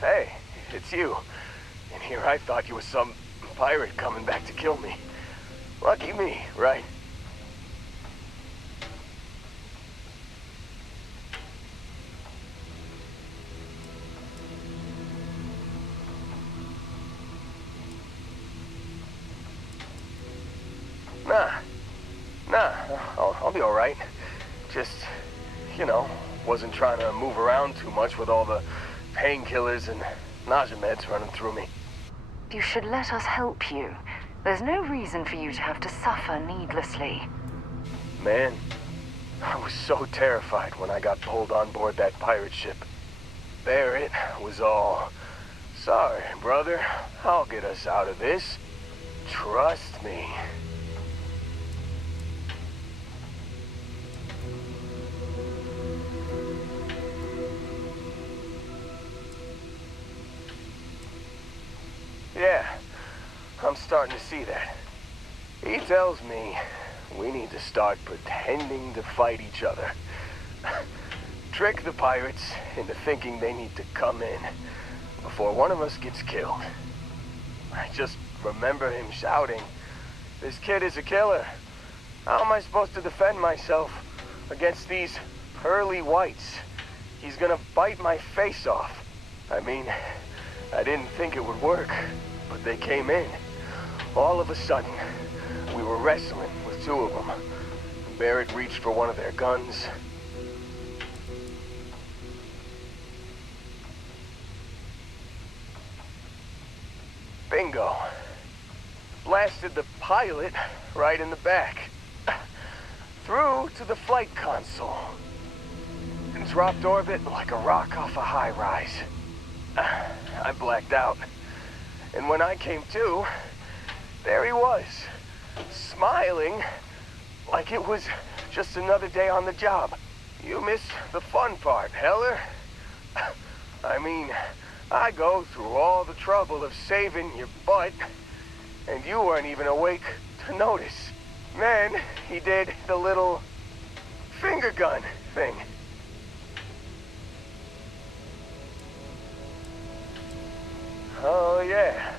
Hey, it's you. And here I thought you were some pirate coming back to kill me. Lucky me, right? Nah, I'll be alright. Just, wasn't trying to move around too much with all the painkillers and nausea meds running through me. You should let us help you. There's no reason for you to have to suffer needlessly. Man, I was so terrified when I got pulled on board that pirate ship. There it was all. Sorry, brother. I'll get us out of this. Trust me. Yeah, I'm starting to see that. He tells me we need to start pretending to fight each other. Trick the pirates into thinking they need to come in before one of us gets killed. I just remember him shouting, "This kid is a killer. How am I supposed to defend myself against these pearly whites? He's gonna bite my face off." I mean, I didn't think it would work, but they came in. All of a sudden, we were wrestling with two of them. Barrett reached for one of their guns. Bingo. Blasted the pilot right in the back. Through to the flight console. And dropped orbit like a rock off a high rise. I blacked out. And when I came to, there he was, smiling like it was just another day on the job. You missed the fun part, Heller. I mean, I go through all the trouble of saving your butt, and you weren't even awake to notice. Then he did the little finger gun thing. Oh, yeah.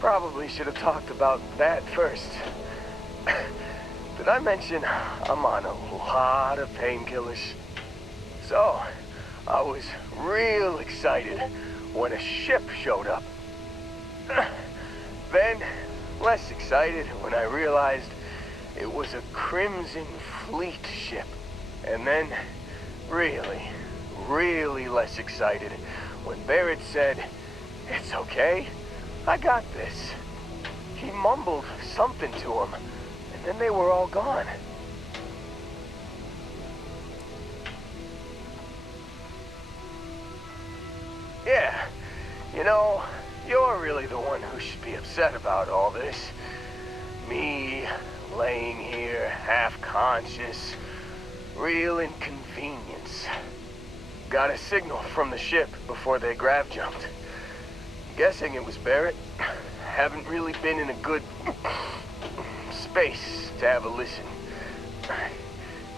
Probably should have talked about that first. Did I mention I'm on a lot of painkillers? So, I was real excited when a ship showed up. Then, less excited when I realized it was a Crimson Fleet ship. And then, really less excited when Barrett said, "It's okay, I got this." He mumbled something to him, and then they were all gone. Yeah, you're really the one who should be upset about all this. Me, laying here, half-conscious, real inconvenience. Got a signal from the ship before they grav-jumped. Guessing it was Barrett. Haven't really been in a good space to have a listen.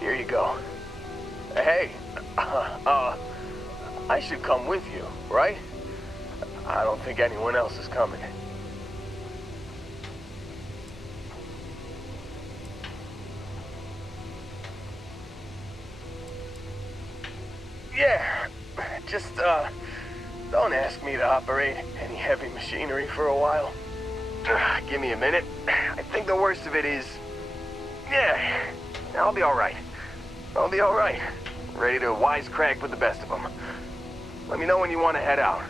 Here you go. Hey, I should come with you, right? I don't think anyone else is coming. Yeah, just, don't ask me to operate any heavy machinery for a while. Give me a minute. I think the worst of it is... Yeah, I'll be alright. I'll be alright. Ready to wisecrack with the best of them. Let me know when you want to head out.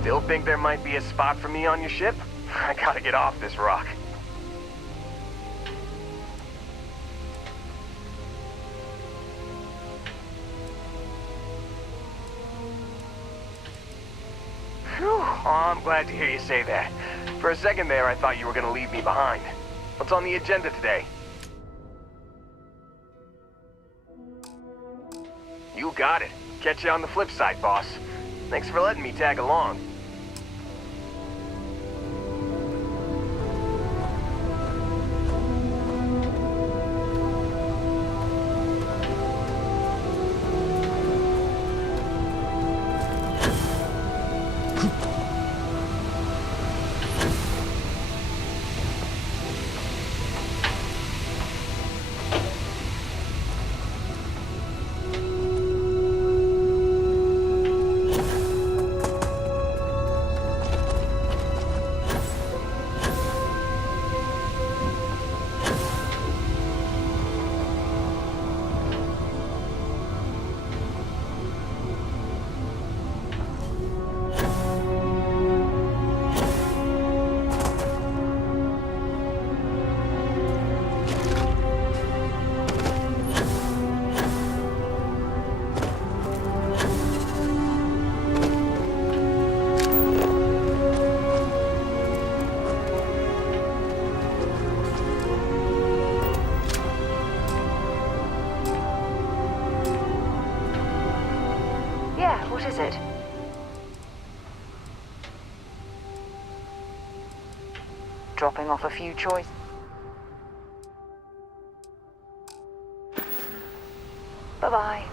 Still think there might be a spot for me on your ship? I gotta get off this rock. I'm glad to hear you say that. For a second there, I thought you were gonna leave me behind. What's on the agenda today? You got it. Catch you on the flip side, boss. Thanks for letting me tag along. What is it? Dropping off a few choice. Bye-bye.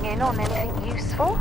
honing in on anything useful?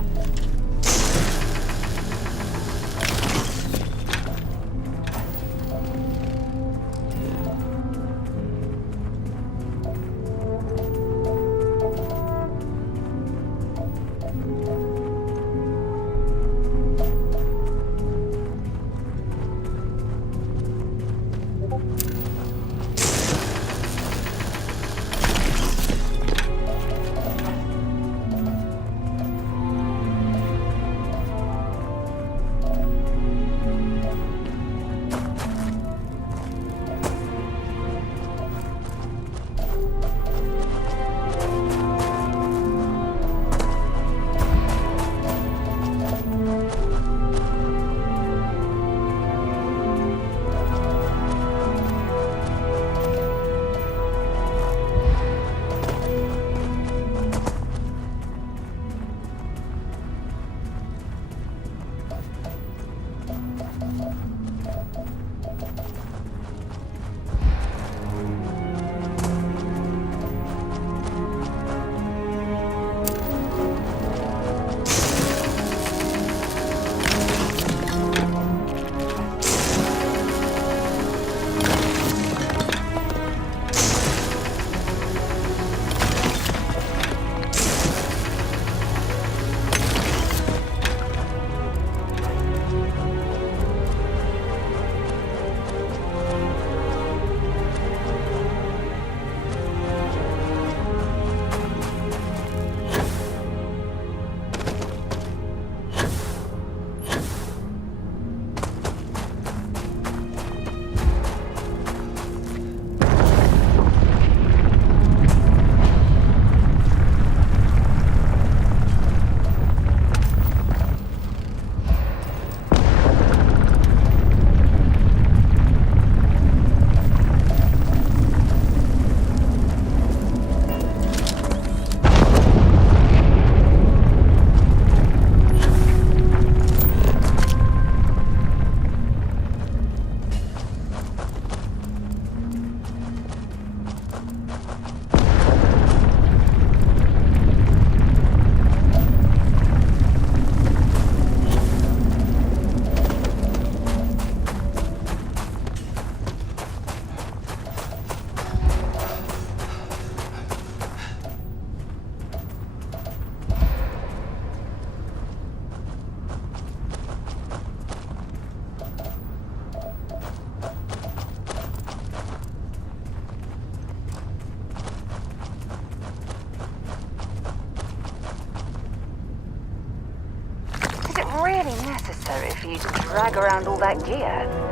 Really necessary for you to drag around all that gear?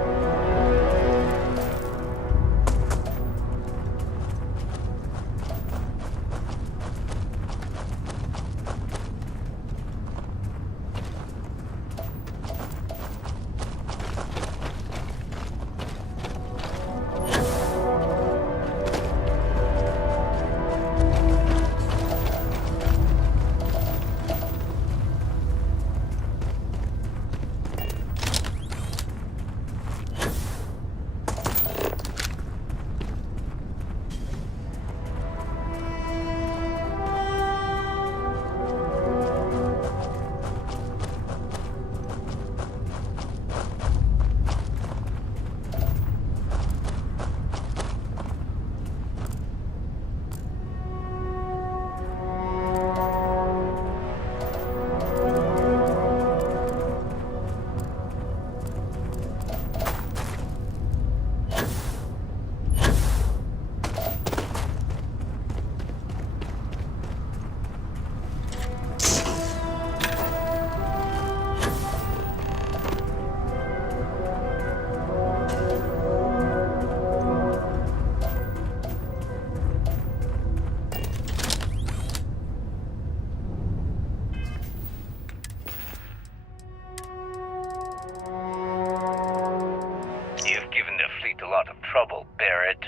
trouble, Barrett.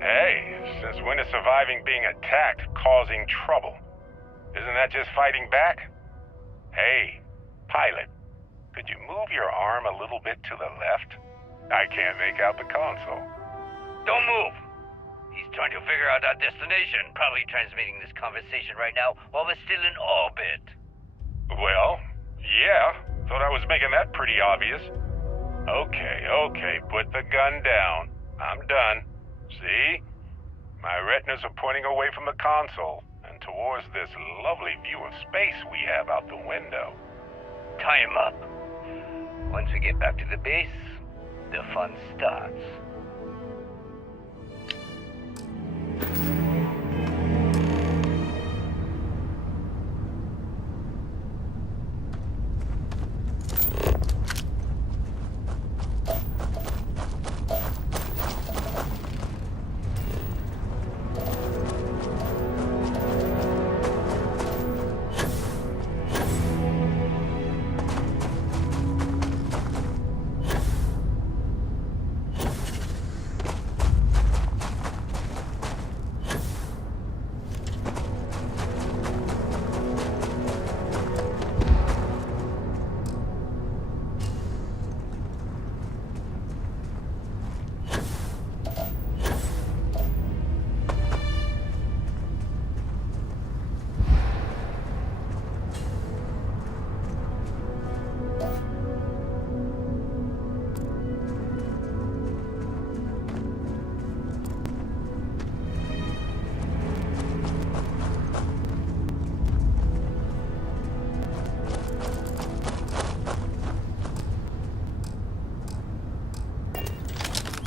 Hey, since when is surviving being attacked causing trouble? Isn't that just fighting back? Hey, pilot, could you move your arm a little bit to the left? I can't make out the console. Don't move. He's trying to figure out our destination, probably transmitting this conversation right now while we're still in orbit. Well, yeah. Thought I was making that pretty obvious. Okay, put the gun down. I'm done. See? My retinas are pointing away from the console and towards this lovely view of space we have out the window. Tie him up. Once we get back to the base, the fun starts.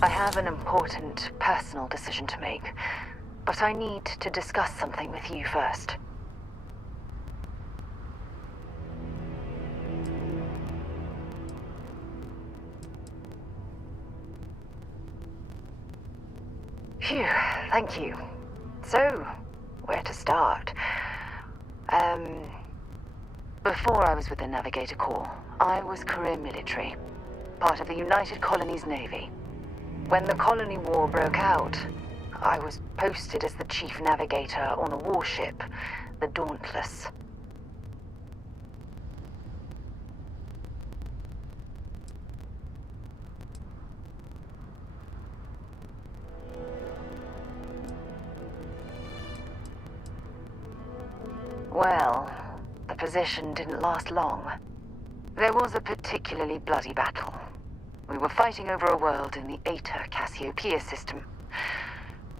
I have an important personal decision to make, but I need to discuss something with you first. Phew, thank you. So, where to start? Before I was with the Navigator Corps, I was career military, part of the United Colonies Navy. When the colony war broke out, I was posted as the chief navigator on a warship, the Dauntless. Well, the position didn't last long. There was a particularly bloody battle. We were fighting over a world in the Eta Cassiopeia system.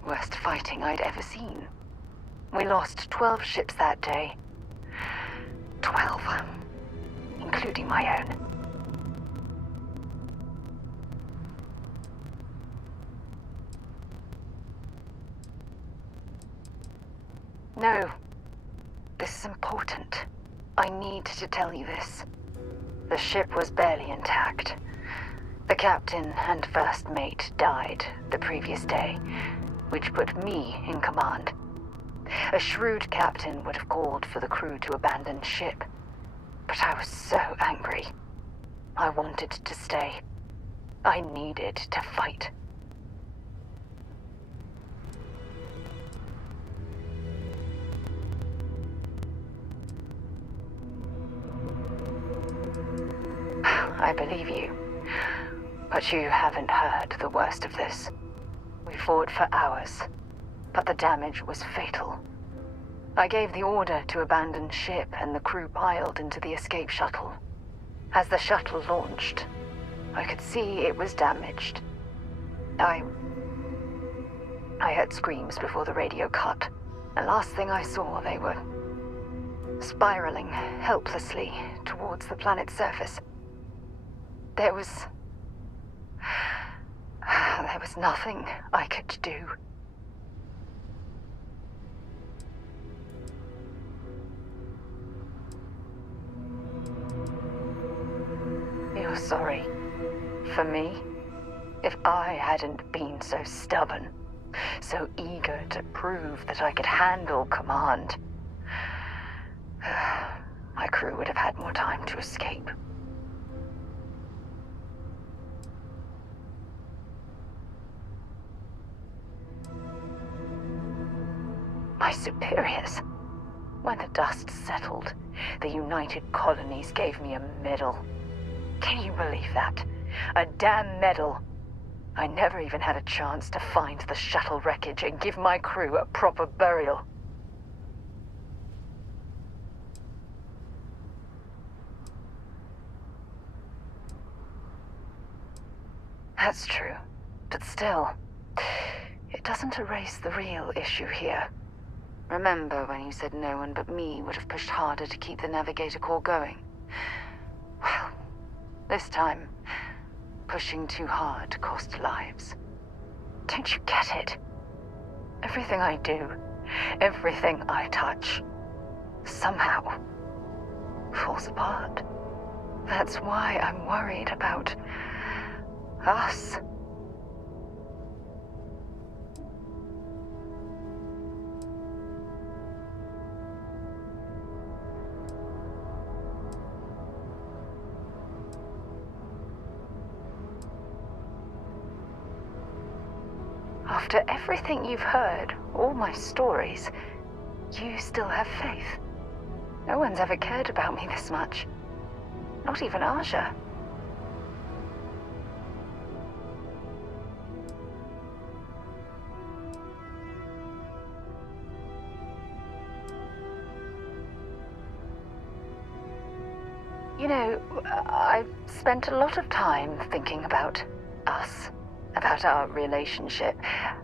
Worst fighting I'd ever seen. We lost 12 ships that day. 12. Including my own. No. This is important. I need to tell you this. The ship was barely intact. The captain and first mate died the previous day, which put me in command. A shrewd captain would have called for the crew to abandon ship, but I was so angry. I wanted to stay. I needed to fight. I believe you. But you haven't heard the worst of this. We fought for hours, but the damage was fatal. I gave the order to abandon ship and the crew piled into the escape shuttle. As the shuttle launched, I could see it was damaged. I heard screams before the radio cut. The last thing I saw, they were spiraling helplessly towards the planet's surface. There was nothing I could do. You're sorry. For me? If I hadn't been so stubborn, so eager to prove that I could handle command, my crew would have had more time to escape. My superiors. When the dust settled, the United Colonies gave me a medal. Can you believe that? A damn medal. I never even had a chance to find the shuttle wreckage and give my crew a proper burial. That's true, but still, it doesn't erase the real issue here. Remember when you said no one but me would have pushed harder to keep the navigator core going? Well, this time, pushing too hard cost lives. Don't you get it? Everything I do, everything I touch, somehow falls apart. That's why I'm worried about us. After everything you've heard, all my stories, you still have faith. No one's ever cared about me this much. Not even Aja. You know, I've spent a lot of time thinking about us, about our relationship,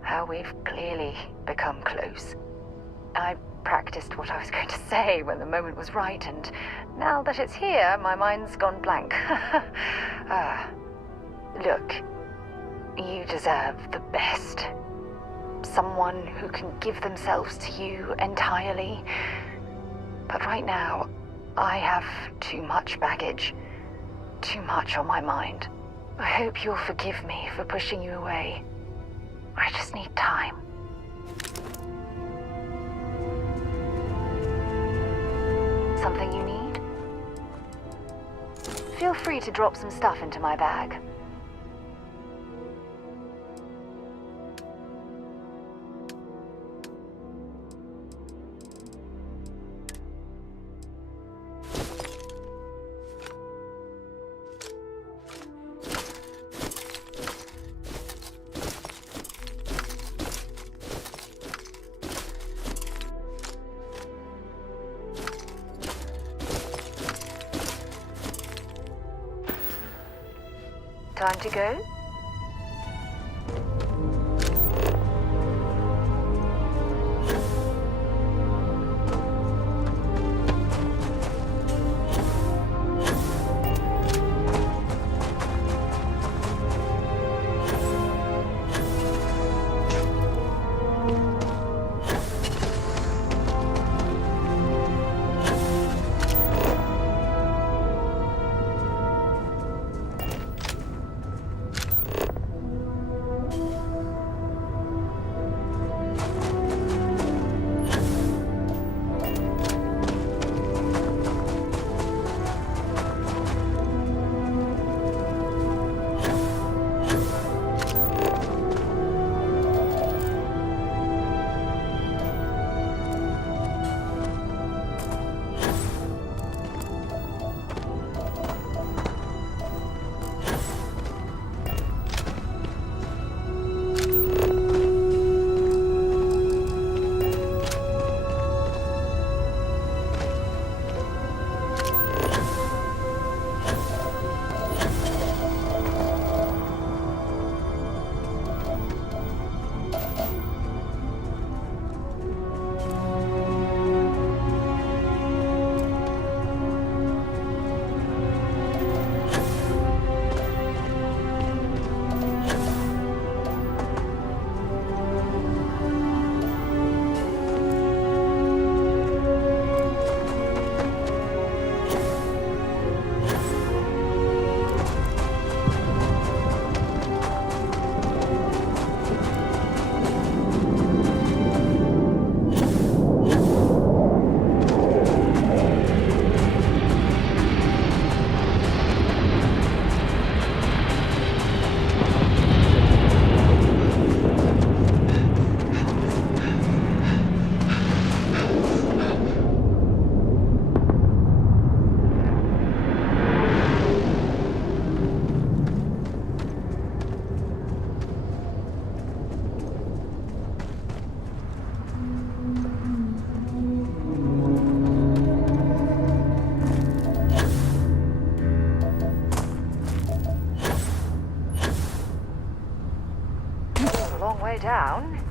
how we've clearly become close. I practiced what I was going to say when the moment was right, and now that it's here, my mind's gone blank. Look, you deserve the best. Someone who can give themselves to you entirely. But right now, I have too much baggage, too much on my mind. I hope you'll forgive me for pushing you away. I just need time. Something you need? Feel free to drop some stuff into my bag. Time to go? a long way down.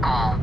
recall.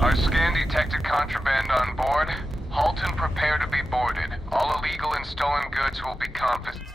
Our scan detected contraband on board. Halt and prepare to be boarded. All illegal and stolen goods will be confiscated.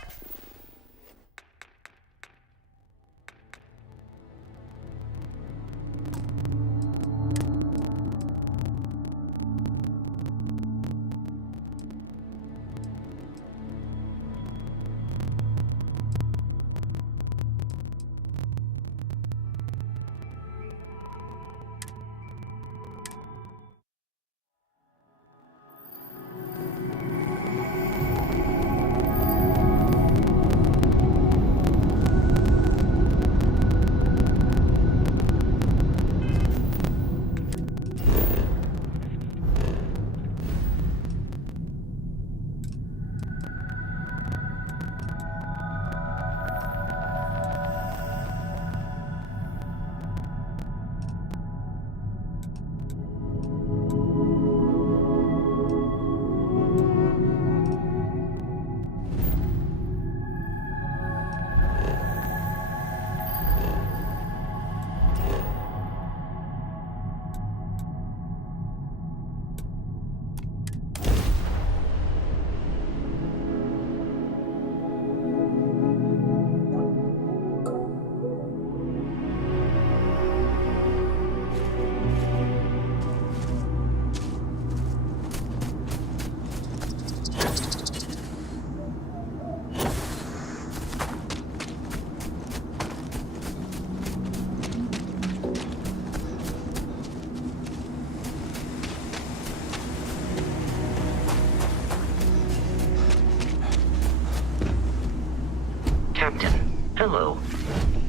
Captain, hello.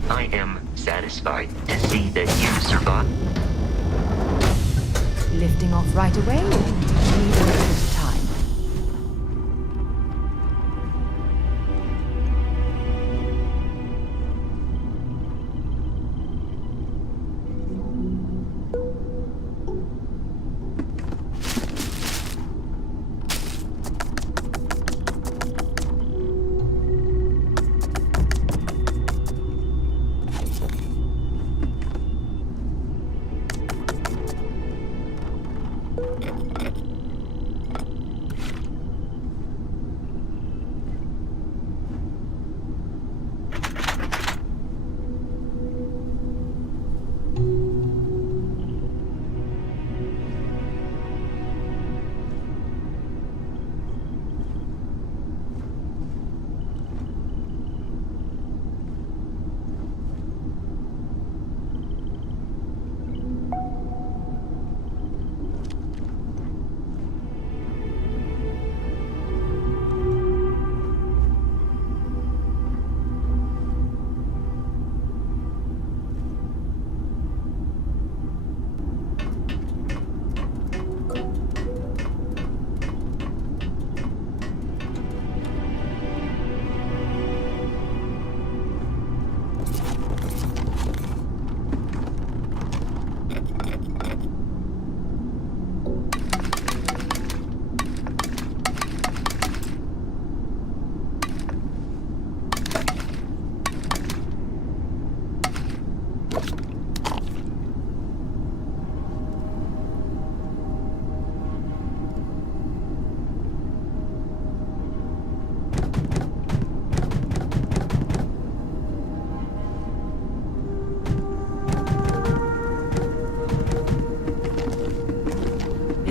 I am satisfied to see that you survived. Lifting off right away, or need a little bit of time?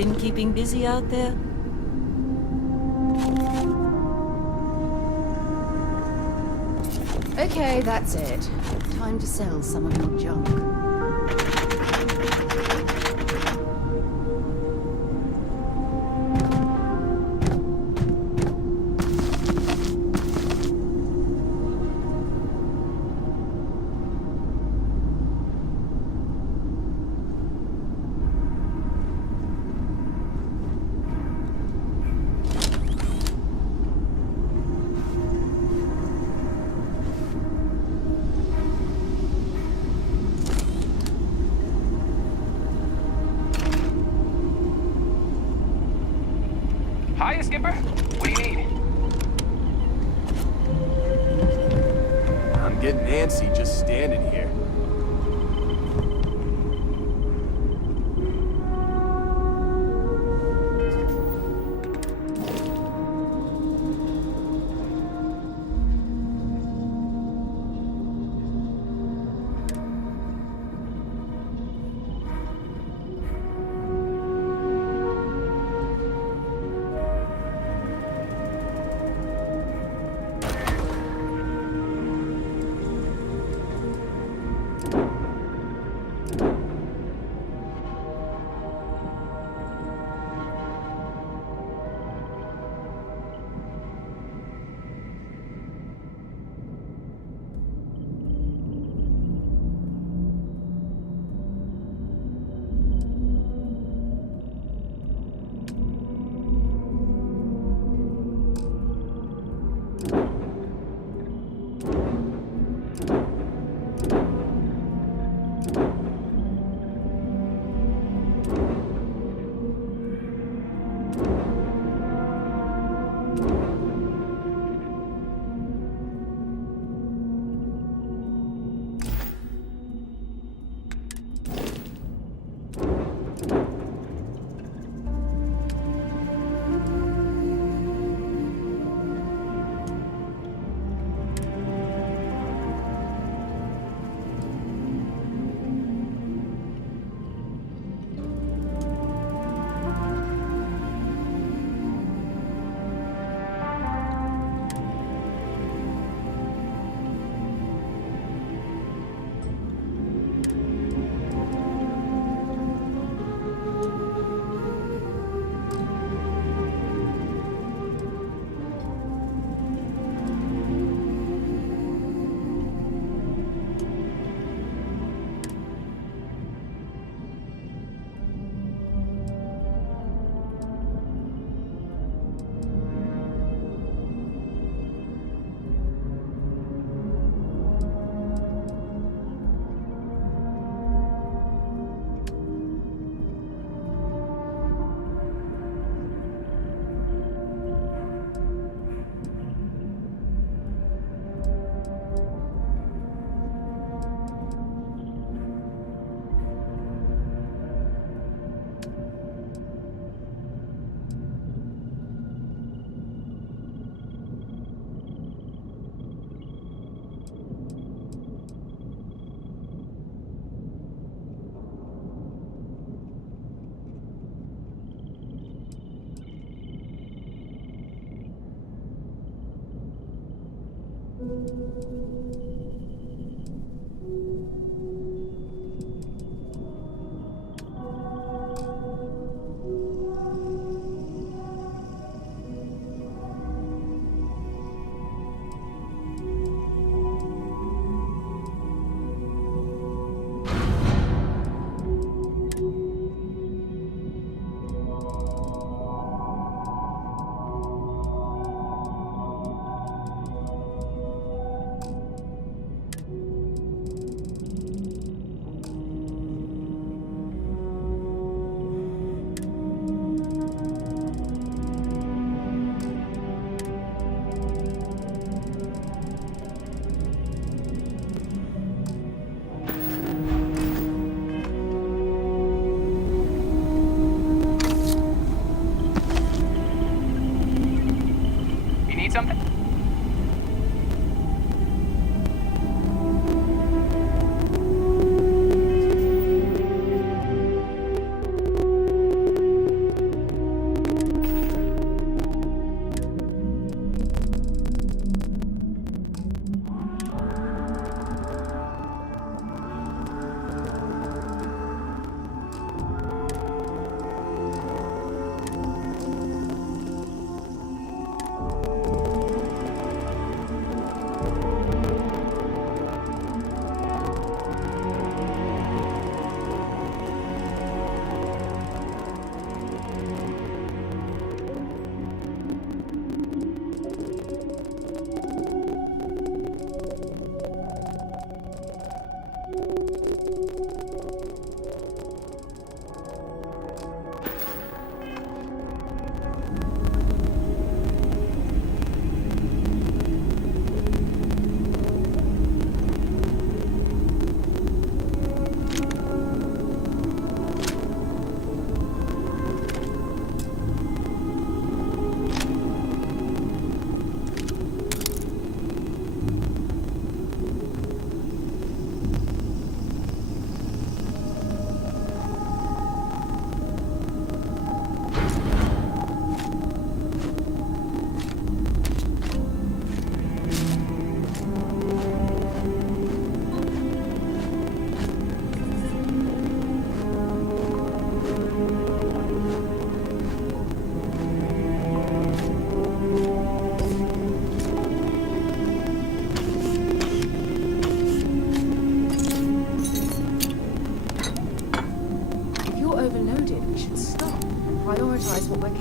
been keeping busy out there? Okay, that's it. Time to sell some of your junk. Hiya, Skipper. What do you need? I'm getting antsy just standing here. something?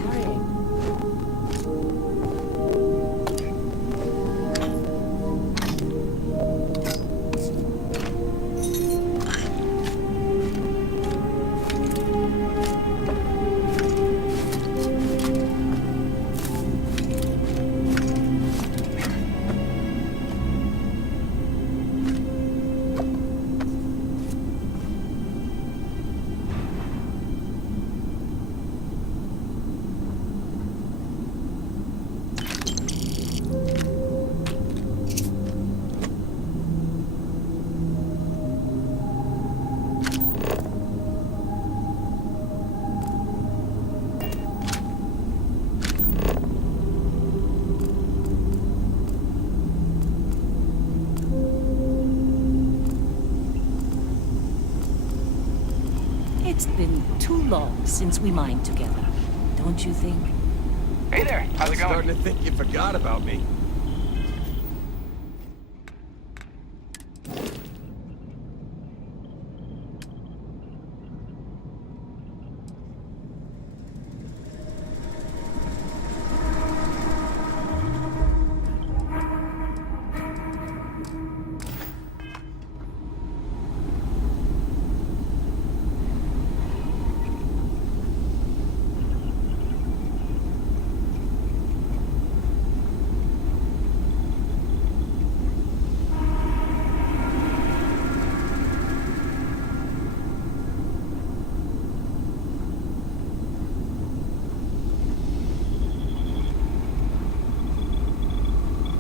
carrying? It's been too long since we mined together, don't you think? Hey there, how's it going? Starting to think you forgot about me.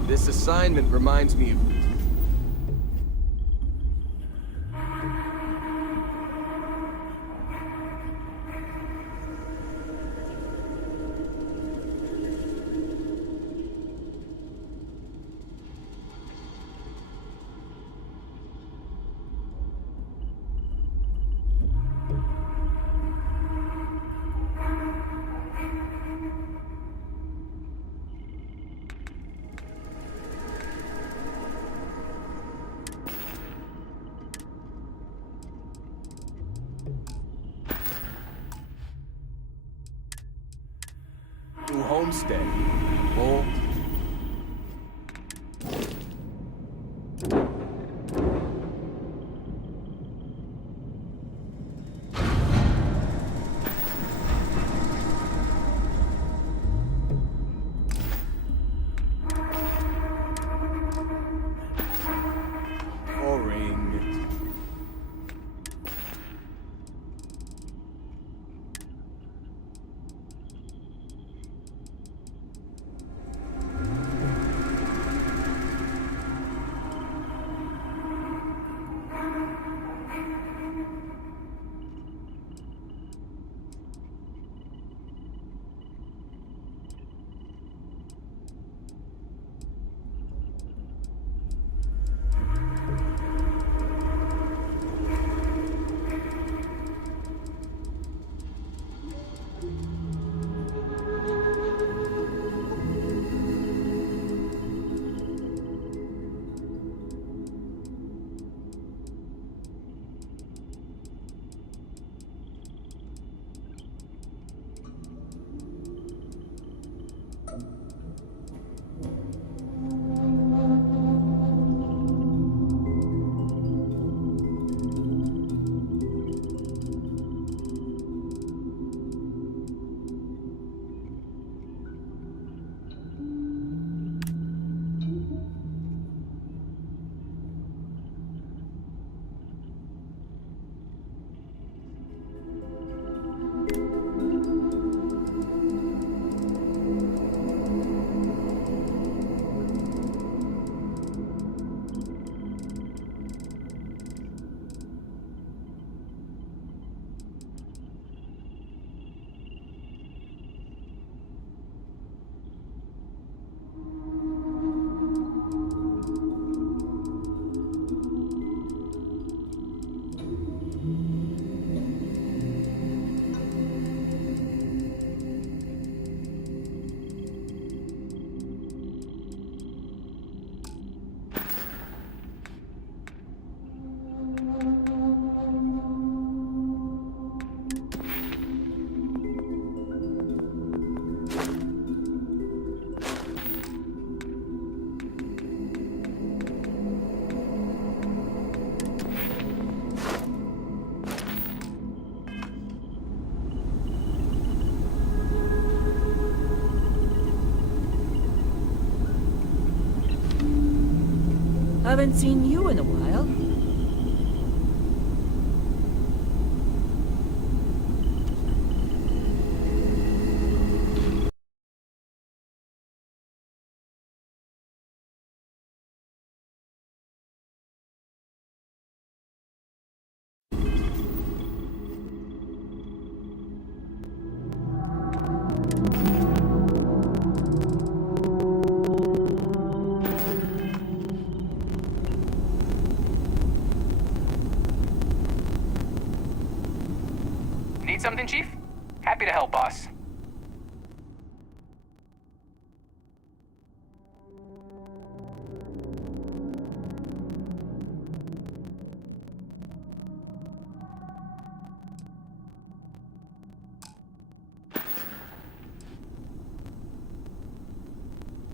This assignment reminds me of... New homestead. Old. Boring. Haven't seen you in a while. Need something, Chief? Happy to help, boss.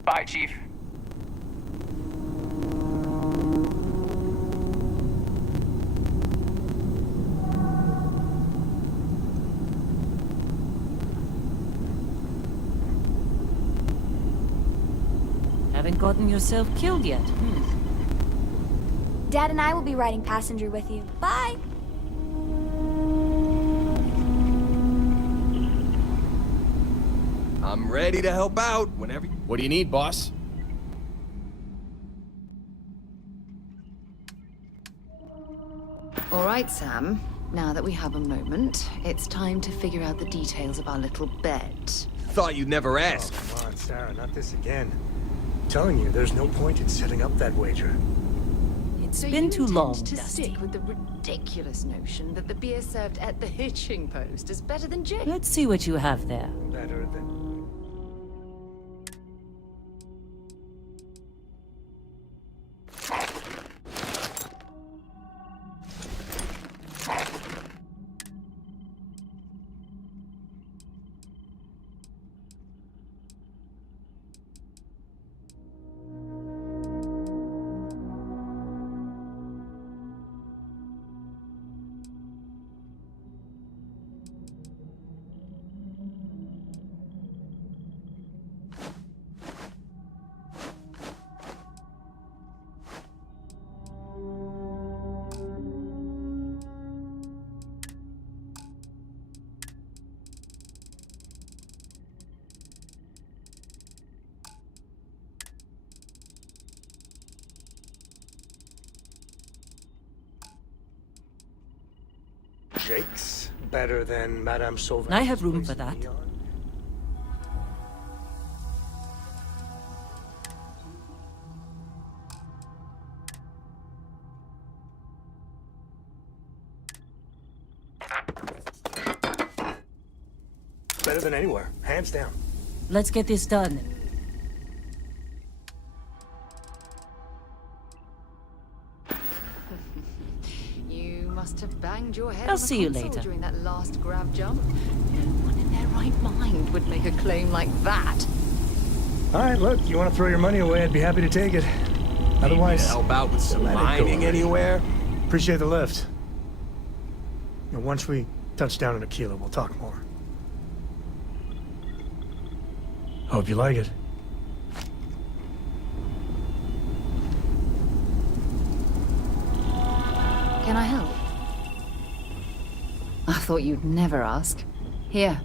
Bye, Chief. Haven't gotten yourself killed yet. Dad and I will be riding passenger with you. Bye! I'm ready to help out whenever. What do you need, boss? All right, Sam. Now that we have a moment, it's time to figure out the details of our little bet. Thought you'd never ask. Oh, come on, Sarah, not this again. I'm telling you, there's no point in setting up that wager. It's So been you too intend long, to Dusty. stick with the ridiculous notion that the beer served at the hitching post is better than gin? Let's see what you have there. Better than... Jake's better than Madame Sauvage. I have room for that. Better than anywhere, hands down. Let's get this done. You must have banged your head I'll on the see you console later. during that last grab jump. No one in their right mind would make a claim like that. All right, look, you want to throw your money away, I'd be happy to take it. Otherwise, Help out with some let it go mining already. anywhere? Appreciate the lift. And once we touch down in Aquila, we'll talk more. Hope you like it. Can I help? I thought you'd never ask. Here.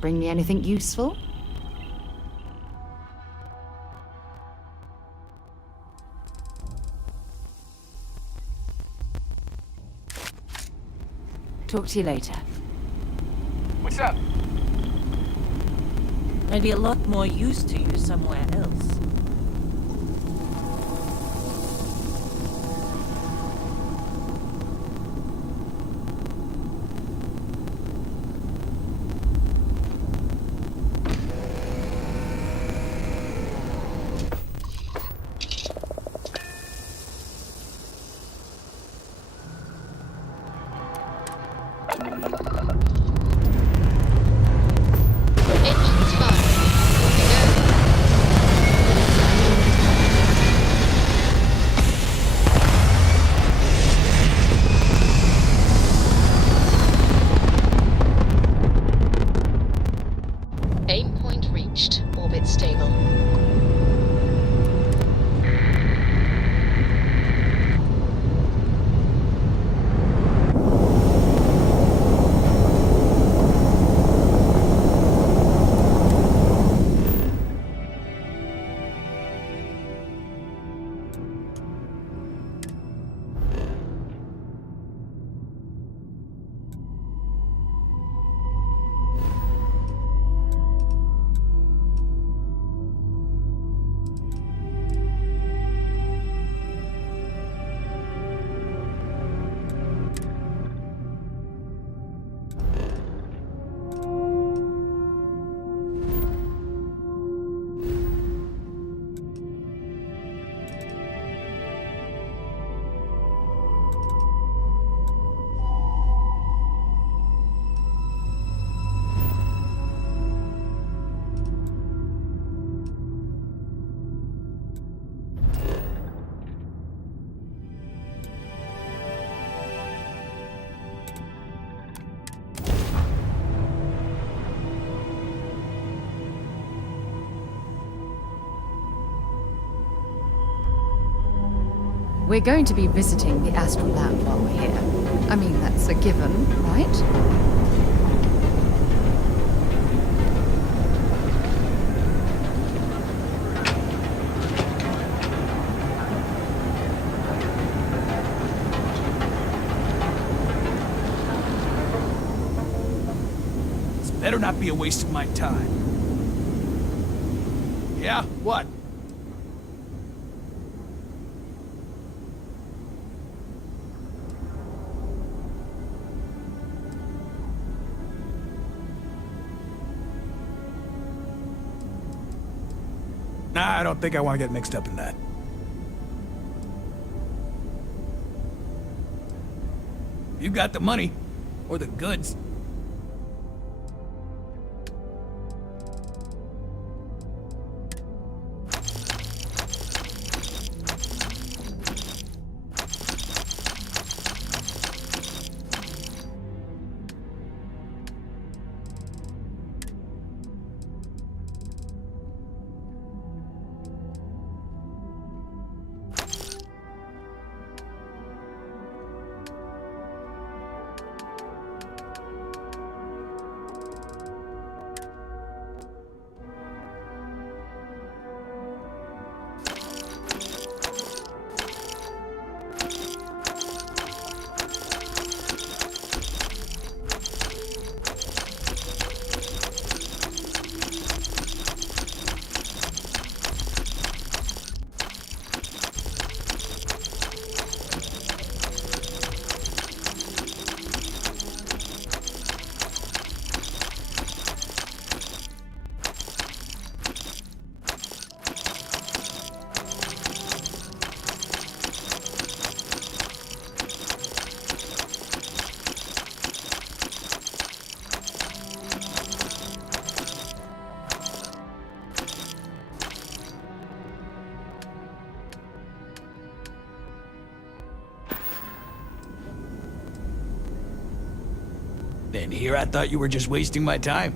Bring me anything useful? Talk to you later. What's up? I'd be a lot more used to you somewhere else. We're going to be visiting the Astral Lab while we're here. I mean, that's a given, right? Better not be a waste of my time. Yeah? What? Nah, I don't think I want to get mixed up in that. You got the money. Or the goods. And here I thought you were just wasting my time.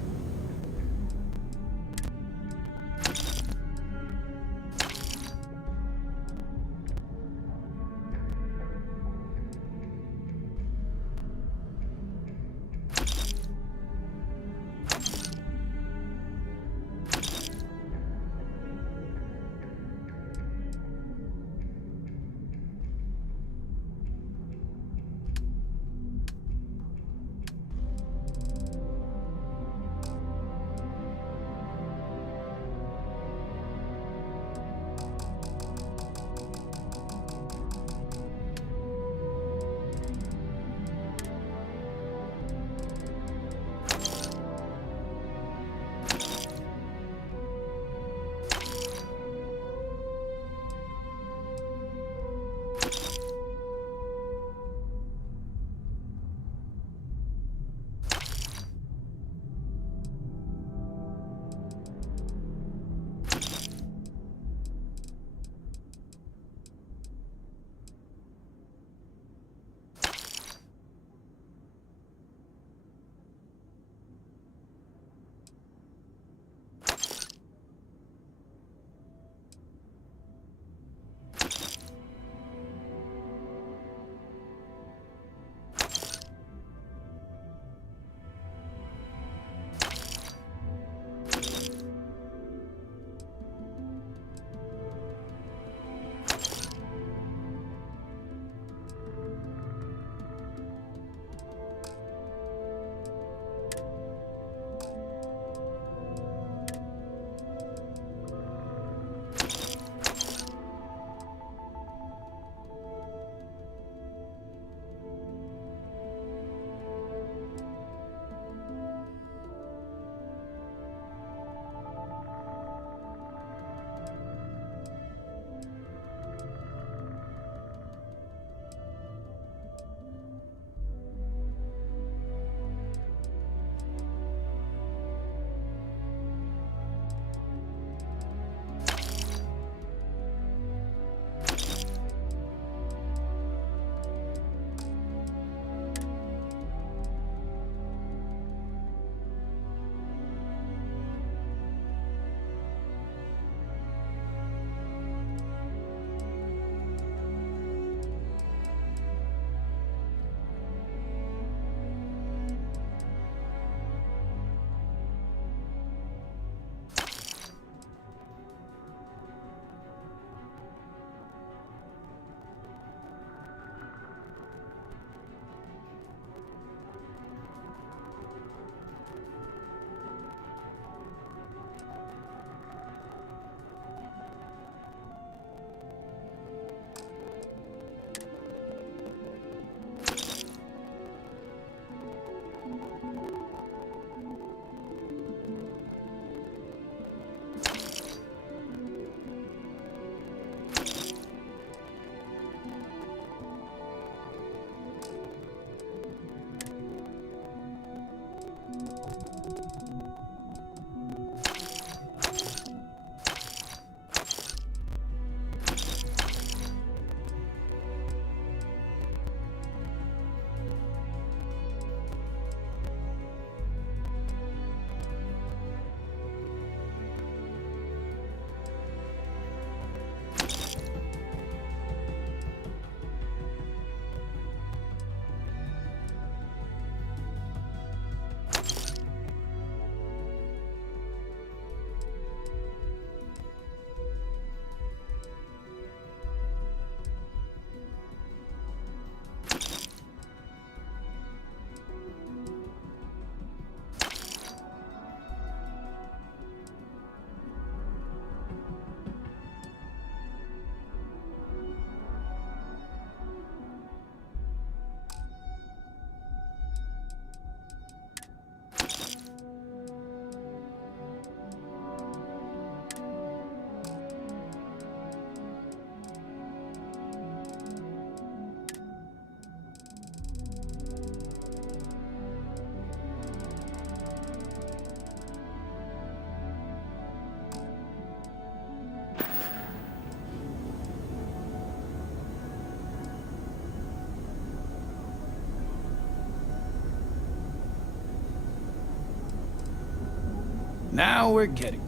Now we're getting.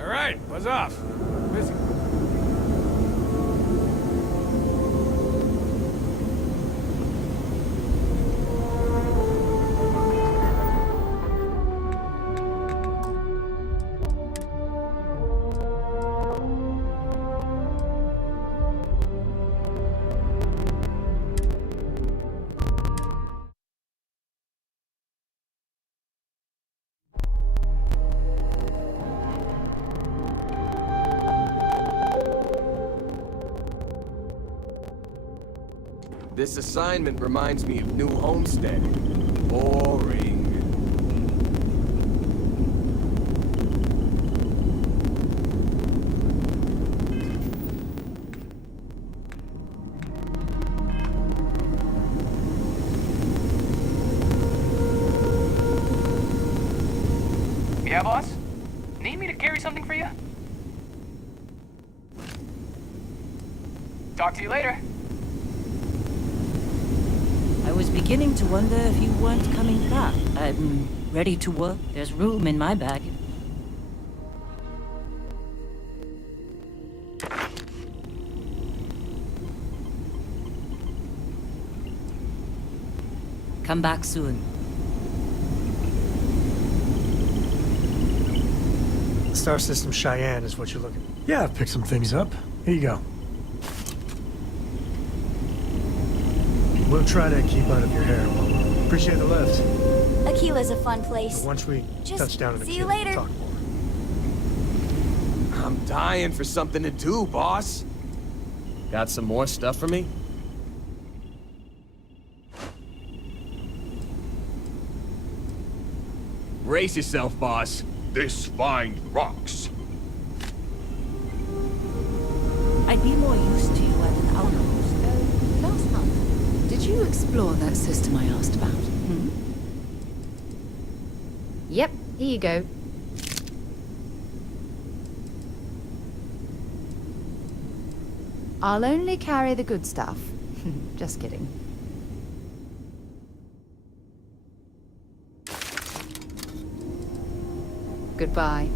All right, buzz off. Busy. This assignment reminds me of New Homestead. Boring. Yeah, boss? Need me to carry something for you? Talk to you later. I was beginning to wonder if you weren't coming back. I'm ready to work. There's room in my bag. Come back soon. Star System Cheyenne is what you're looking. Yeah, I've picked some things up. Here you go. We'll try to keep out of your hair. Appreciate the lift. Aquila's a fun place. Once we touch down in see you Aquila, later. we'll talk more. I'm dying for something to do, boss. Got some more stuff for me? Brace yourself, boss. This find rocks. I'd be more used to you at an outpost. Last month, did you explore that system I asked about? Yep, here you go. I'll only carry the good stuff. Just kidding. Goodbye.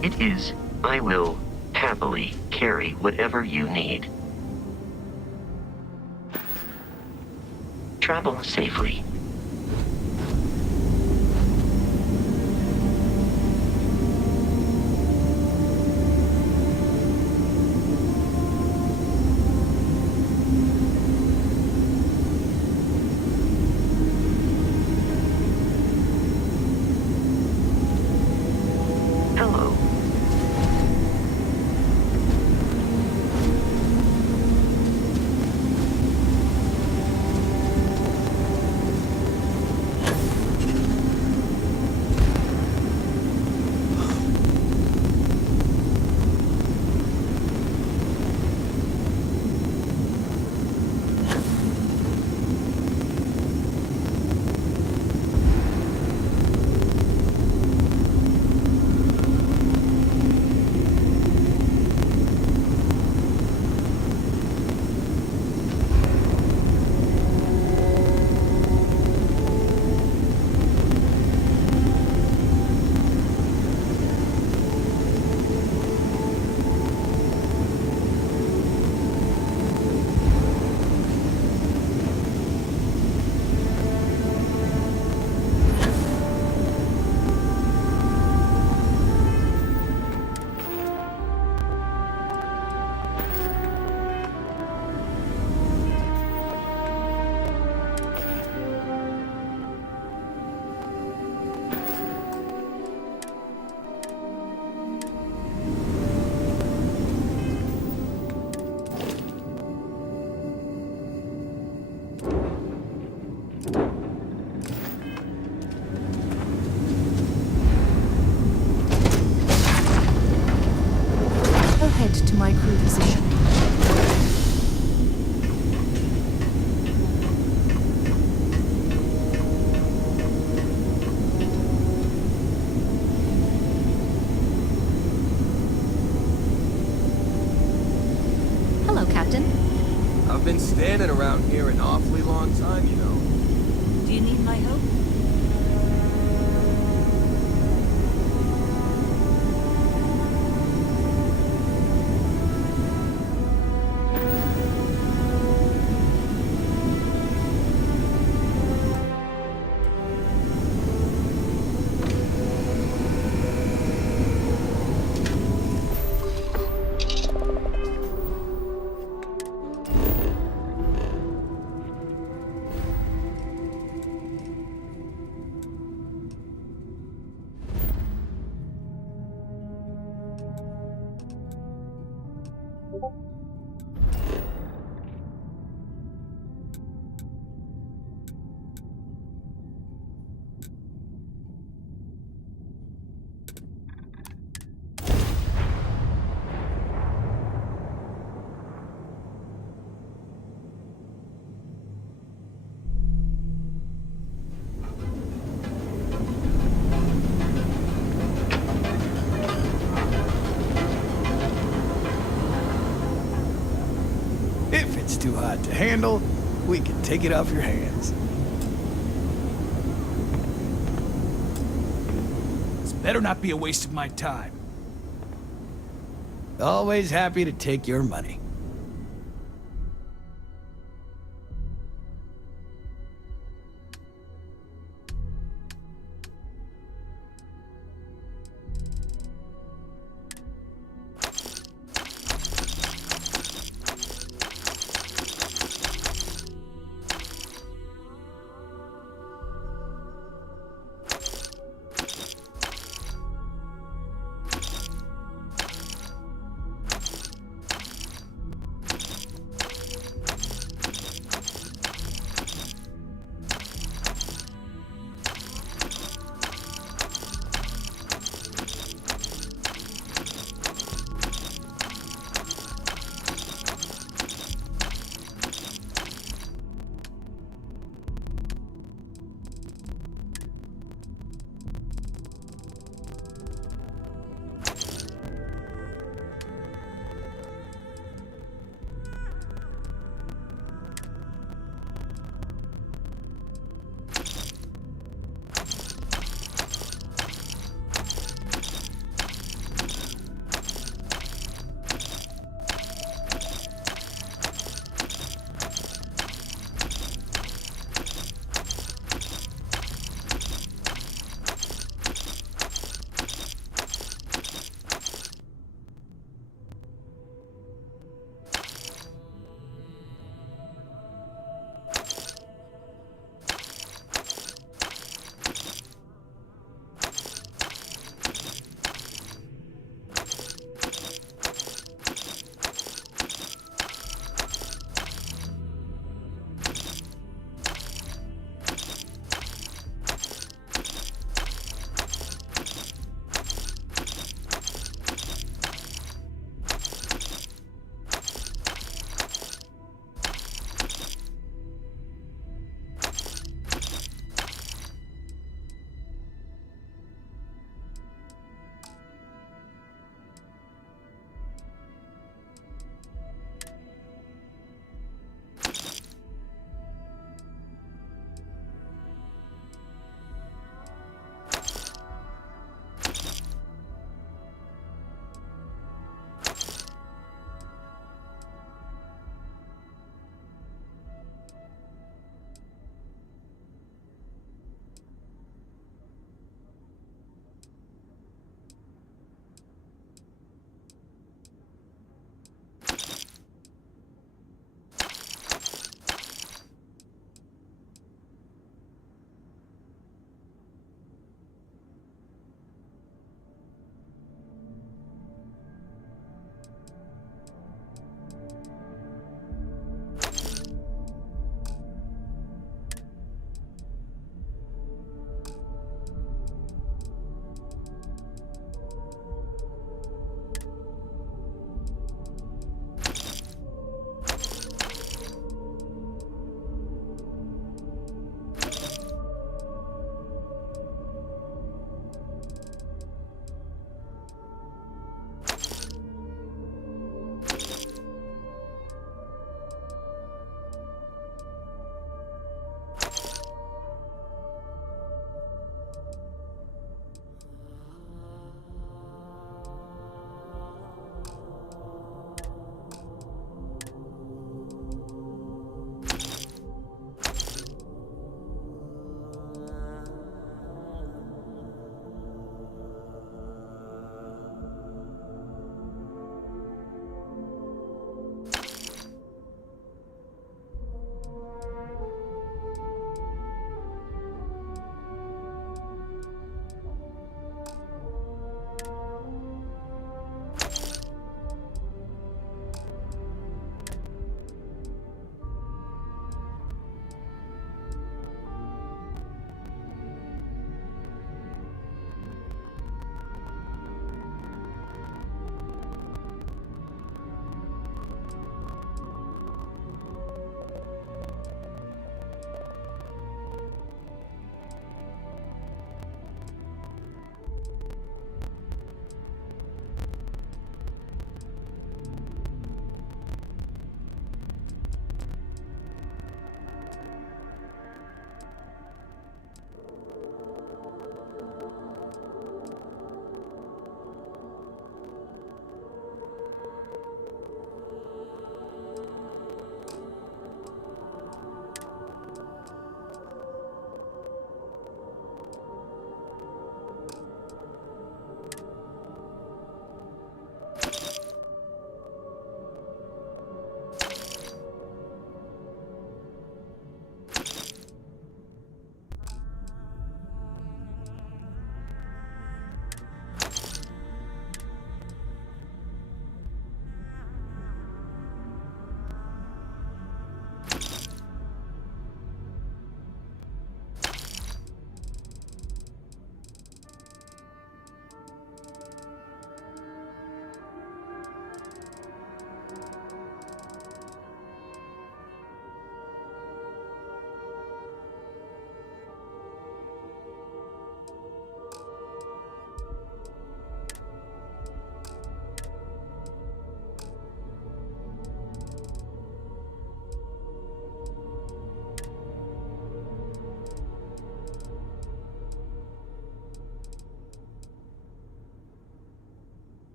It is. I will happily carry whatever you need. Travel safely. been standing around here an awfully long time, you know. Do you need my help? If it's too hot to handle, we can take it off your hands. This better not be a waste of my time. Always happy to take your money.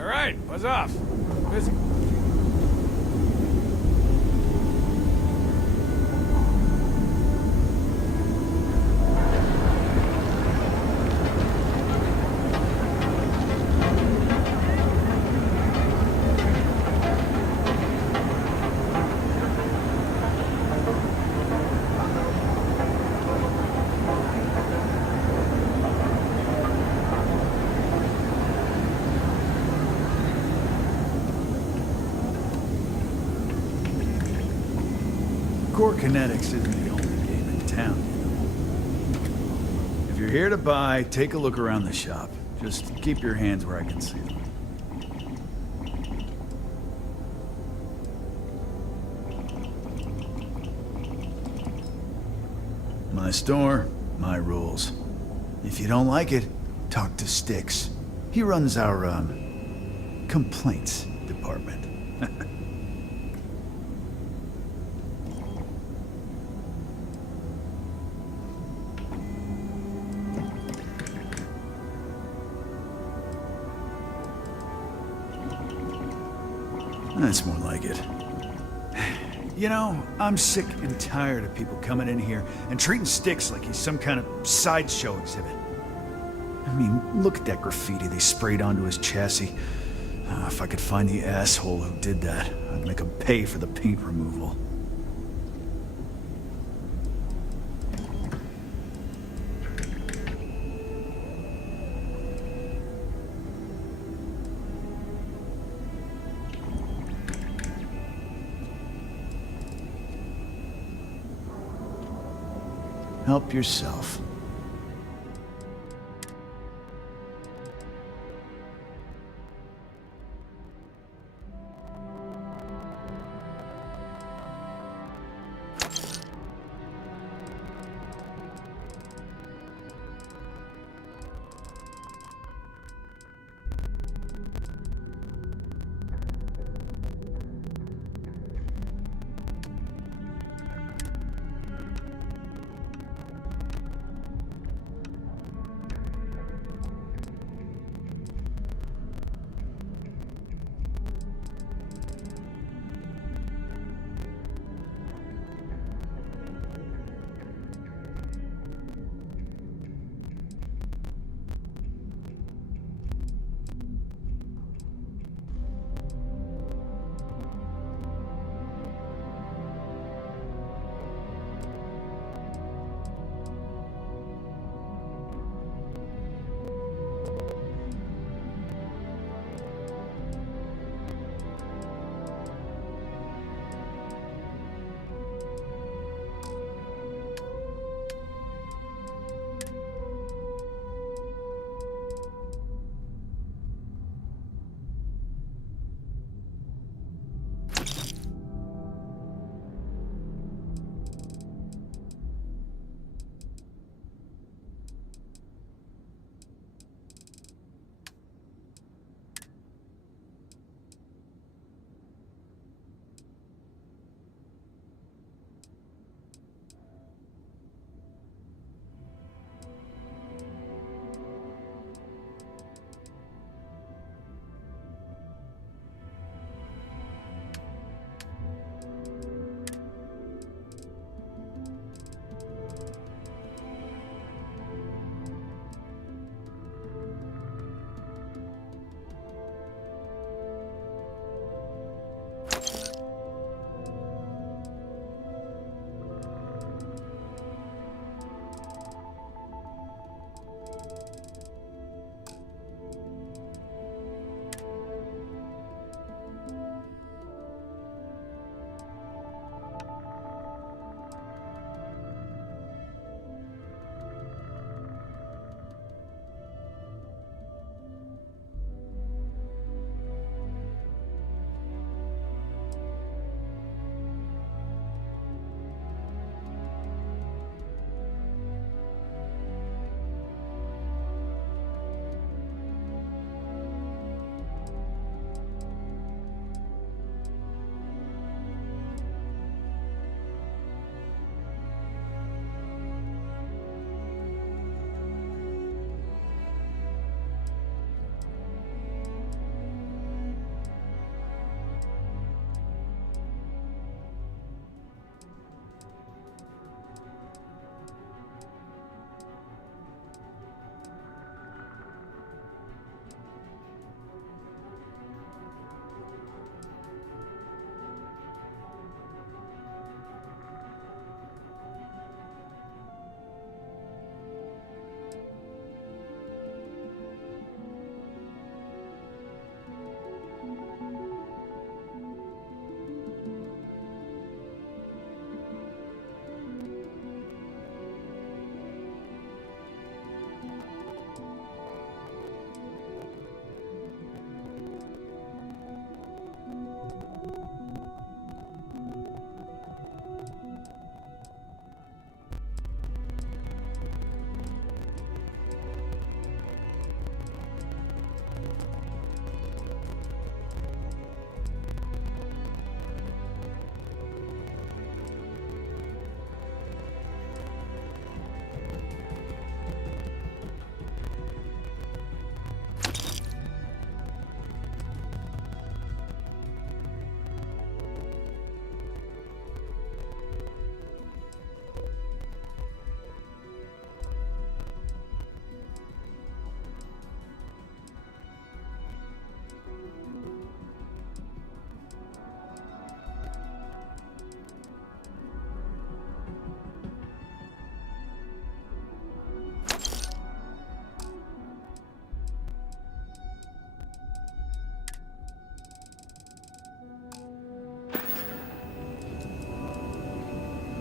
All right, buzz off. Busy. Core Kinetics isn't the only game in town. If you're here to buy, take a look around the shop. Just keep your hands where I can see them. My store, my rules. If you don't like it, talk to Styx. He runs our, complaints department. That's more like it. You know, I'm sick and tired of people coming in here and treating Styx like he's some kind of sideshow exhibit. I mean, look at that graffiti they sprayed onto his chassis. If I could find the asshole who did that, I'd make him pay for the paint removal. Help yourself.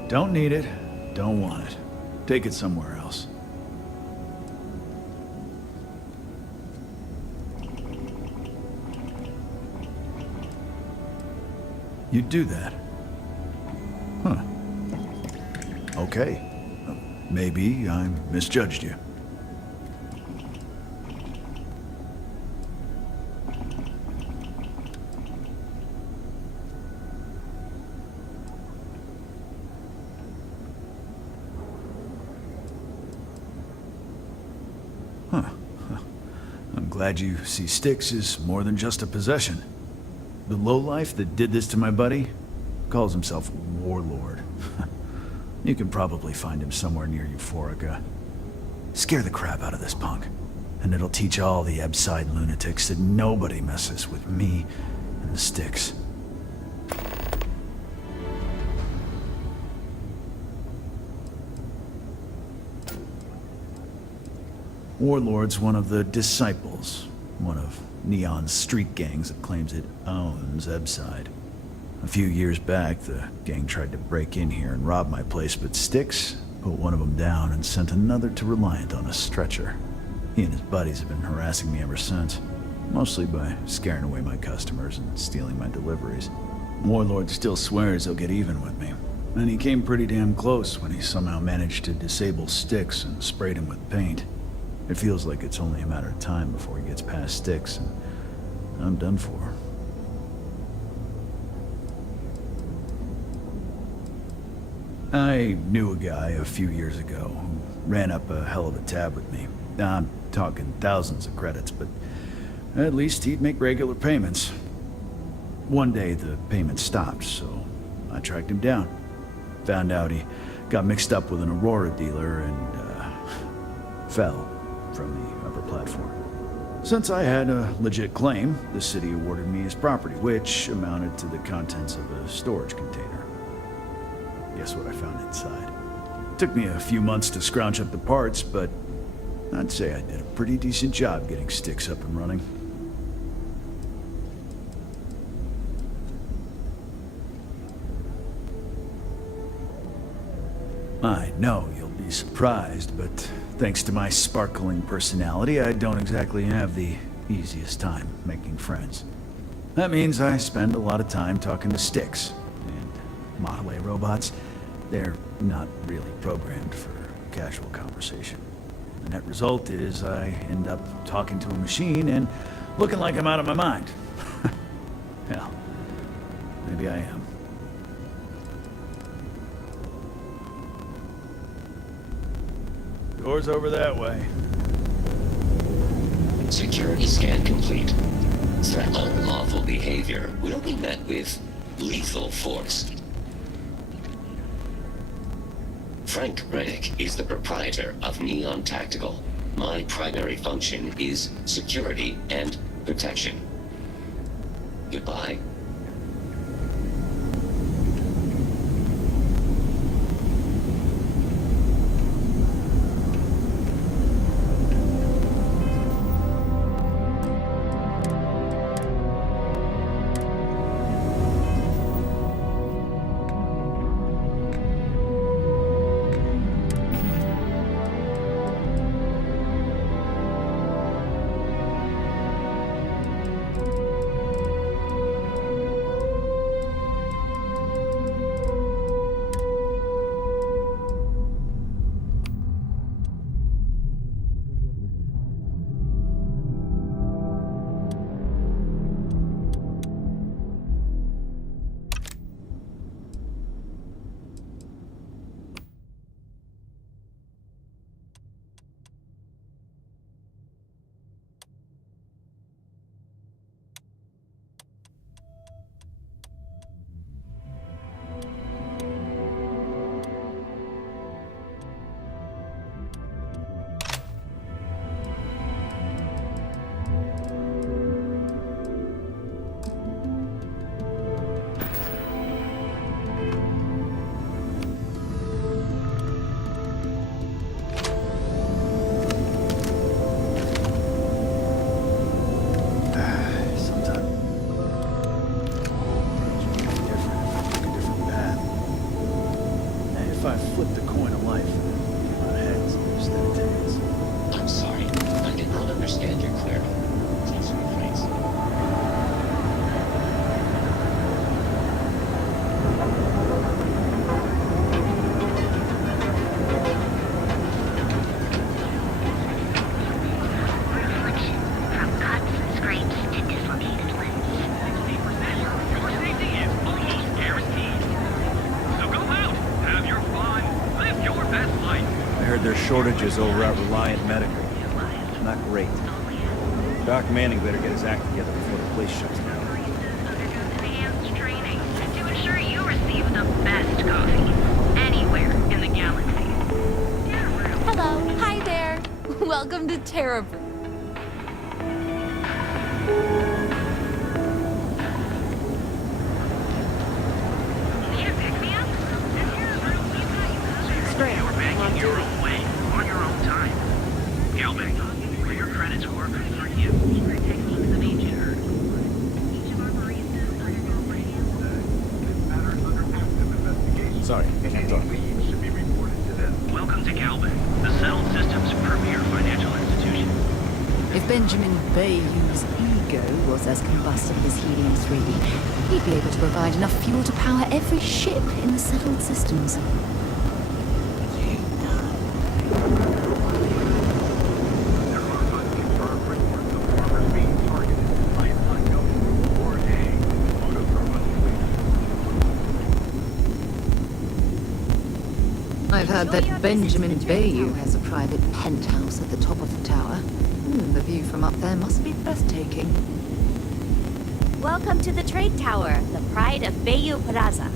Don't need it. Don't want it. Take it somewhere else. You'd do that? Huh. Okay. Maybe I misjudged you. Huh. I'm glad you see Styx as more than just a possession. The lowlife that did this to my buddy calls himself Warlord. You can probably find him somewhere near Euphorica. Scare the crap out of this punk, and it'll teach all the Ebside lunatics that nobody messes with me and the Styx. Warlord's one of the disciples, one of Neon's street gangs that claims it owns Ebside. A few years back, the gang tried to break in here and rob my place, but Styx put one of them down and sent another to Reliant on a stretcher. He and his buddies have been harassing me ever since, mostly by scaring away my customers and stealing my deliveries. Warlord still swears he'll get even with me, and he came pretty damn close when he somehow managed to disable Styx and sprayed him with paint. It feels like it's only a matter of time before he gets past Styx, and I'm done for. I knew a guy a few years ago who ran up a hell of a tab with me. I'm talking thousands of credits, but at least he'd make regular payments. One day the payment stopped, so I tracked him down. Found out he got mixed up with an Aurora dealer and fell from the upper platform. Since I had a legit claim, the city awarded me his property, which amounted to the contents of a storage container. Guess what I found inside? Took me a few months to scrounge up the parts, but I'd say I did a pretty decent job getting Styx up and running. I know you'll be surprised, but thanks to my sparkling personality, I don't exactly have the easiest time making friends. That means I spend a lot of time talking to Styx, and Model A robots, they're not really programmed for casual conversation. The net result is I end up talking to a machine and looking like I'm out of my mind. Hell, maybe I am. Door's over that way. Security scan complete. Threat unlawful behavior will be met with lethal force. Frank Reddick is the proprietor of Neon Tactical. My primary function is security and protection. Goodbye. shortages over at Reliant Medical. Not great. Doc Manning better get his act together before the place shuts down. Advanced training to ensure you receive the best coffee anywhere in the galaxy. Hello. Hi there. Welcome to Terra. You're banking your own way, on your own time. Galvin, for your credits work for you. Techniques of ancient Earth. Each of our baristas undergo radio. Sorry, can't talk. Welcome to Galvin, the settled system's premier financial institution. If Benjamin Bayou's ego was as combustible as helium-3, he'd be able to provide enough fuel to power every ship in the settled systems. I've heard that Benjamin Bayou has a private penthouse at the top of the tower. The view from up there must be breathtaking. Welcome to the Trade Tower, the pride of Bayou Plaza.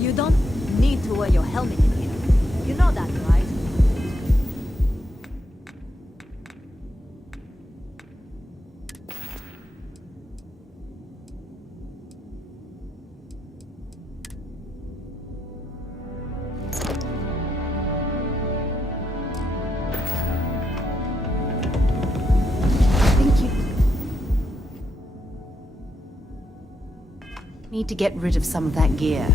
You don't need to wear your helmet in here. You know that, right? Think you need to get rid of some of that gear.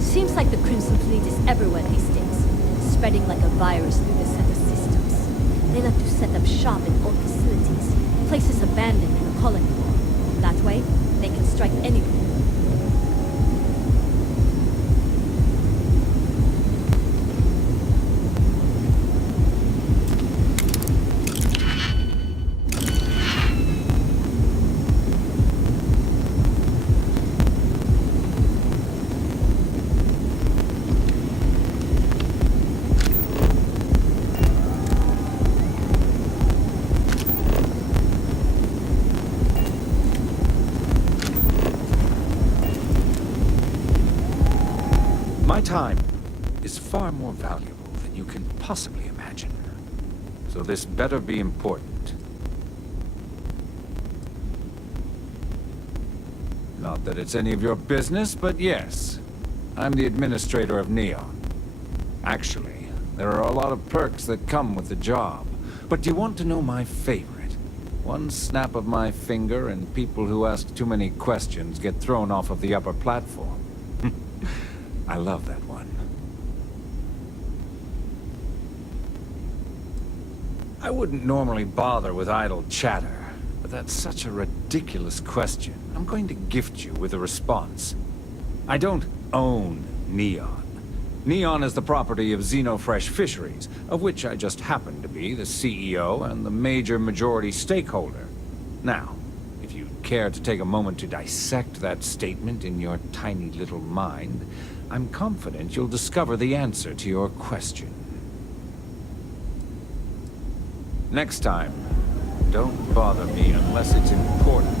Seems like the Crimson Fleet is everywhere these days, spreading like a virus through the center systems. They like to set up shop in old facilities, places abandoned in the colony war. That way, they can strike anywhere. My time is far more valuable than you can possibly imagine. so this better be important. Not that it's any of your business, but yes. I'm the administrator of Neon. Actually, there are a lot of perks that come with the job. But do you want to know my favorite? One snap of my finger and people who ask too many questions get thrown off of the upper platform. I love that one. I wouldn't normally bother with idle chatter, but that's such a ridiculous question. I'm going to gift you with a response. I don't own Neon. Neon is the property of Xenofresh Fisheries, of which I just happen to be the CEO and the major majority stakeholder. Now, if you'd care to take a moment to dissect that statement in your tiny little mind, I'm confident you'll discover the answer to your question. Next time, don't bother me unless it's important.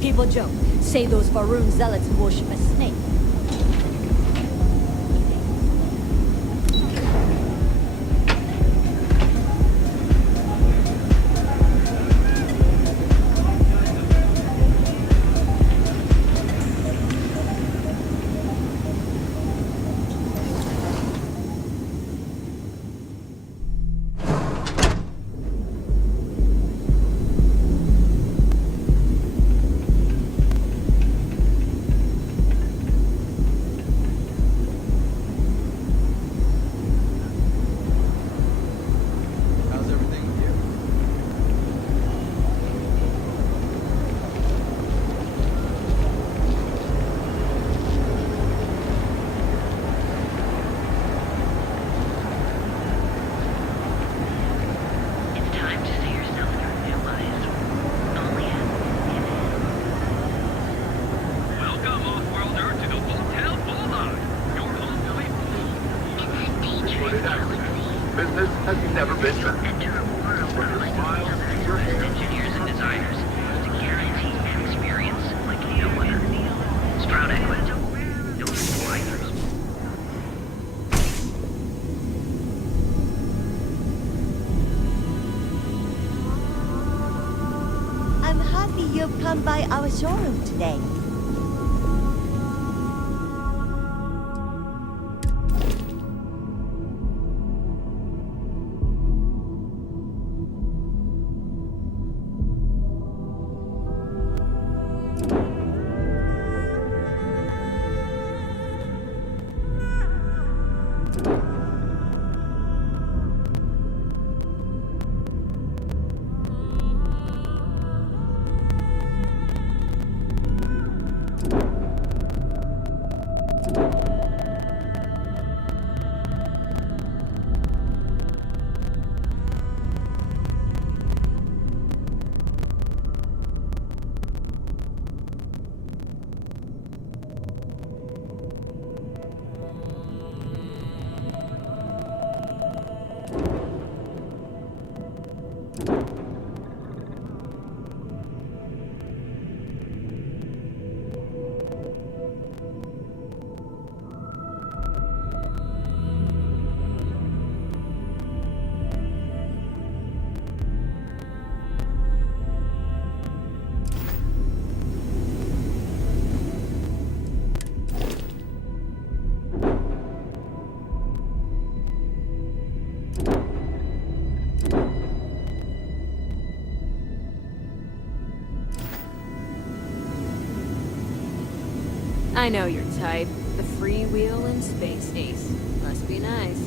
People joke, say those Varun zealots worship a snake. Business has never been better. Enter a world where engineers and designers to guarantee an experience like no other. Sprout Equid. Built for fighters. I'm happy you've come by our showroom today. I know your type. The freewheel and space ace. Must be nice.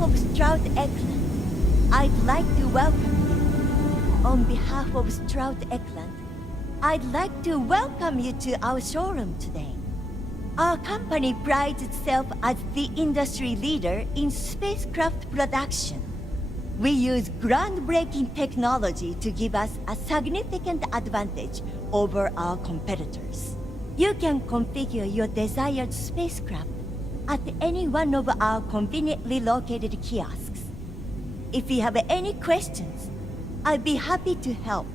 of Stroud Eklund, I'd like to welcome you. On behalf of Stroud Eklund, I'd like to welcome you to our showroom today. Our company prides itself as the industry leader in spacecraft production. We use groundbreaking technology to give us a significant advantage over our competitors. You can configure your desired spacecraft at any one of our conveniently located kiosks. If you have any questions, I'd be happy to help.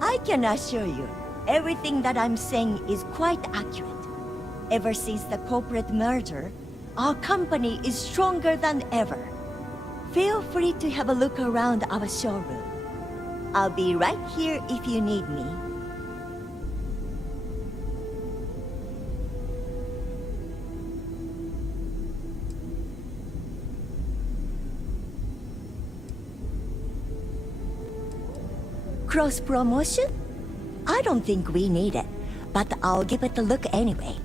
I can assure you, everything that I'm saying is quite accurate. Ever since the corporate merger, our company is stronger than ever. Feel free to have a look around our showroom. I'll be right here if you need me. Cross-promotion? I don't think we need it, but I'll give it a look anyway.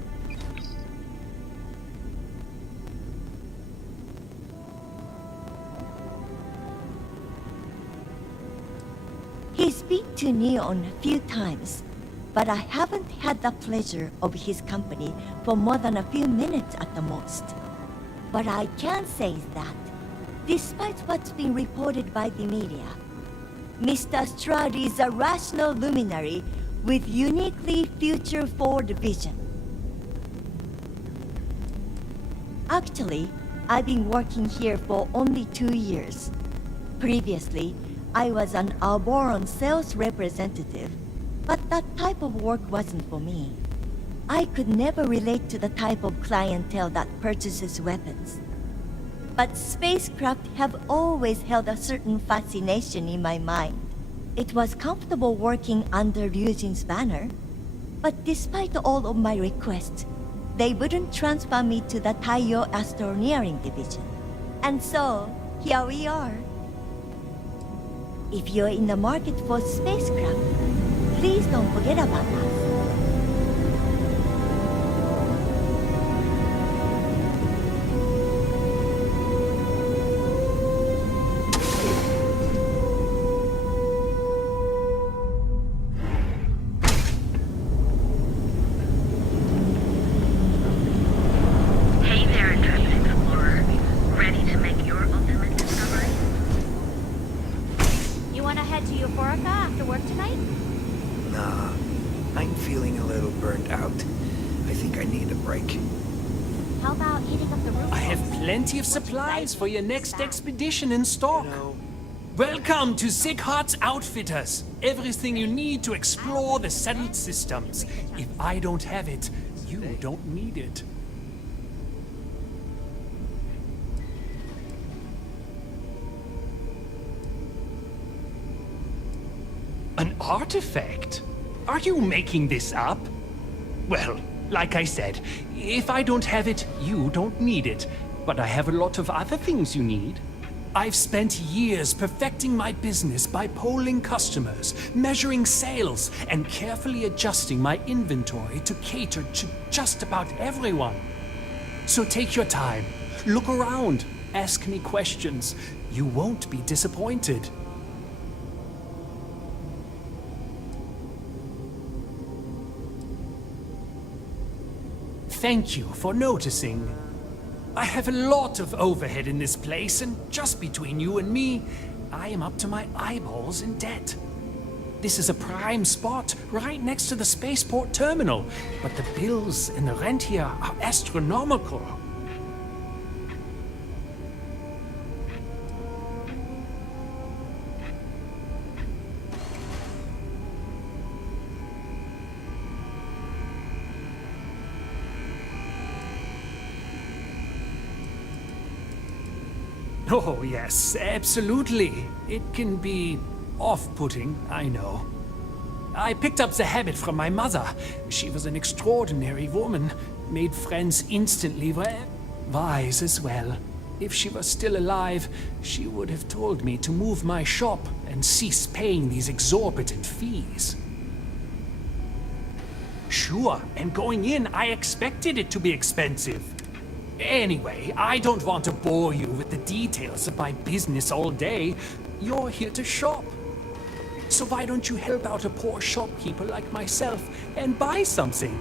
He's been to Neon a few times, but I haven't had the pleasure of his company for more than a few minutes at the most. What I can say is that, despite what's been reported by the media, Mr. Stroud is a rational luminary with uniquely future-forward vision. Actually, I've been working here for only 2 years. Previously, I was an Alboron sales representative, but that type of work wasn't for me. I could never relate to the type of clientele that purchases weapons. But spacecraft have always held a certain fascination in my mind. It was comfortable working under Ryujin's banner, but despite all of my requests, they wouldn't transfer me to the Taiyo Astroneering Division. And so, here we are. If you're in the market for spacecraft, please don't forget about us. Supplies for your next expedition in stock. Welcome to Sickhart's Outfitters. Everything you need to explore the settled systems. If I don't have it, you don't need it. An artifact? Are you making this up? Well, like I said, if I don't have it, you don't need it. But I have a lot of other things you need. I've spent years perfecting my business by polling customers, measuring sales, and carefully adjusting my inventory to cater to just about everyone. So take your time, look around, ask me questions. You won't be disappointed. Thank you for noticing. I have a lot of overhead in this place, and just between you and me, I am up to my eyeballs in debt. This is a prime spot right next to the spaceport terminal, but the bills and the rent here are astronomical. Oh, yes, absolutely. It can be off-putting, I know. I picked up the habit from my mother. She was an extraordinary woman, made friends instantly, wise as well. If she was still alive, she would have told me to move my shop and cease paying these exorbitant fees. Sure, and going in, I expected it to be expensive. Anyway, I don't want to bore you with the details of my business all day. You're here to shop. So why don't you help out a poor shopkeeper like myself and buy something?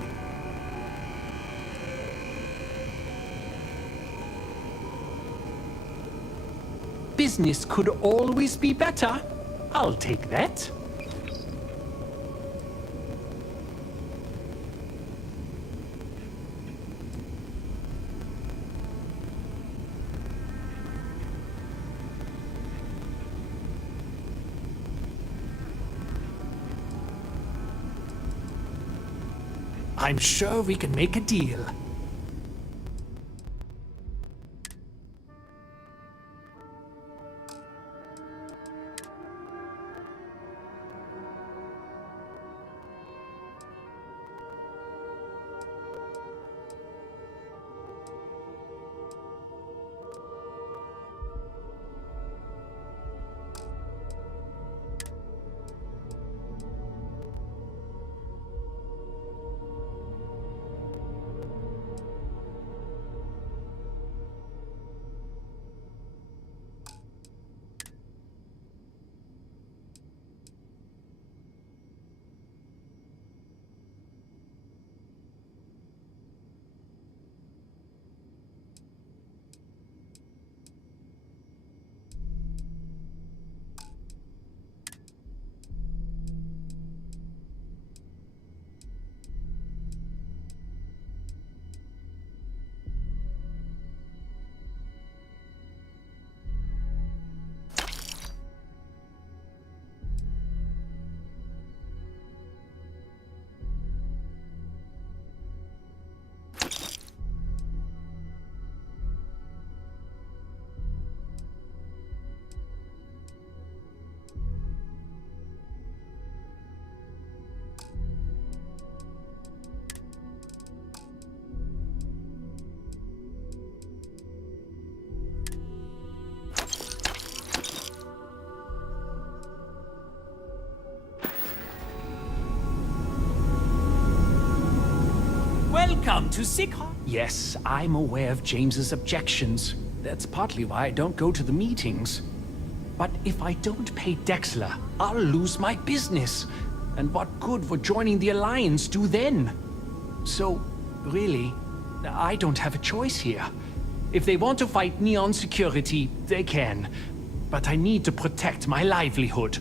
Business could always be better. I'll take that. I'm sure we can make a deal. Welcome to Sick Hall. Yes, I'm aware of James's objections. That's partly why I don't go to the meetings. But if I don't pay Dexler, I'll lose my business. And what good would joining the Alliance do then? So, really, I don't have a choice here. If they want to fight Neon Security, they can. But I need to protect my livelihood.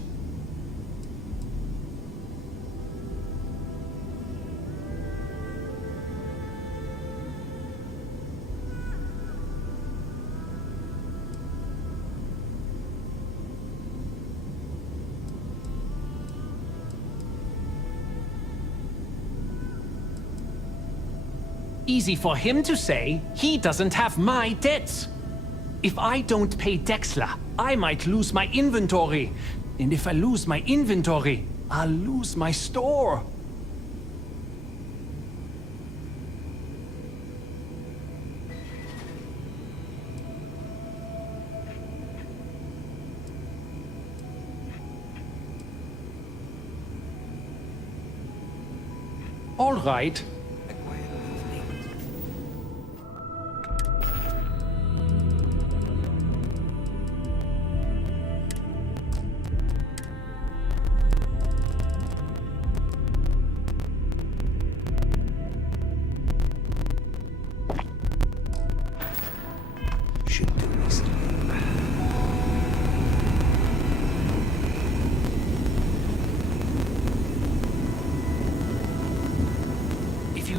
Easy for him to say, he doesn't have my debts. If I don't pay Dexler, I might lose my inventory. And if I lose my inventory, I'll lose my store. All right.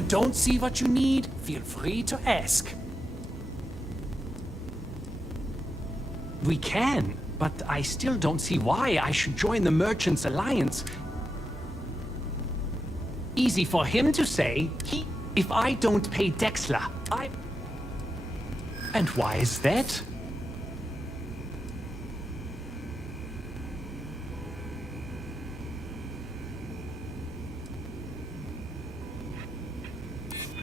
Don't see what you need, feel free to ask. We can, but I still don't see why I should join the Merchants Alliance. Easy for him to say, if I don't pay Dexler, I... And why is that?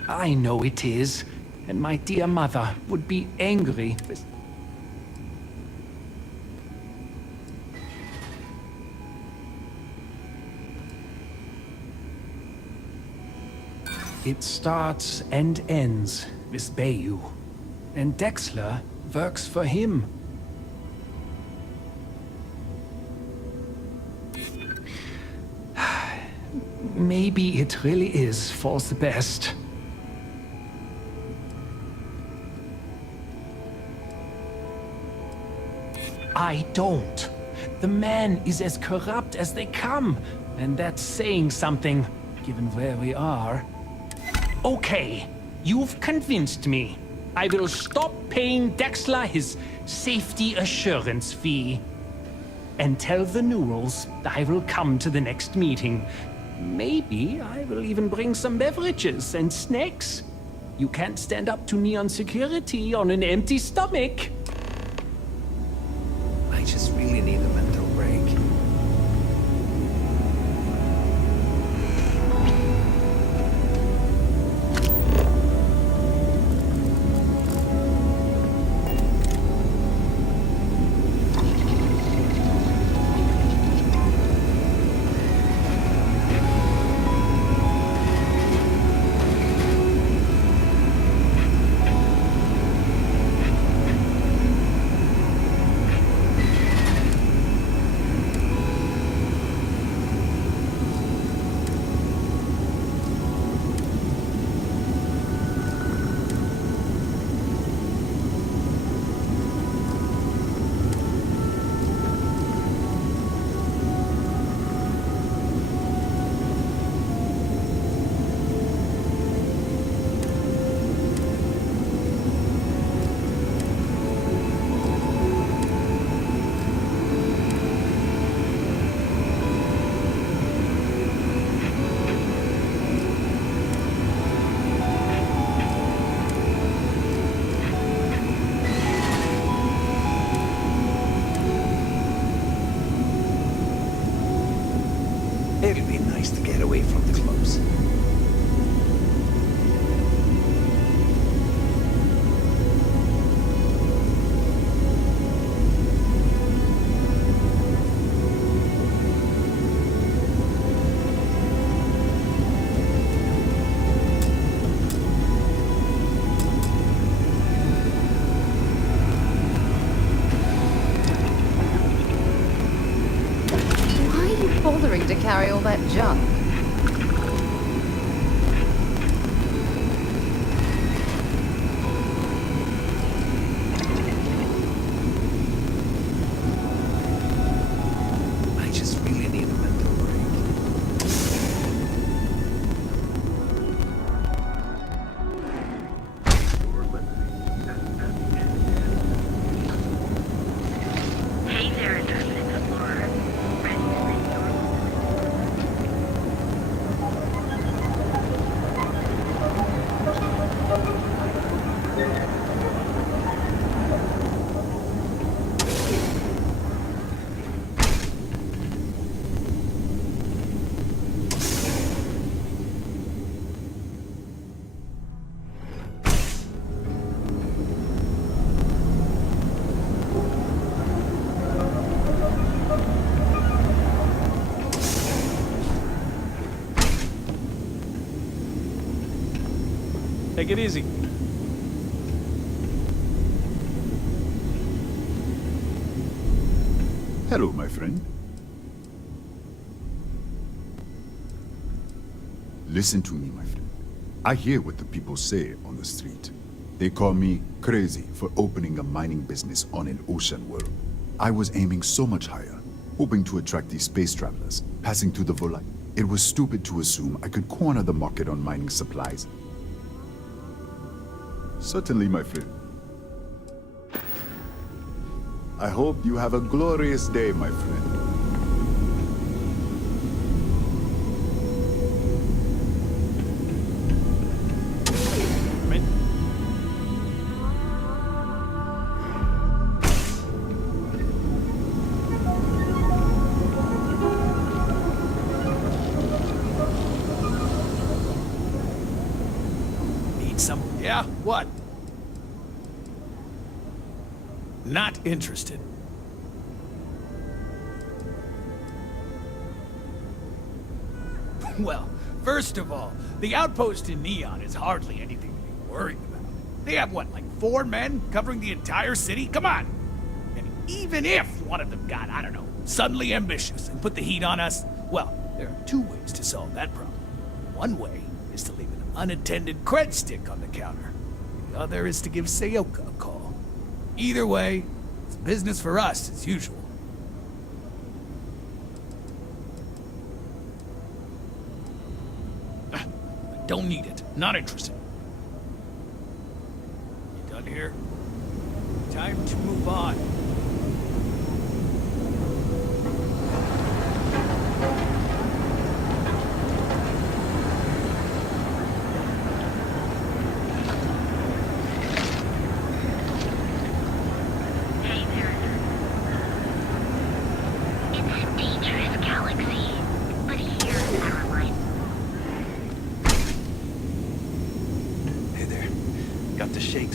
I know it is, and my dear mother would be angry. It starts and ends with Bayou. And Dexler works for him. Maybe it really is for the best. I don't. The man is as corrupt as they come, and that's saying something, given where we are. Okay, you've convinced me. I will stop paying Dexler his safety assurance fee. And tell the Neurals I will come to the next meeting. Maybe I will even bring some beverages and snacks. You can't stand up to Neon security on an empty stomach. I just really need a mental break. It'd be nice to get away from the clubs. Bothering to carry all that junk. I just really need a mental break. Hey there, Dustin Explorer. Take it easy. Hello, my friend. Listen to me, my friend. I hear what the people say on the street. They call me crazy for opening a mining business on an ocean world. I was aiming so much higher, hoping to attract these space travelers, passing through the Volite. It was stupid to assume I could corner the market on mining supplies. Certainly, my friend. I hope you have a glorious day, my friend. Need some? Yeah, what? Not interested. Well, First of all, the outpost in Neon is hardly anything to be worried about. They have what, like 4 men covering the entire city? Come on! And even if one of them got, I don't know, suddenly ambitious and put the heat on us, well, there are 2 ways to solve that problem. One way is to leave an unattended cred stick on the counter. The other is to give Sayoka a call. Either way, it's business for us as usual. I don't need it. Not interested. You done here? Time to move on.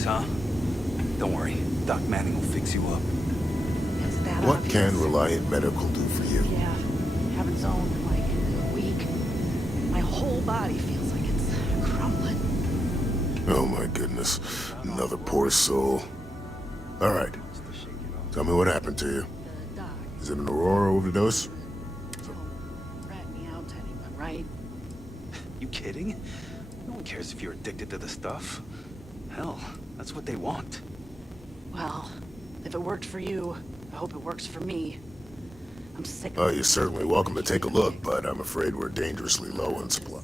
Huh? Don't worry, Doc Manning will fix you up. Is that What obvious? can Reliant Medical do for you? Yeah, haven't zoned in like a week. My whole body feels like it's crumbling. Oh my goodness, another poor soul. All right, tell me what happened to you. Is it an Aurora overdose? Rat me out to anyone, right? You kidding? No one cares if you're addicted to the stuff. Hell, that's what they want. Well, if it worked for you, I hope it works for me. I'm sick Oh, of you're certainly welcome to take a look, but I'm afraid we're dangerously low on supply.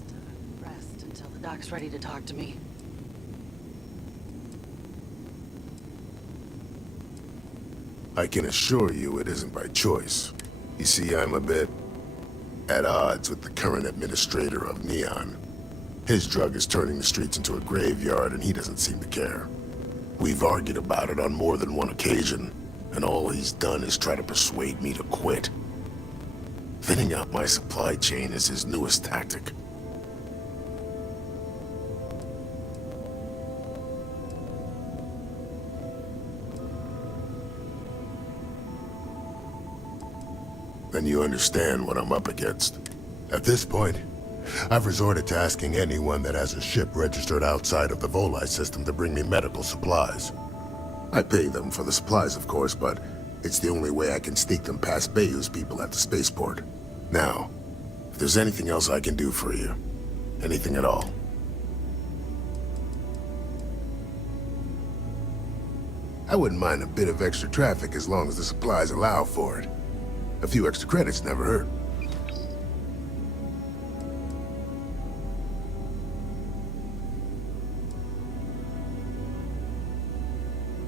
rest until the doc's ready to talk to me. I can assure you it isn't by choice. You see, I'm a bit at odds with the current administrator of Neon. His drug is turning the streets into a graveyard, and he doesn't seem to care. We've argued about it on more than one occasion, and all he's done is try to persuade me to quit. Thinning out my supply chain is his newest tactic. Then you understand what I'm up against. At this point, I've resorted to asking anyone that has a ship registered outside of the Volii system to bring me medical supplies. I pay them for the supplies, of course, but it's the only way I can sneak them past Bayou's people at the spaceport. Now, if there's anything else I can do for you, anything at all. I wouldn't mind a bit of extra traffic as long as the supplies allow for it. A few extra credits never hurt.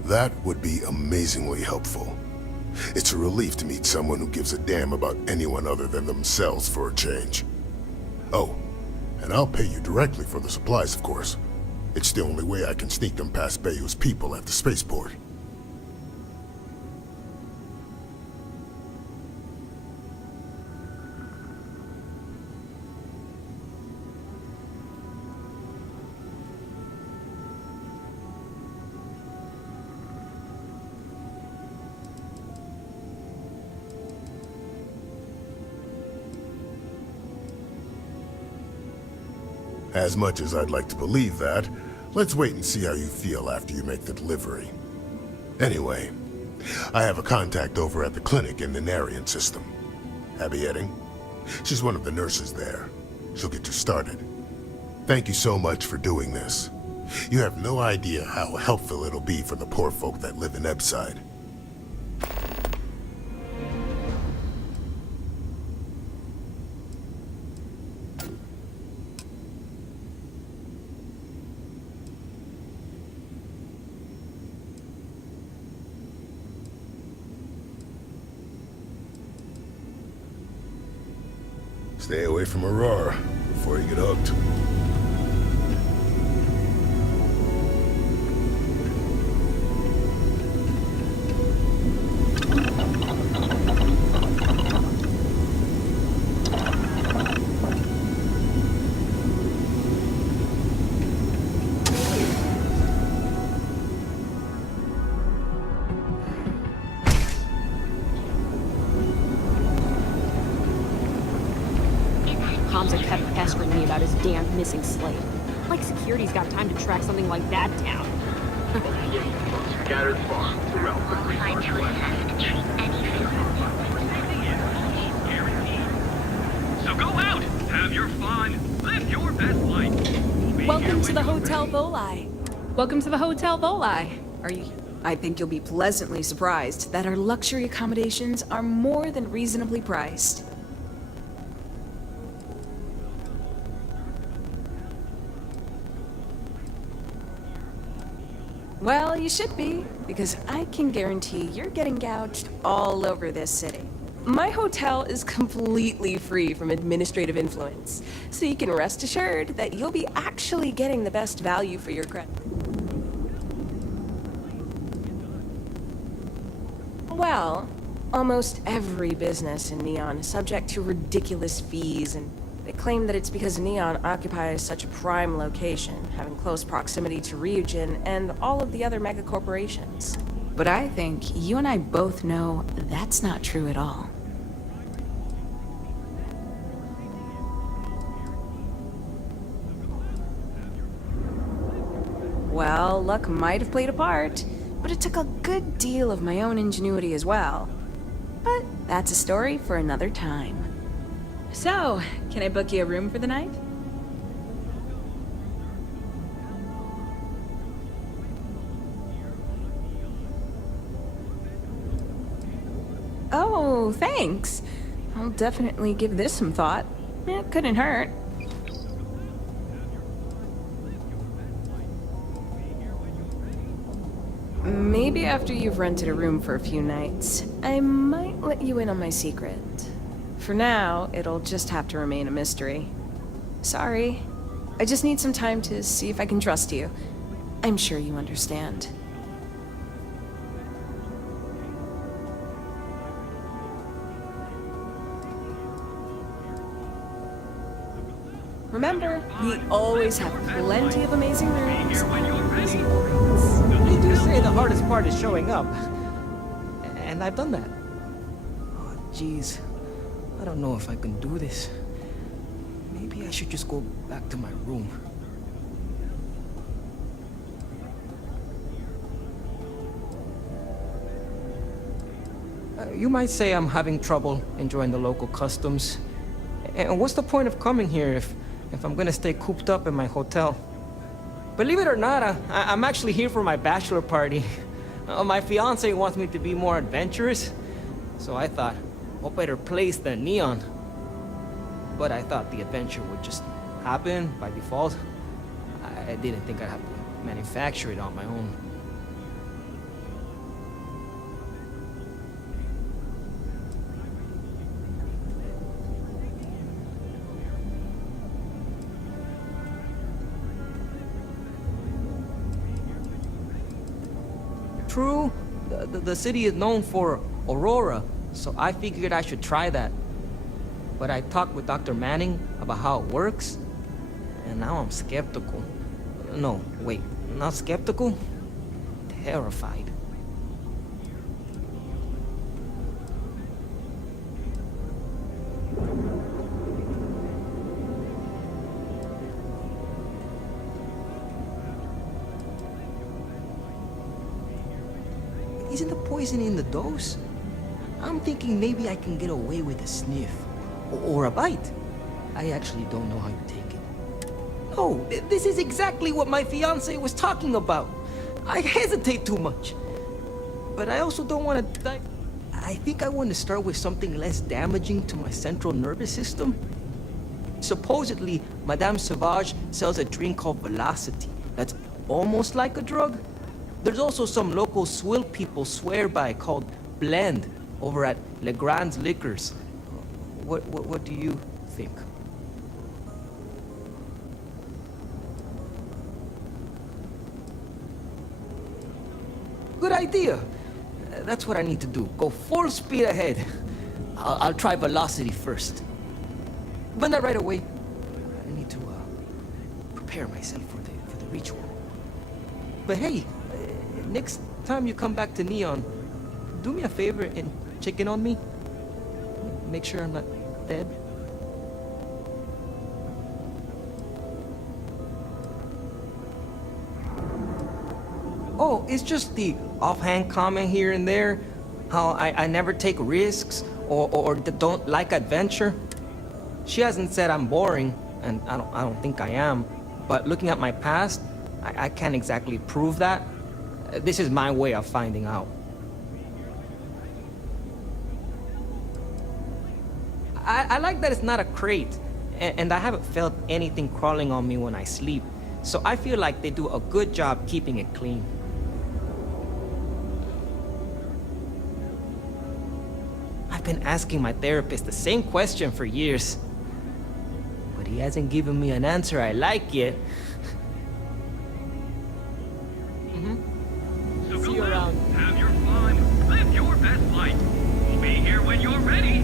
That would be amazingly helpful. It's a relief to meet someone who gives a damn about anyone other than themselves for a change. Oh, and I'll pay you directly for the supplies, of course. It's the only way I can sneak them past Bayou's people at the spaceport. As much as I'd like to believe that, let's wait and see how you feel after you make the delivery. Anyway, I have a contact over at the clinic in the Narian system. Abby Edding. She's one of the nurses there. She'll get you started. Thank you so much for doing this. You have no idea how helpful it'll be for the poor folk that live in Ebside. Stay away from Aurora before you get hooked. Comms are kept pestering me about his damn missing slate. Like security's got time to track something like that down. Scattered far throughout the Qualified to assess and treat any So go out, have your fun, live your best life. Welcome to the Hotel Voli. Welcome to the Hotel Voli. I think you'll be pleasantly surprised that our luxury accommodations are more than reasonably priced. Well, you should be, because I can guarantee you're getting gouged all over this city. My hotel is completely free from administrative influence, so you can rest assured that you'll be actually getting the best value for your credit. Well, almost every business in Neon is subject to ridiculous fees, and they claim that it's because Neon occupies such a prime location, having close proximity to Ryujin and all of the other megacorporations. But I think you and I both know that's not true at all. Well, luck might have played a part, but it took a good deal of my own ingenuity as well. But that's a story for another time. So, can I book you a room for the night? Oh, thanks. I'll definitely give this some thought. It couldn't hurt. Maybe after you've rented a room for a few nights, I might let you in on my secret. For now, it'll just have to remain a mystery. Sorry. I just need some time to see if I can trust you. I'm sure you understand. Remember, we always have plenty of amazing rooms and reasonable rates. You do say the hardest part is showing up. And I've done that. Oh, jeez. I don't know if I can do this. Maybe I should just go back to my room. You might say I'm having trouble enjoying the local customs. And what's the point of coming here if I'm gonna stay cooped up in my hotel? Believe it or not, I'm actually here for my bachelor party. My fiance wants me to be more adventurous, so I thought, what better place than Neon? But I thought the adventure would just happen by default. I didn't think I'd have to manufacture it on my own. True, the city is known for Aurora, so I figured I should try that. But I talked with Dr. Manning about how it works, and now I'm skeptical. No, wait, not skeptical? Terrified. Isn't the poison in the dose? I'm thinking maybe I can get away with a sniff. Or a bite. I actually don't know how you take it. No, this is exactly what my fiance was talking about. I hesitate too much. But I also don't want to die. I think I want to start with something less damaging to my central nervous system. Supposedly, Madame Sauvage sells a drink called Velocity that's almost like a drug. There's also some local swill people swear by called Blend over at Legrand's Liquors. What do you think? Good idea. That's what I need to do. Go full speed ahead. I'll try Velocity first. But not right away. I need to prepare myself for the ritual. But hey, next time you come back to Neon, do me a favor and check in on me. Make sure I'm not dead. Oh, it's just the offhand comment here and there. How I never take risks or don't like adventure. She hasn't said I'm boring, and I don't think I am. But looking at my past, I can't exactly prove that. This is my way of finding out. I like that it's not a crate, and I haven't felt anything crawling on me when I sleep. So I feel like they do a good job keeping it clean. I've been asking my therapist the same question for years, but he hasn't given me an answer I like yet. So go out, have your fun, live your best life. We'll be here when you're ready.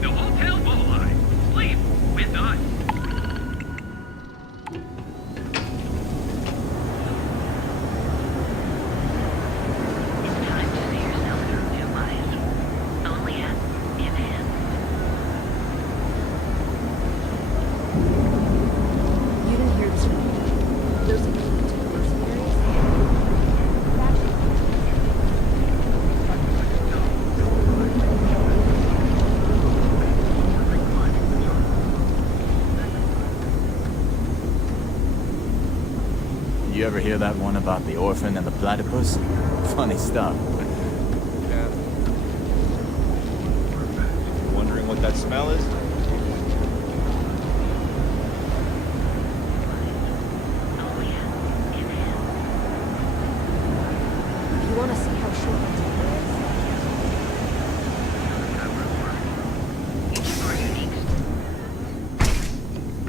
The Hotel Bolide. Sleep with us. You didn't hear this from me. There's a key to the mercenaries. You ever hear that one about the orphan and the platypus? Funny stuff. Yeah. Wondering what that smell is? You want to see how short the temper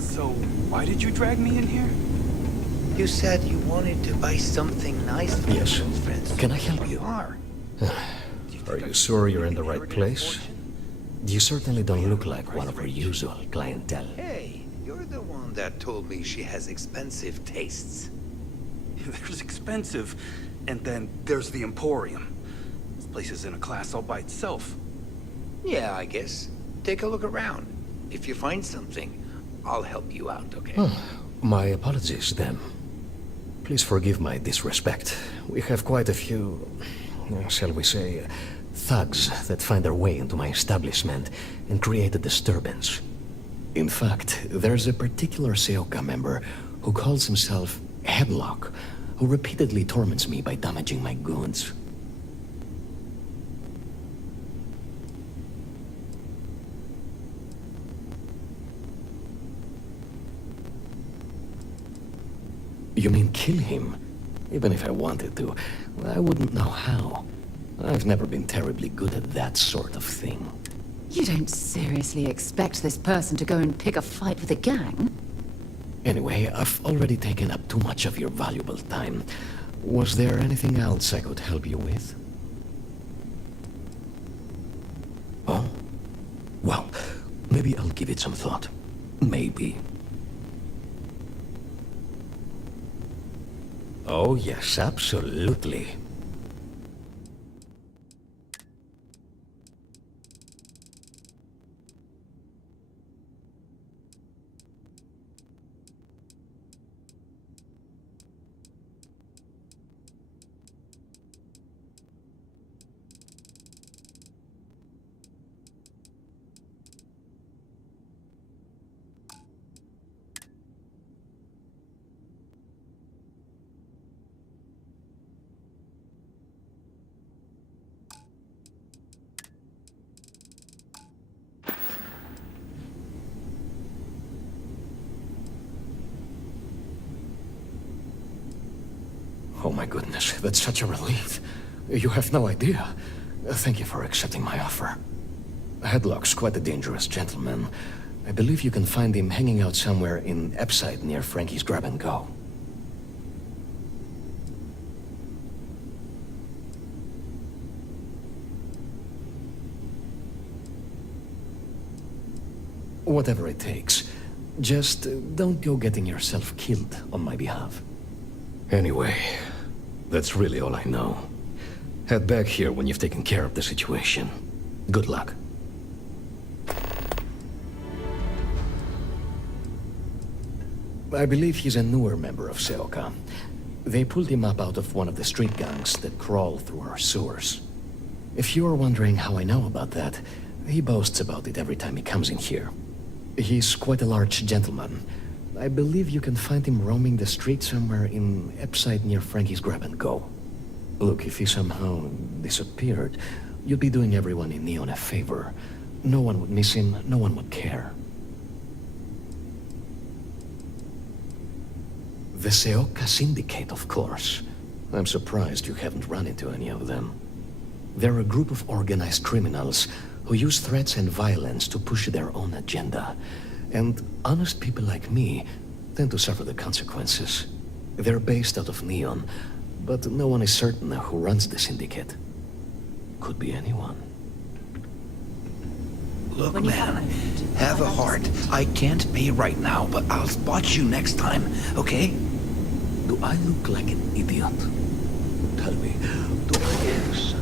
So, why did you drag me in here? You said you wanted to buy something nice for Yes. your friends. Can I help you? Are. Are you sure you're in the right place? You certainly don't look like one of our usual clientele. Hey, you're the one that told me she has expensive tastes. There's expensive, and then there's the Emporium. This place is in a class all by itself. Yeah, I guess. Take a look around. If you find something, I'll help you out, okay? My apologies, then. Please forgive my disrespect. We have quite a few, shall we say, thugs that find their way into my establishment and create a disturbance. In fact, there's a particular Seoka member who calls himself Headlock, who repeatedly torments me by damaging my goods. You mean kill him? Even if I wanted to, I wouldn't know how. I've never been terribly good at that sort of thing. You don't seriously expect this person to go and pick a fight with a gang? Anyway, I've already taken up too much of your valuable time. Was there anything else I could help you with? Oh? Well, maybe I'll give it some thought. Maybe. Oh, yes, absolutely. Oh my goodness, that's such a relief. You have no idea. Thank you for accepting my offer. Headlock's quite a dangerous gentleman. I believe you can find him hanging out somewhere in Epside near Frankie's Grab and Go. Whatever it takes. Just don't go getting yourself killed on my behalf. Anyway, that's really all I know. Head back here when you've taken care of the situation. Good luck. I believe he's a newer member of Seoka. They pulled him up out of one of the street gangs that crawl through our sewers. If you're wondering how I know about that, he boasts about it every time he comes in here. He's quite a large gentleman. I believe you can find him roaming the street somewhere in Epside near Frankie's Grab and Go. Look, if he somehow disappeared, you'd be doing everyone in Neon a favor. No one would miss him, no one would care. The Seoka Syndicate, of course. I'm surprised you haven't run into any of them. They're a group of organized criminals who use threats and violence to push their own agenda. And honest people like me tend to suffer the consequences. They're based out of Neon, but no one is certain who runs the syndicate. Could be anyone. Look, man, have a heart. I can't pay right now, but I'll spot you next time, okay? Do I look like an idiot? Tell me, do I yes?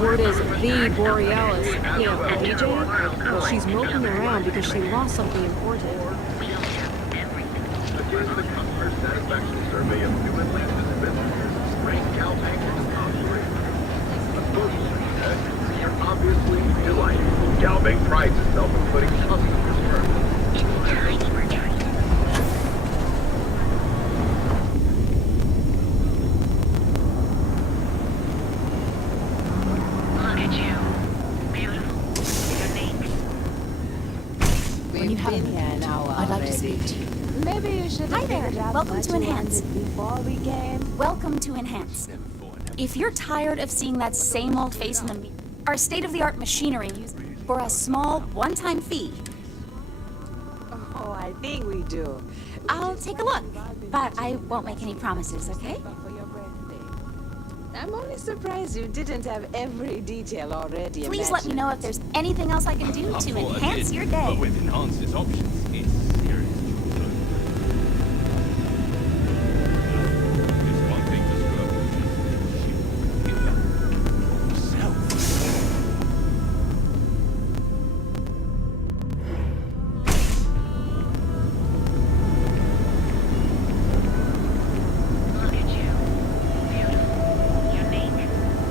Word is the Borealis. You know, DJ? Well, she's moping around because she lost something important. Again, the customer satisfaction survey of New Atlantis businesses ranked Caltech as the top 3. Associates, you're obviously delighted. Calbank prides itself in putting customers first. When you have here now, I'd like to speak to you. Maybe you should. Hi there. Welcome to Enhance. Before we came. Welcome to Enhance. If you're tired of seeing that same old face in the mirror, our state-of-the-art machinery used for a small one-time fee. Oh, I think we do. I'll take a look, but I won't make any promises, okay? I'm only surprised you didn't have every detail already. Please let me know if there's anything else I can do to enhance your day. But with enhanced options, it's serious. It's one thing to screw up. Look at you. Beautiful, unique,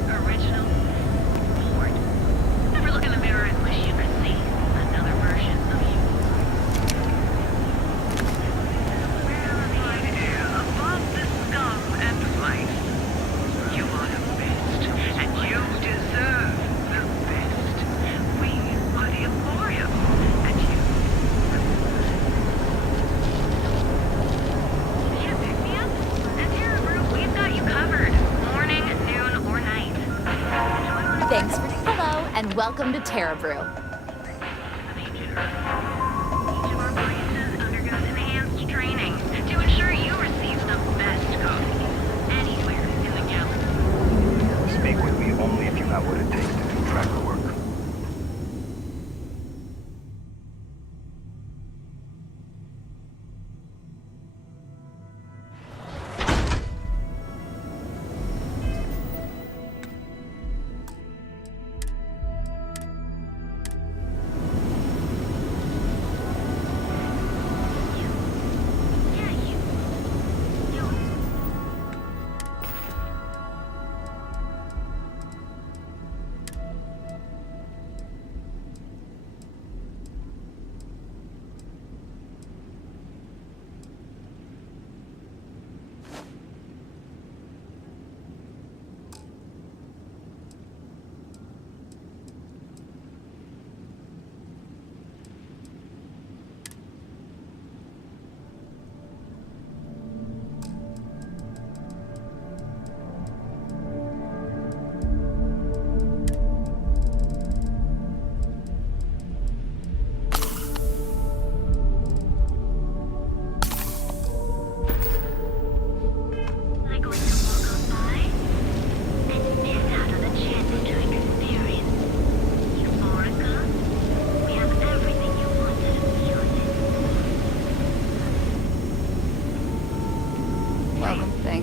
original, forward. Never look in the mirror and wish you could see another version of you. Rarefied air above the scum and life. You are the best, and you deserve the best. We are the Emporium, and you. You pick me up? At Terra Brew, we've got you covered. Morning, noon, or night. Thanks for hello and welcome to Terra Brew. Each of our baristas undergoes enhanced training to ensure you receive the best coffee anywhere in the galaxy. Speak with me only if you have what it takes to do tracker work.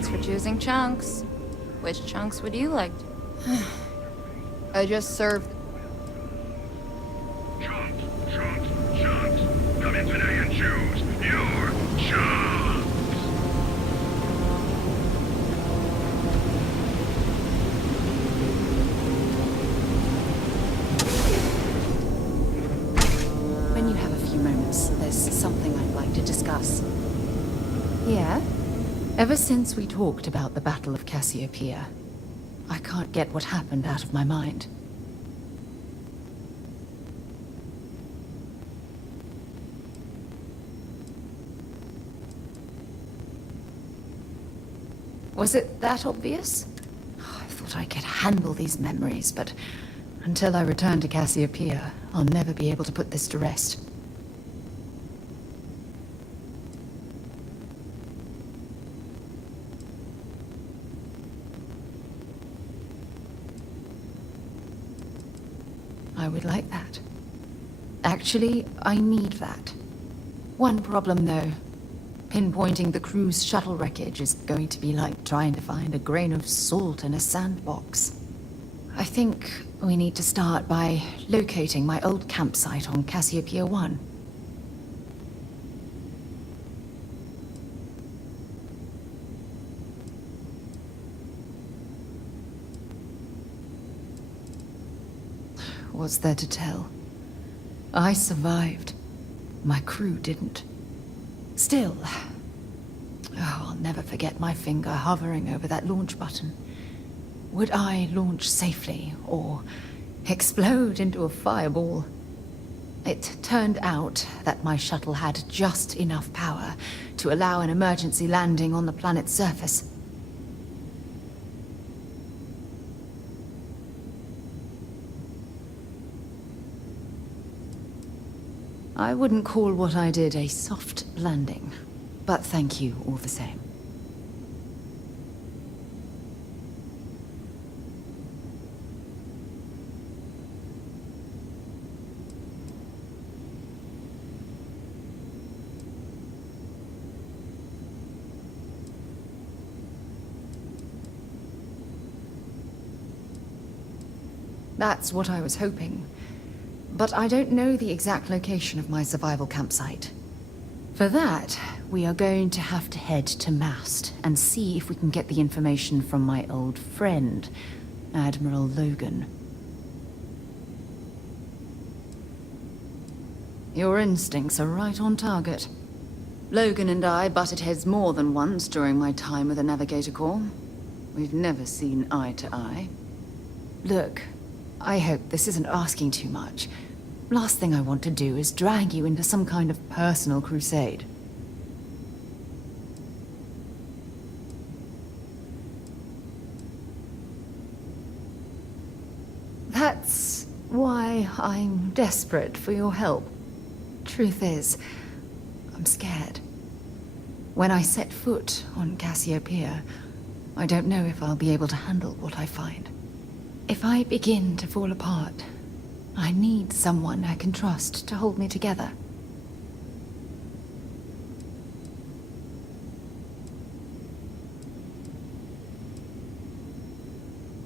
Thanks for choosing chunks. Which chunks would you like? I just served. Chunks. Come in today and choose your chunks. When you have a few moments, there's something I'd like to discuss. Yeah? Ever since we talked about the Battle of Cassiopeia, I can't get what happened out of my mind. Was it that obvious? I thought I could handle these memories, but until I return to Cassiopeia, I'll never be able to put this to rest. I would like that. Actually, I need that. One problem, though. Pinpointing the crew's shuttle wreckage is going to be like trying to find a grain of salt in a sandbox. I think we need to start by locating my old campsite on Cassiopeia 1. What's there to tell? I survived. My crew didn't. Still, I'll never forget my finger hovering over that launch button. Would I launch safely, or explode into a fireball? It turned out that my shuttle had just enough power to allow an emergency landing on the planet's surface. I wouldn't call what I did a soft landing, but thank you all the same. That's what I was hoping. But I don't know the exact location of my survival campsite. For that, we are going to have to head to Mast and see if we can get the information from my old friend, Admiral Logan. Your instincts are right on target. Logan and I butted heads more than once during my time with the Navigator Corps. We've never seen eye to eye. Look, I hope this isn't asking too much. Last thing I want to do is drag you into some kind of personal crusade. That's why I'm desperate for your help. Truth is, I'm scared. When I set foot on Cassiopeia, I don't know if I'll be able to handle what I find. If I begin to fall apart, I need someone I can trust to hold me together.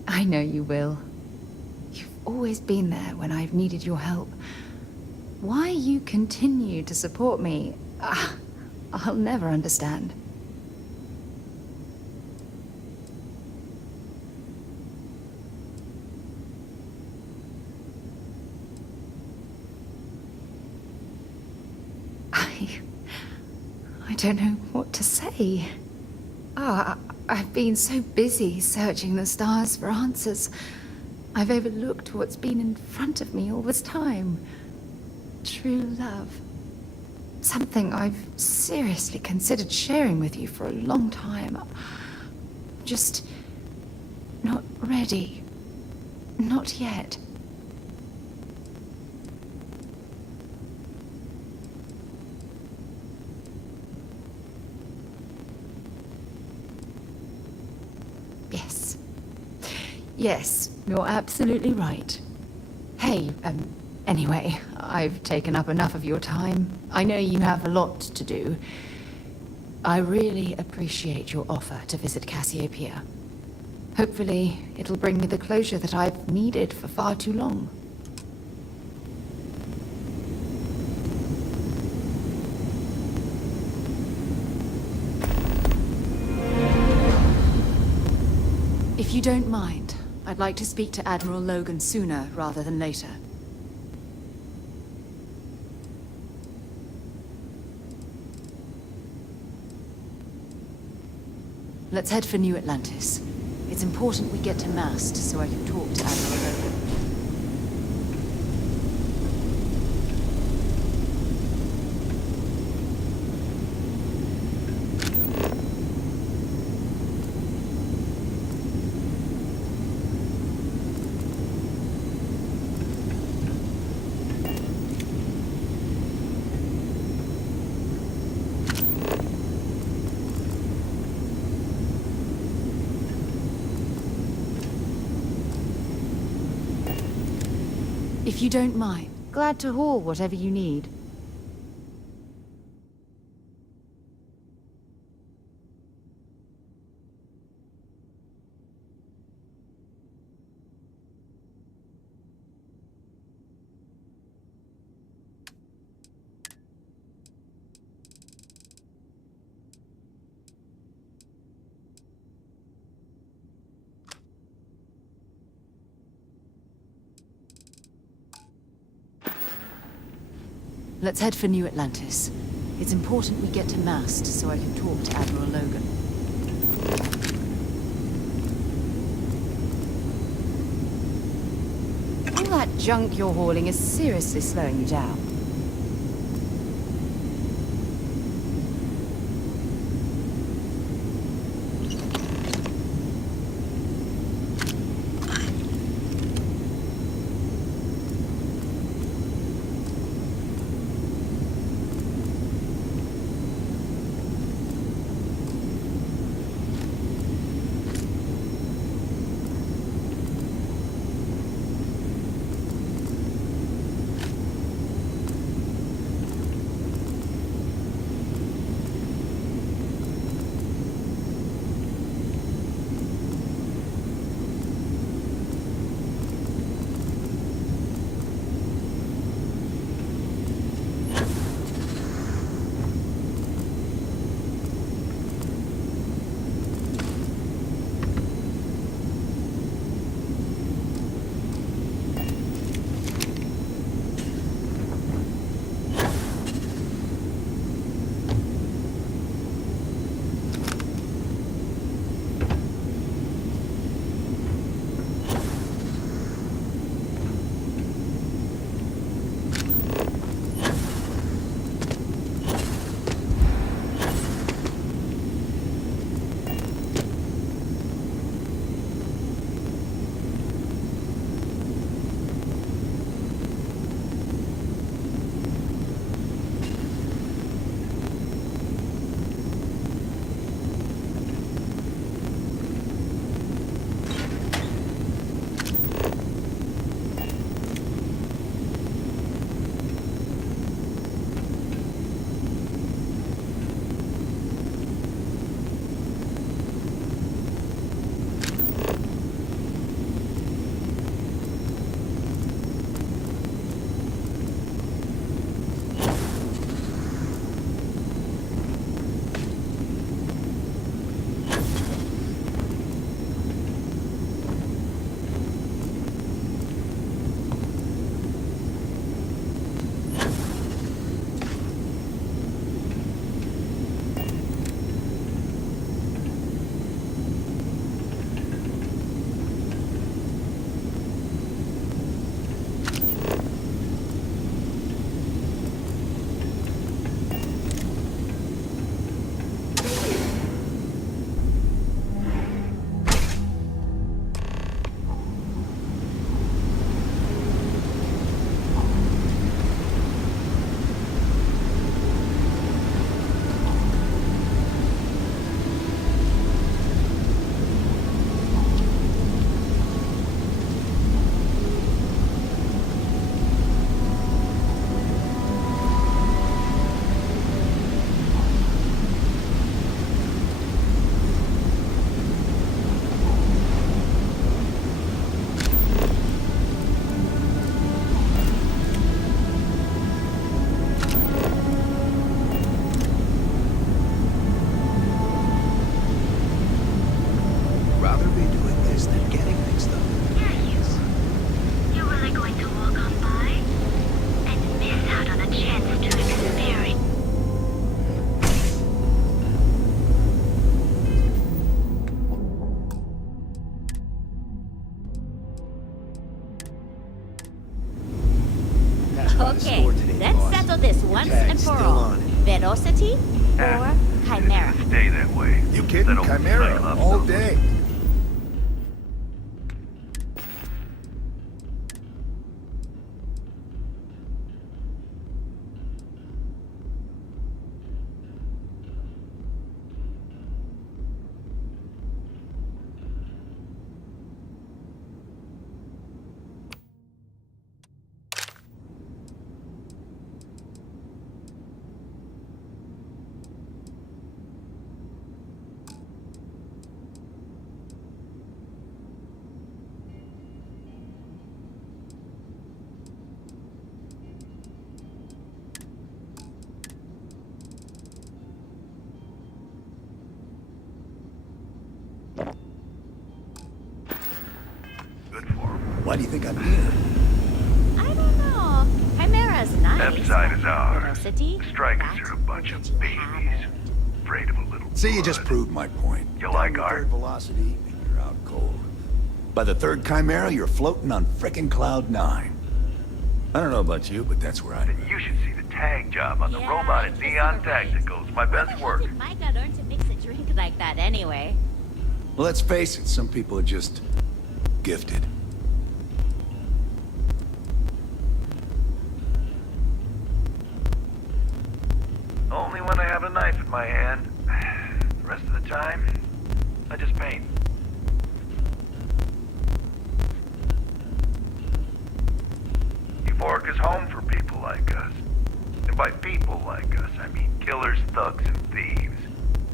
I know you will. You've always been there when I've needed your help. Why you continue to support me, I'll never understand. I don't know what to say. I've been so busy searching the stars for answers. I've overlooked what's been in front of me all this time. True love. Something I've seriously considered sharing with you for a long time. Just not ready. Not yet. Yes, you're absolutely right. Hey, anyway, I've taken up enough of your time. I know you have a lot to do. I really appreciate your offer to visit Cassiopeia. Hopefully, it'll bring me the closure that I've needed for far too long. If you don't mind, I'd like to speak to Admiral Logan sooner rather than later. Let's head for New Atlantis. It's important we get to Mast so I can talk to Admiral Logan. If you don't mind, glad to haul whatever you need. Let's head for New Atlantis. It's important we get to Mast so I can talk to Admiral Logan. All that junk you're hauling is seriously slowing you down. guess they're getting mixed up. You're really going to walk on by and miss out on a chance to experience. Okay, let's settle this once and for all. Velocity or Chimera? Stay that way. You kidding? Chimera all day. Why do you think I'm here? I don't know. Chimera's nice. Upside is ours. Velocity? Strikers are a bunch of babies. Afraid of a little See, you just proved my point. You like art? Third velocity, and you're out cold. By the third Chimera, you're floating on frickin' Cloud 9. I don't know about you, but that's where I live. You should see the tag job on the robot at Neon Tacticals. My best work. Did Micah learn to mix a drink like that anyway? Well, let's face it, some people are just gifted. Only when I have a knife in my hand. The rest of the time, I just paint. Euphoric is home for people like us. And by people like us, I mean killers, thugs, and thieves.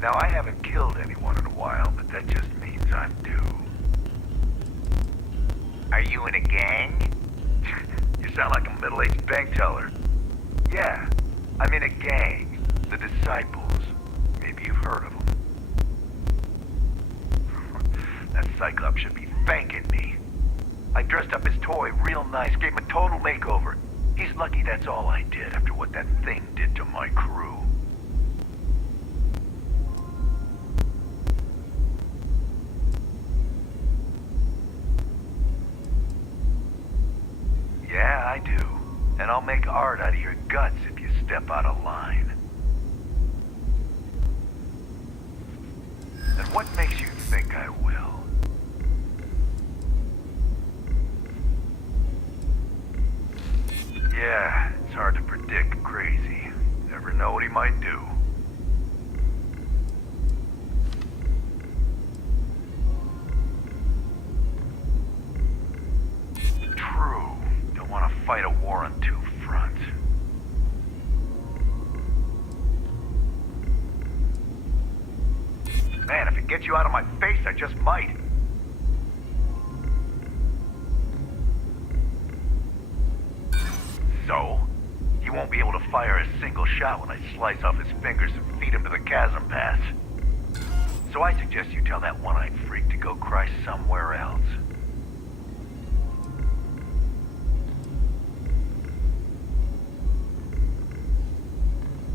Now, I haven't killed anyone in a while, but that just means I'm due. Are you in a gang? You sound like a middle-aged bank teller. Yeah, I'm in a gang. The Disciples. Maybe you've heard of them. That Cyclops should be thanking me. I dressed up his toy real nice, gave him a total makeover. He's lucky that's all I did after what that thing did to my crew. Yeah, I do. And I'll make art out of your guts if you step out of line. And what makes you think I will? Yeah, it's hard to predict crazy. Never know what he might do. True. Don't want to fight a war on two fronts. Man, if it gets you out of my face, I just might. So? He won't be able to fire a single shot when I slice off his fingers and feed him to the chasm pass. So I suggest you tell that one-eyed freak to go cry somewhere else.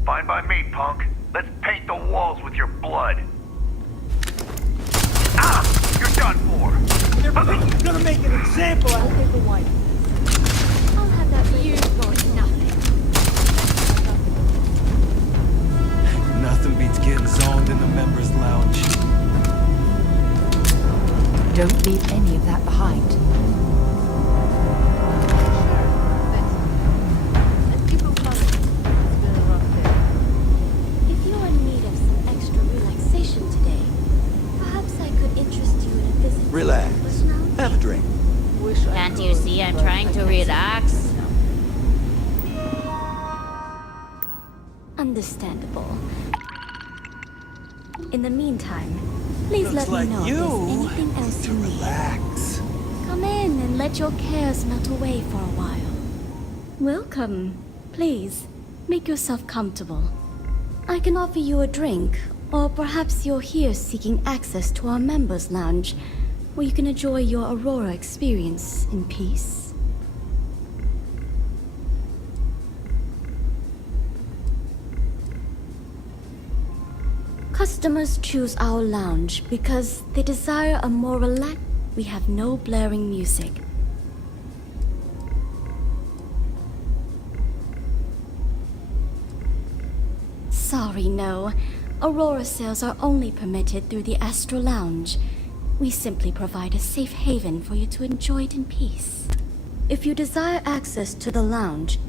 Fine by me, punk. Let's paint the walls with your blood. Ah! You're done for! They're gonna make an example out of paper white. I'll have that for you for nothing. Nothing beats getting zoned in the members' lounge. Don't leave any of that behind. If you're in need of some extra relaxation today, perhaps I could interest you in a visit. Relax. Have a drink. Can't you see I'm trying to relax? Understandable. In the meantime, please let me know if there's anything else you need. Relax. Come in and let your cares melt away for a while. Welcome. Please, make yourself comfortable. I can offer you a drink, or perhaps you're here seeking access to our members' lounge. where you can enjoy your Aurora experience in peace. Customers choose our lounge because they desire a more relaxed. We have no blaring music. Sorry, no. Aurora sales are only permitted through the Astral Lounge. We simply provide a safe haven for you to enjoy it in peace. If you desire access to the lounge,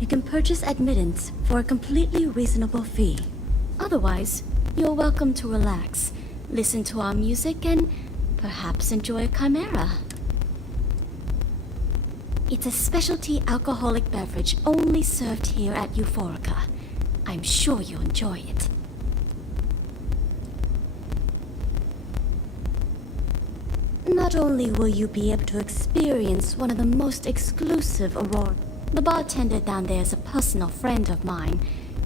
you can purchase admittance for a completely reasonable fee. Otherwise, you're welcome to relax, listen to our music, and perhaps enjoy a chimera. It's a specialty alcoholic beverage only served here at Euphorica. I'm sure you'll enjoy it. Not only will you be able to experience one of the most exclusive Aurora. The bartender down there is a personal friend of mine,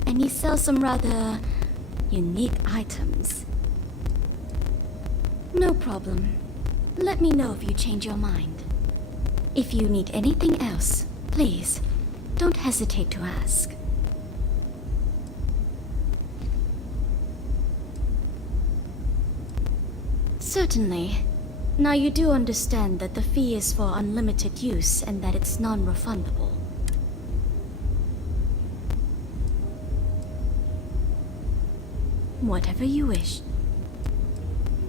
and he sells some rather unique items. No problem. Let me know if you change your mind. If you need anything else, please, don't hesitate to ask. Certainly. Now you do understand that the fee is for unlimited use and that it's non-refundable. Whatever you wish.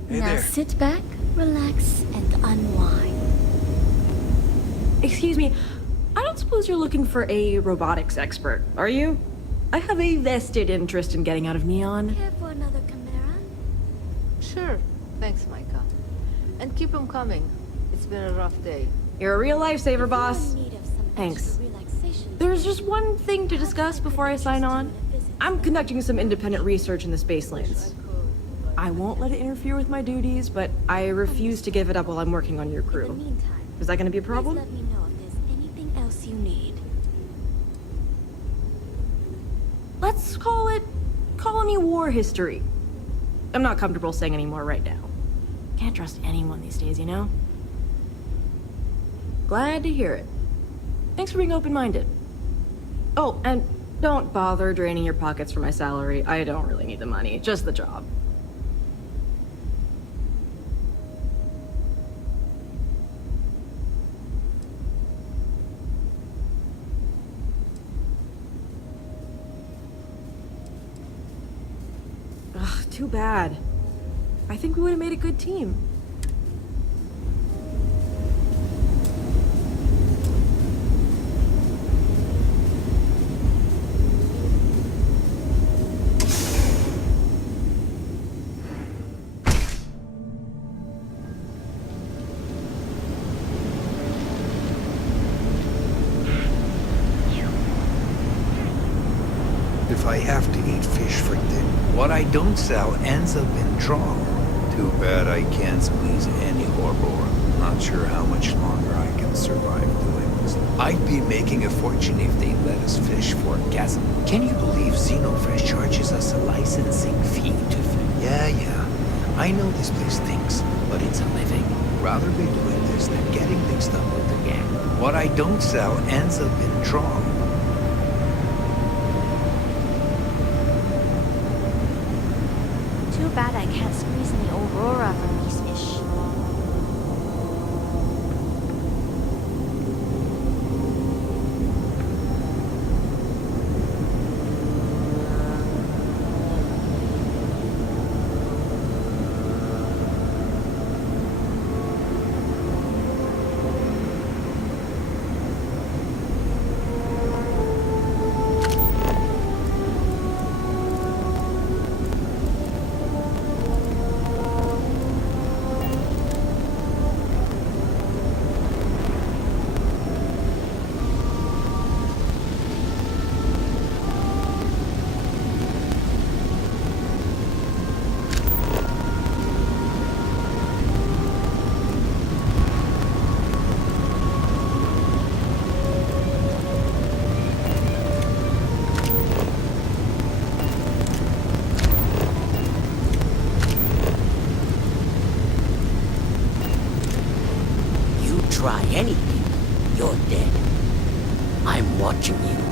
Hey Now there. sit back, relax, and unwind. Excuse me, I don't suppose you're looking for a robotics expert, are you? I have a vested interest in getting out of Neon. Care for another chimera? Sure. Thanks, Micah. And keep them coming. It's been a rough day. You're a real lifesaver, boss. Thanks. There's just one thing to discuss before I sign on. I'm conducting some independent research in the space lanes. I won't let it interfere with my duties, but I refuse to give it up while I'm working on your crew. Is that going to be a problem? Let me know if there's anything else you need. Let's call it colony war history. I'm not comfortable saying any more right now. Can't trust anyone these days, you know? Glad to hear it. Thanks for being open-minded. Oh, and don't bother draining your pockets for my salary. I don't really need the money, just the job. Ugh, too bad. I think we would have made a good team. If I have to eat fish for dinner, what I don't sell ends up in draw. Too bad I can't squeeze any Aurora. Not sure how much longer I can survive doing this. I'd be making a fortune if they let us fish for gas. Can you believe Xenofresh charges us a licensing fee to fish? Yeah. I know this place stinks, but it's a living. Rather be doing this than getting mixed up with the gang. What I don't sell ends up in draw. Too bad I can't squeeze any Aurora from these fish. try anything, you're dead. I'm watching you.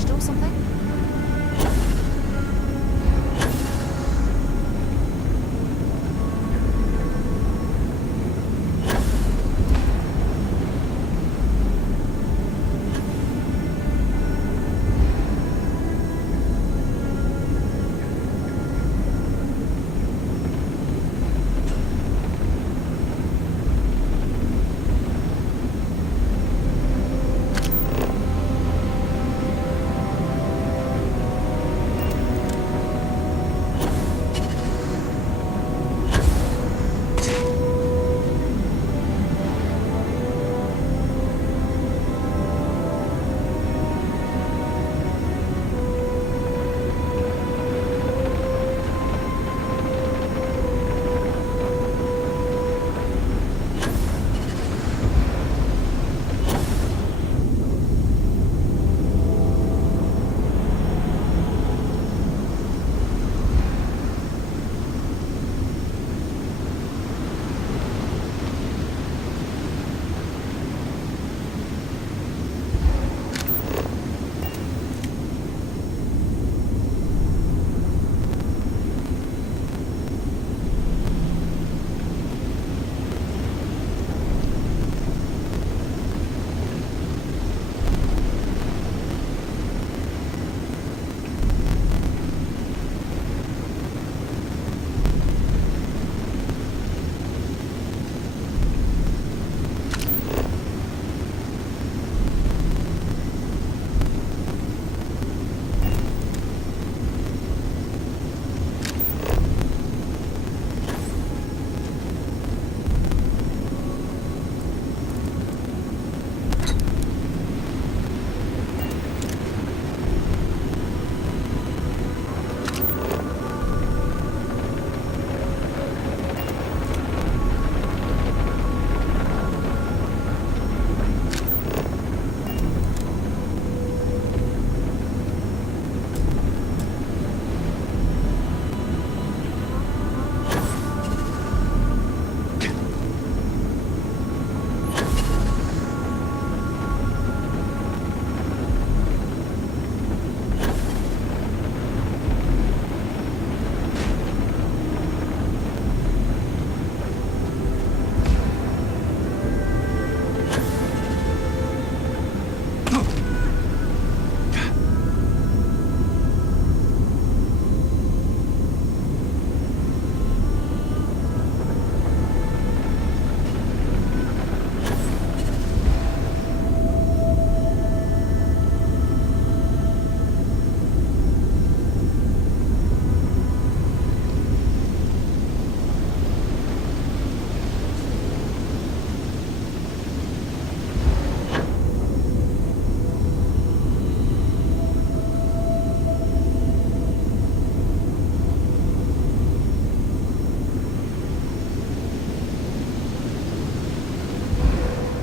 damaged or something?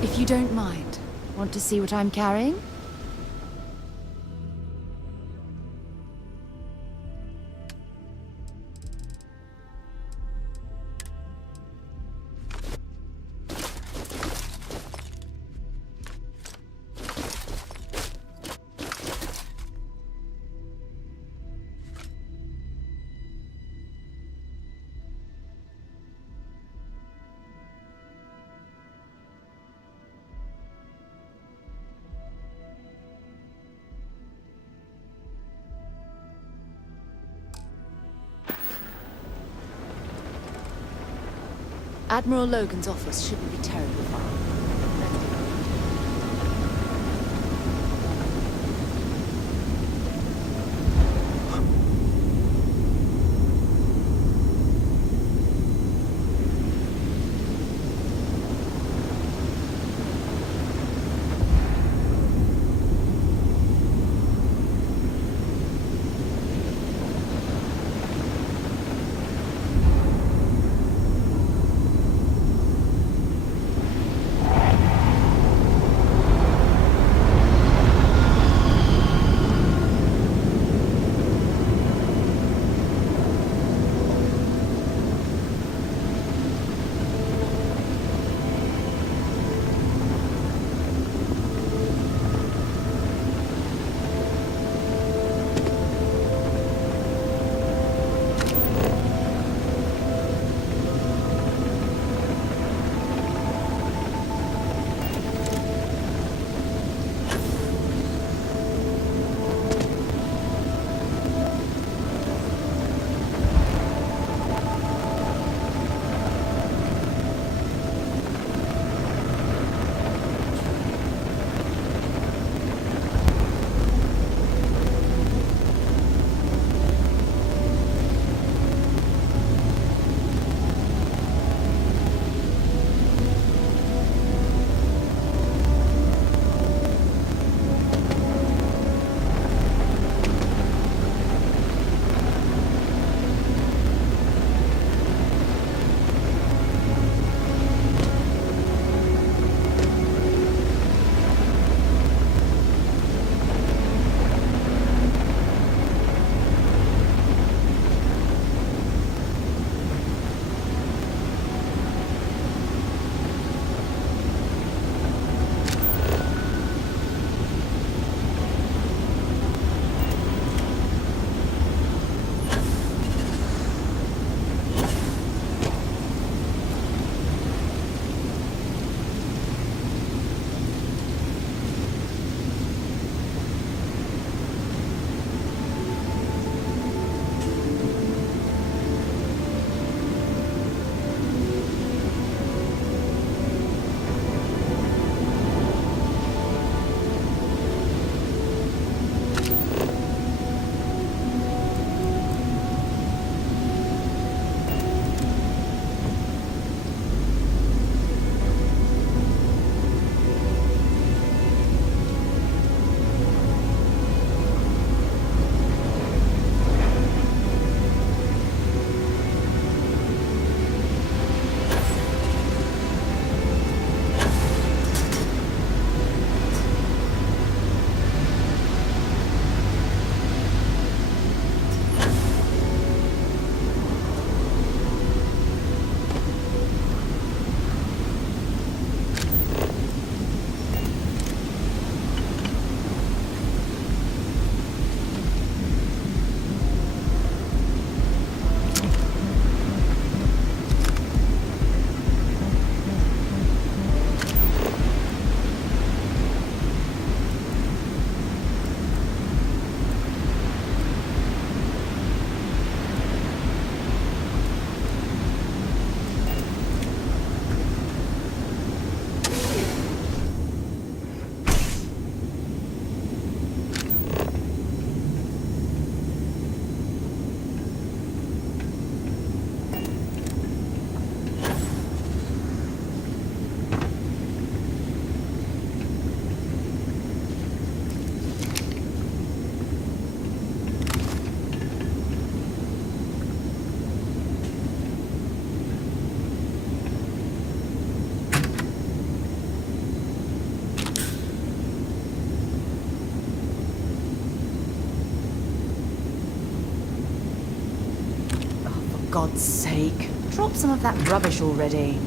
If you don't mind, want to see what I'm carrying? Admiral Logan's office shouldn't be terribly far. God's sake, drop some of that rubbish already.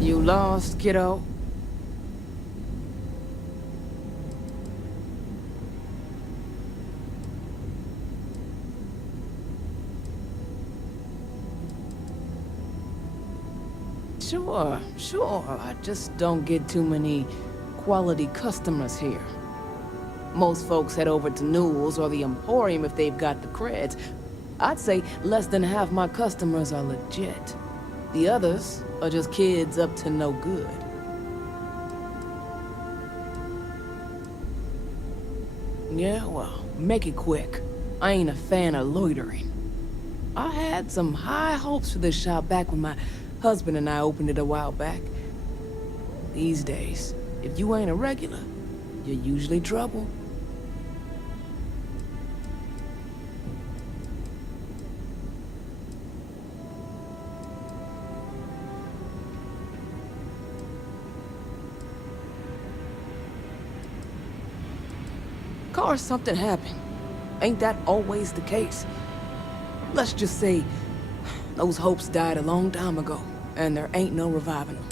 You lost, kiddo? Sure. I just don't get too many quality customers here. Most folks head over to Newell's or the Emporium if they've got the creds. I'd say less than half my customers are legit. The others are just kids up to no good. Yeah, well, make it quick. I ain't a fan of loitering. I had some high hopes for this shop back when my husband and I opened it a while back. These days, if you ain't a regular, you're usually trouble. Of course, something happened. Ain't that always the case? Let's just say those hopes died a long time ago, and there ain't no reviving them.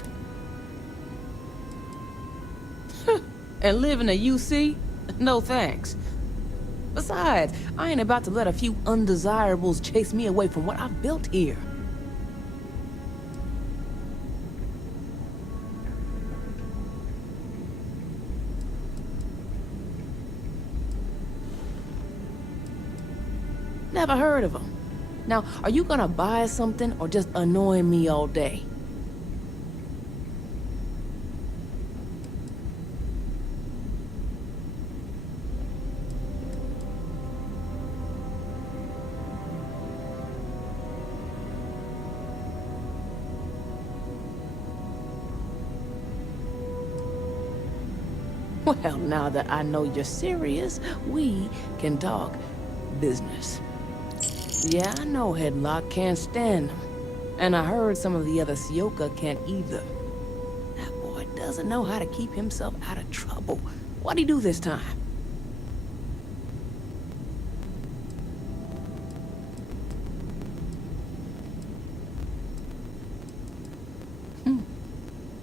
And live in a UC? No thanks. Besides, I ain't about to let a few undesirables chase me away from what I've built here. Never heard of them. Now, are you gonna buy something or just annoy me all day? Well, now that I know you're serious, we can talk business. Yeah, I know Headlock can't stand them. And I heard some of the other Sioka can't either. That boy doesn't know how to keep himself out of trouble. What'd he do this time?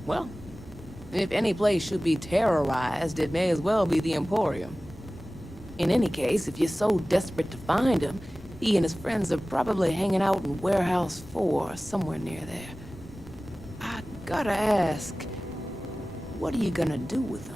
Well, if any place should be terrorized, it may as well be the Emporium. In any case, if you're so desperate to find him, he and his friends are probably hanging out in Warehouse 4, somewhere near there. I gotta ask, what are you gonna do with them?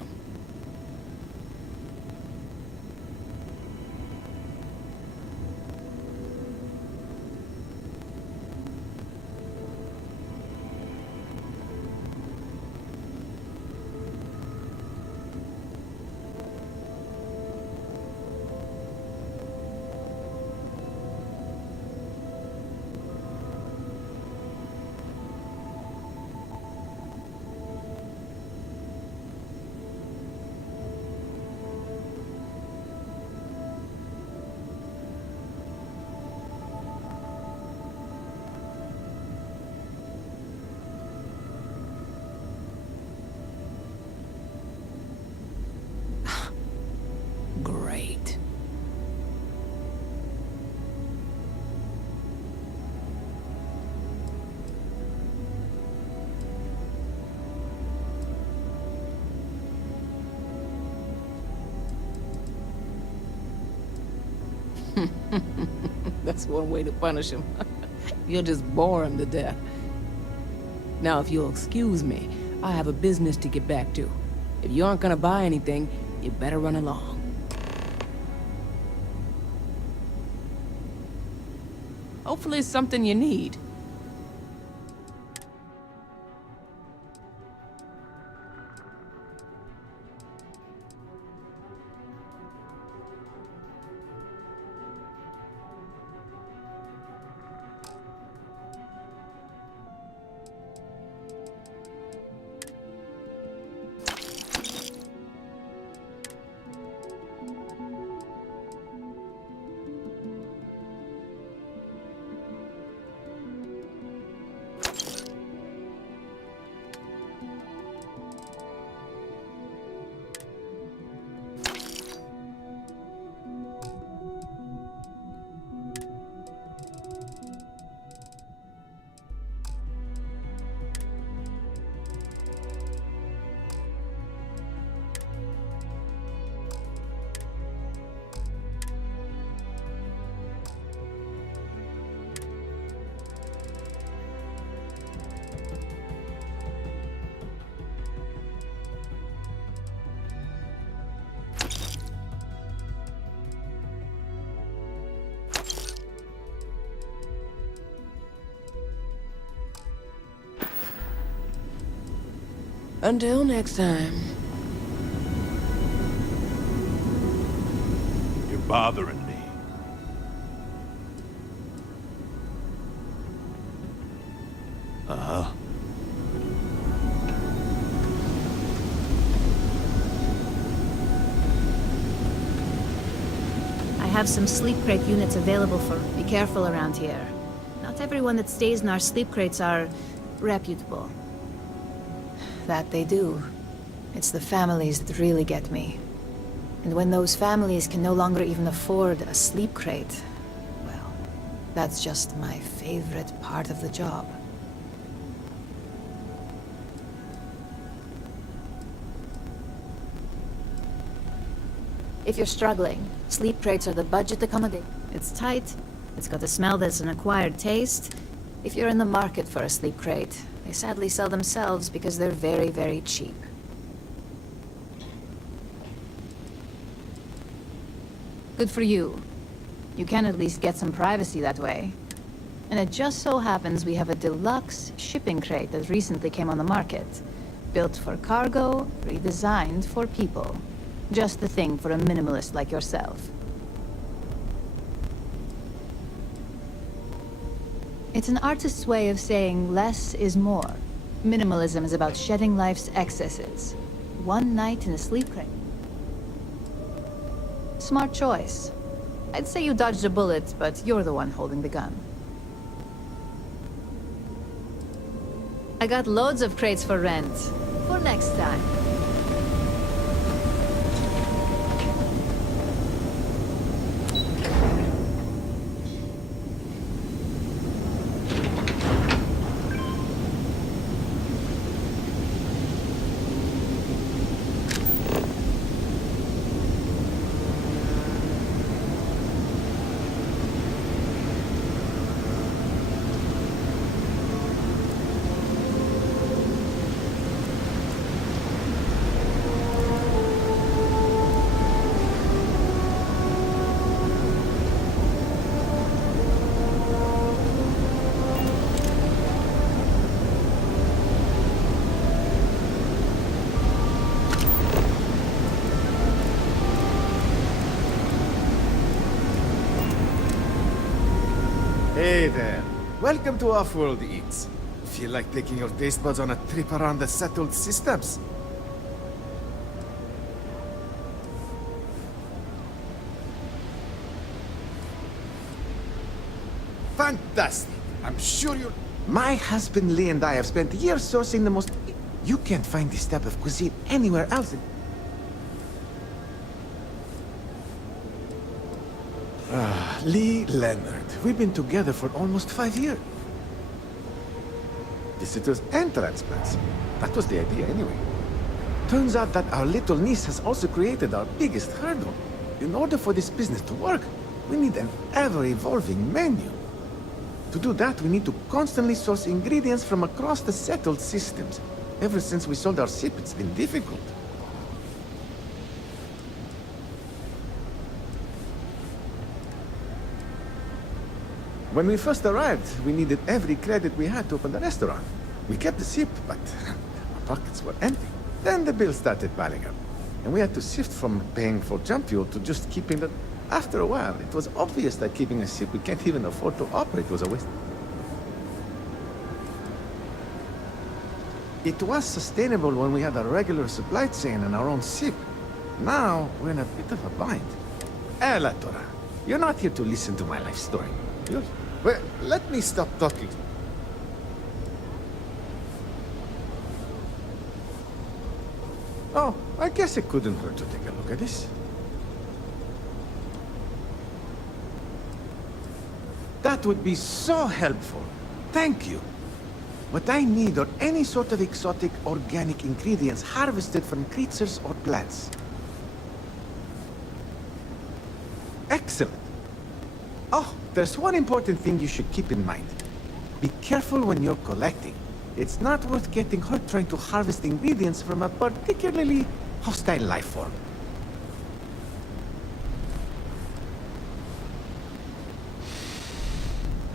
That's one way to punish him. You'll just bore him to death. Now, if you'll excuse me, I have a business to get back to. If you aren't gonna buy anything, you better run along. Hopefully it's something you need. Until next time. You're bothering me. Uh-huh. I have some sleep crate units available for... Be careful around here. Not everyone that stays in our sleep crates are reputable. That they do. It's the families that really get me. And when those families can no longer even afford a sleep crate, well, that's just my favorite part of the job. If you're struggling, sleep crates are the budget accommodation. It's tight, it's got a smell that's an acquired taste. If you're in the market for a sleep crate, they sadly sell themselves because they're very, very cheap. Good for you. You can at least get some privacy that way. And it just so happens we have a deluxe shipping crate that recently came on the market. Built for cargo, redesigned for people. Just the thing for a minimalist like yourself. It's an artist's way of saying less is more. Minimalism is about shedding life's excesses. One night in a sleep crate. Smart choice. I'd say you dodged a bullet, but you're the one holding the gun. I got loads of crates for rent. For next time. Hey there. Welcome to Off-World Eats. Feel like taking your taste buds on a trip around the settled systems? Fantastic. I'm sure you'll... My husband Lee and I have spent years sourcing the most... You can't find this type of cuisine anywhere else. Lee Leonard. We've been together for almost 5 years. Visitors and transplants. That was the idea anyway. Turns out that our little niece has also created our biggest hurdle. In order for this business to work, We need an ever-evolving menu. To do that, we need to constantly source ingredients from across the settled systems. Ever since we sold our ship, it's been difficult. When we first arrived, we needed every credit we had to open the restaurant. We kept the ship, but our pockets were empty. Then the bills started piling up, and we had to shift from paying for jump fuel to just keeping the... After a while, it was obvious that keeping a ship we can't even afford to operate was a waste. It was sustainable when we had a regular supply chain and our own ship. Now, we're in a bit of a bind. La Torah, you're not here to listen to my life story. You're... Well, let me stop talking. Oh, I guess it couldn't hurt to take a look at this. That would be so helpful. Thank you. What I need are any sort of exotic organic ingredients harvested from creatures or plants. Excellent. Oh, there's one important thing you should keep in mind. Be careful when you're collecting. It's not worth getting hurt trying to harvest ingredients from a particularly hostile life form.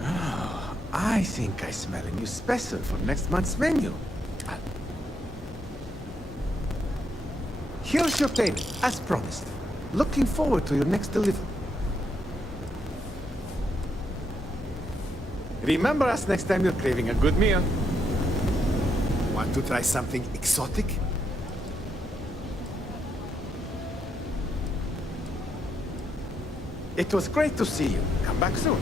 Oh, I think I smell a new special for next month's menu. Here's your payment, as promised. Looking forward to your next delivery. Remember us next time you're craving a good meal. Want to try something exotic? It was great to see you. Come back soon.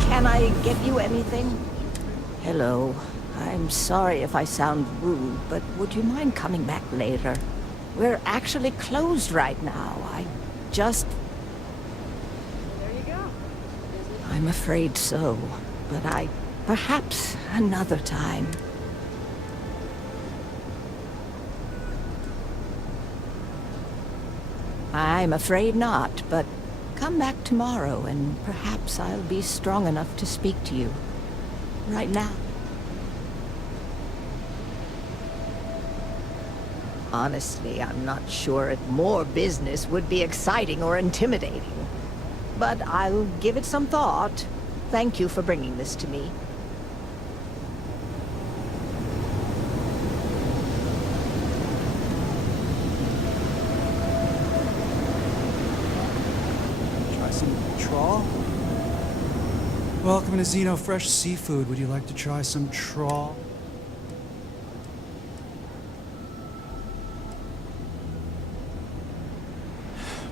Can I get you anything? Hello. I'm sorry if I sound rude, but would you mind coming back later? We're actually closed right now. I just... There you go. I'm afraid so, but perhaps another time. I'm afraid not, but come back tomorrow and perhaps I'll be strong enough to speak to you. Right now. Honestly, I'm not sure if more business would be exciting or intimidating. But I'll give it some thought. Thank you for bringing this to me. Try some trawl? Welcome to Xeno Fresh Seafood. Would you like to try some trawl?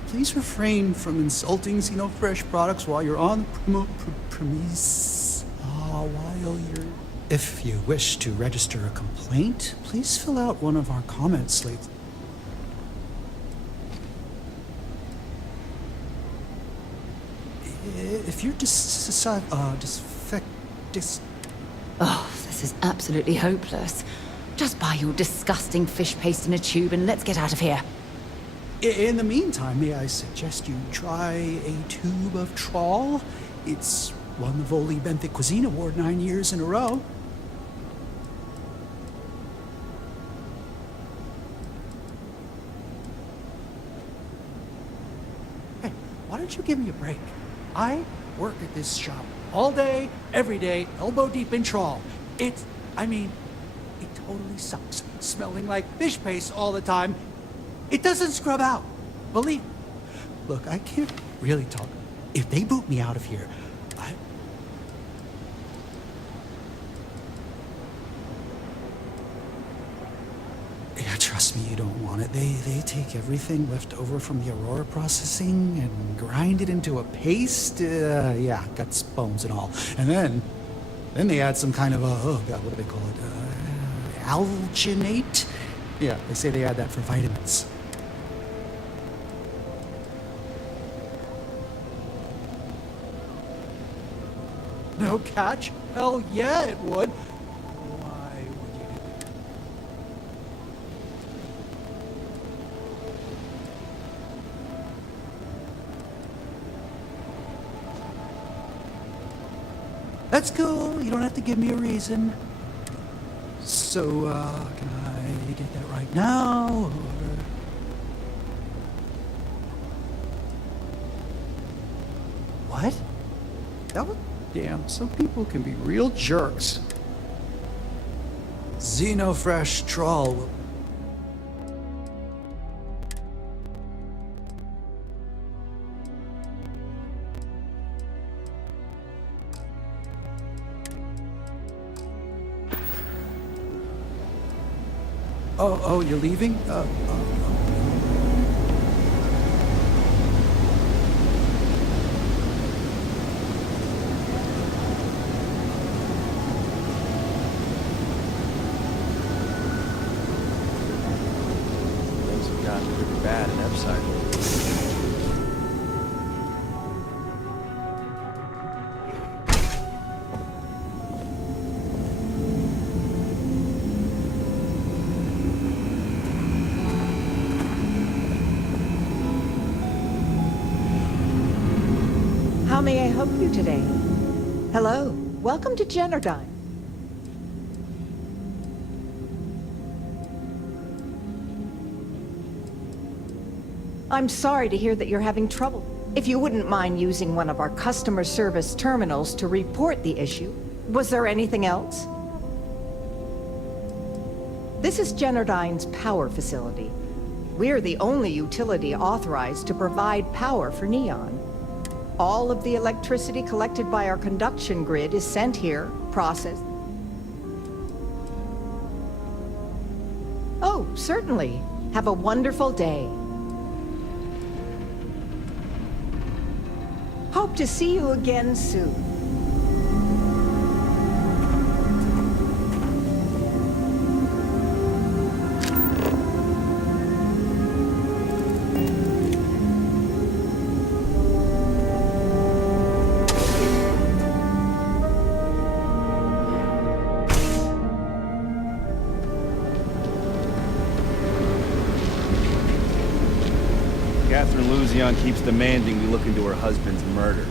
Please refrain from insulting Xeno Fresh products while you're on the premise. If you wish to register a complaint, please fill out one of our comment slates. If you're Oh, this is absolutely hopeless. Just buy your disgusting fish paste in a tube and let's get out of here. In the meantime, may I suggest you try a tube of trawl? It's won the Voli Benthic Cuisine Award 9 years in a row. Hey, why don't you give me a break? I work at this shop all day, every day, elbow deep in trawl. It totally sucks. Smelling like fish paste all the time. It doesn't scrub out. Believe me. Look, I can't really talk. If they boot me out of here, Yeah, trust me, you don't want it. They take everything left over from the Aurora processing and grind it into a paste. Yeah, guts, bones, and all. And then they add some kind of oh God, what do they call it? Alginate? Yeah, they say they add that for vitamins. No catch? Hell yeah, it would. Why would you do that? That's cool. You don't have to give me a reason. So, can I get that right now? Or... What? That was... Damn, some people can be real jerks. Xenofresh Troll will... Oh, you're leaving? Things have gotten pretty bad in Epside. How may I help you today? Hello, welcome to Generdyne. I'm sorry to hear that you're having trouble. If you wouldn't mind using one of our customer service terminals to report the issue. Was there anything else? This is Generdyne's power facility. We're the only utility authorized to provide power for Neon. All of the electricity collected by our conduction grid is sent here, processed. Oh, certainly. Have a wonderful day. Hope to see you again soon. Catherine Luzion keeps demanding we look into her husband's murder.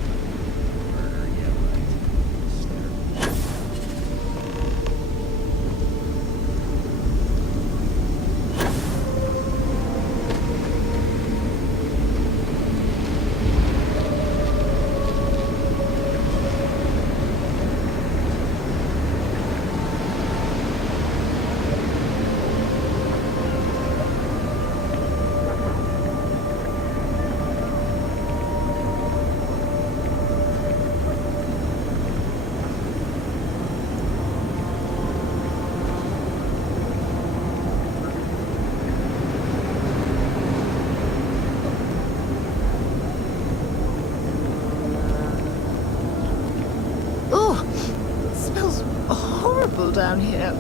Down here.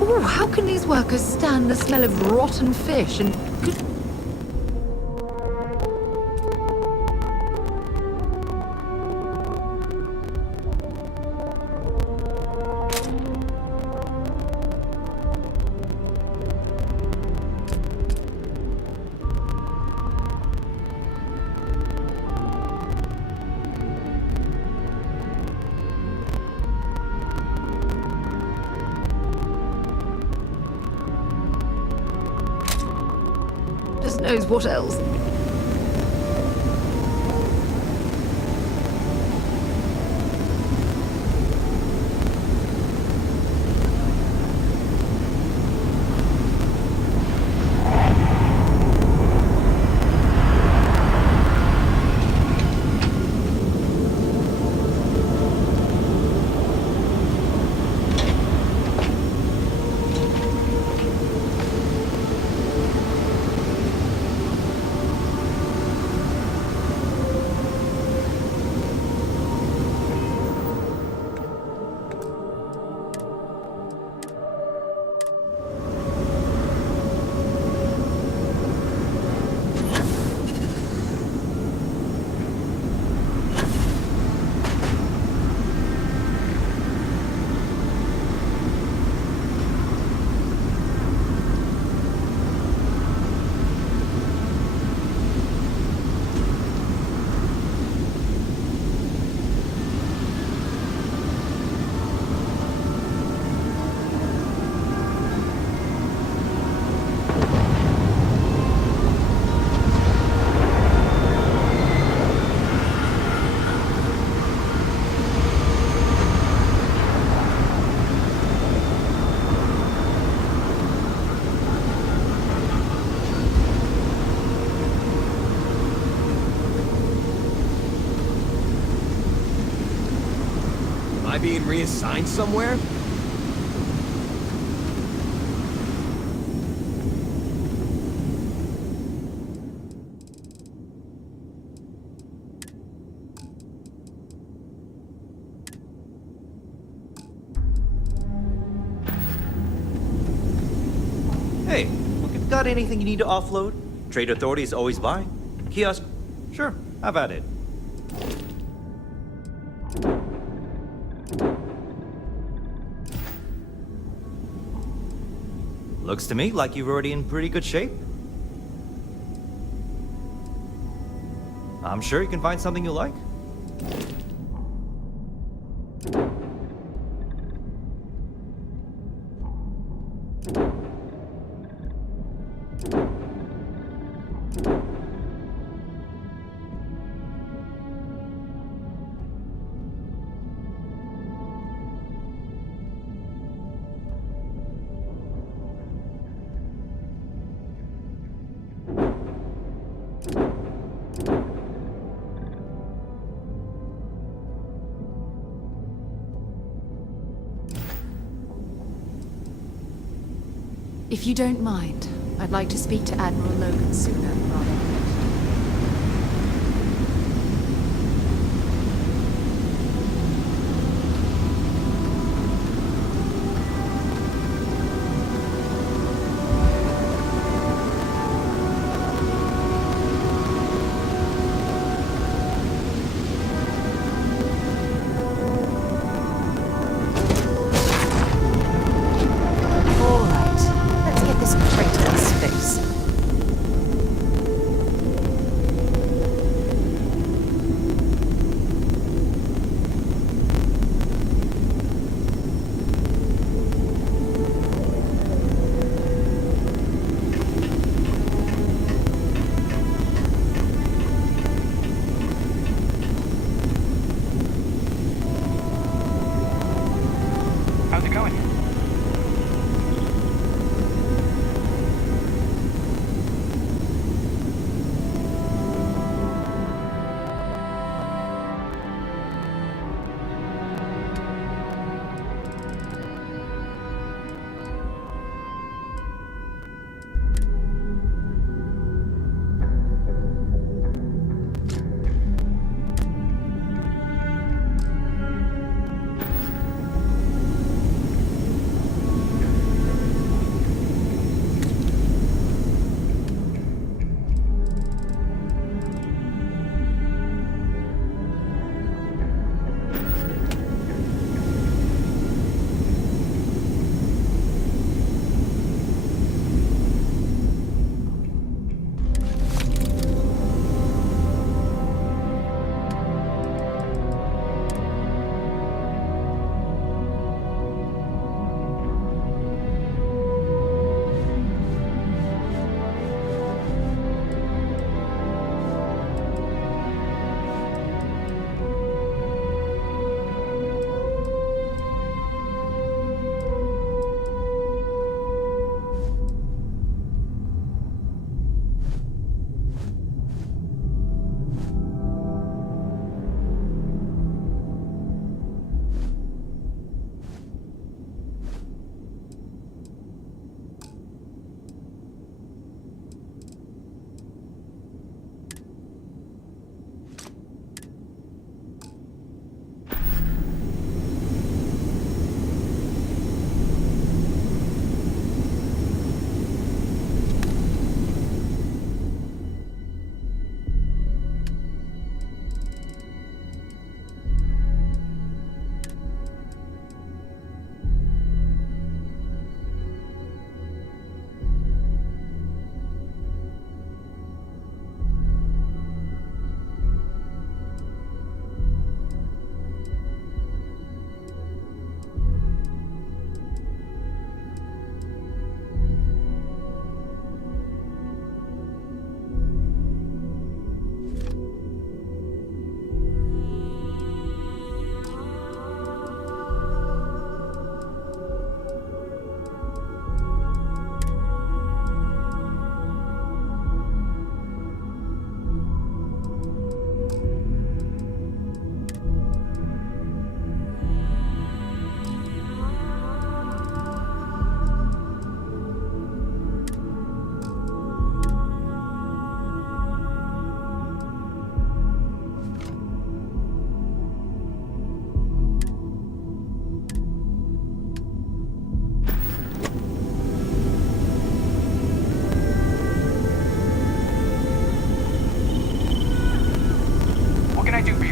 Oh, how can these workers stand the smell of rotten fish and good... knows what else. being reassigned somewhere? Hey, look, if you got anything you need to offload, Trade Authority is always buying. Kiosk, sure, have at it. Looks to me like you're already in pretty good shape. I'm sure you can find something you like. If you don't mind, I'd like to speak to Admiral Logan sooner rather than later.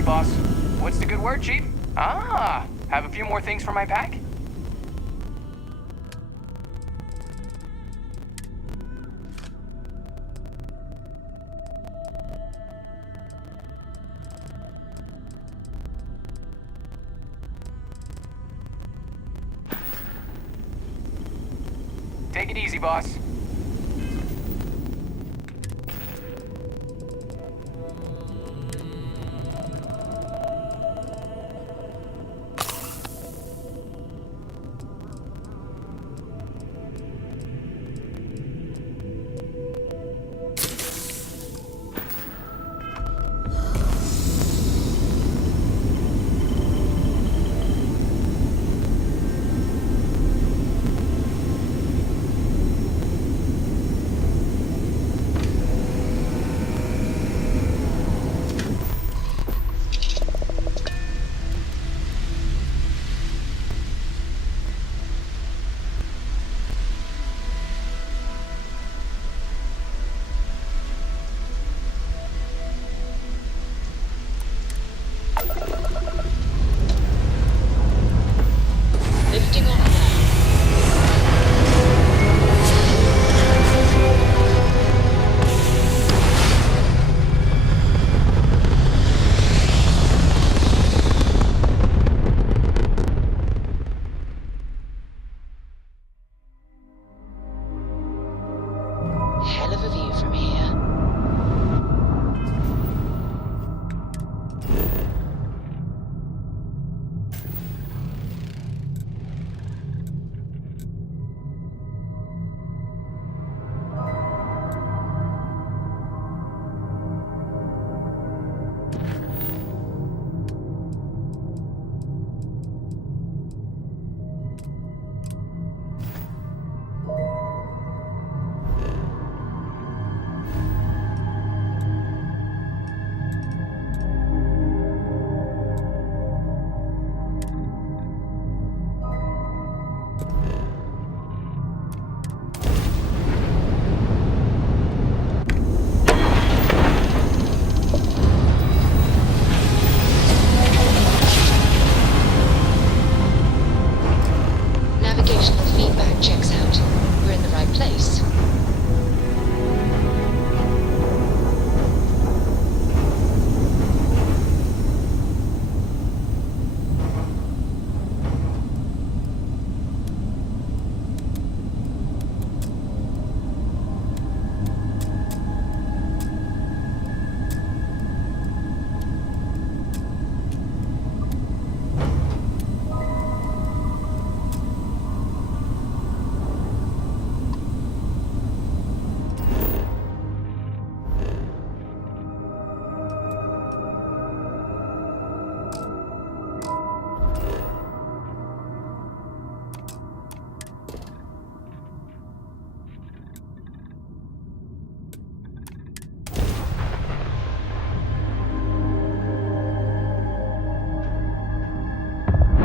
boss. What's the good word, Chief? Ah, have a few more things for my pack? Take it easy, boss. Lifting off now. Hell of a view from here. Navigational feedback checks out. We're in the right place.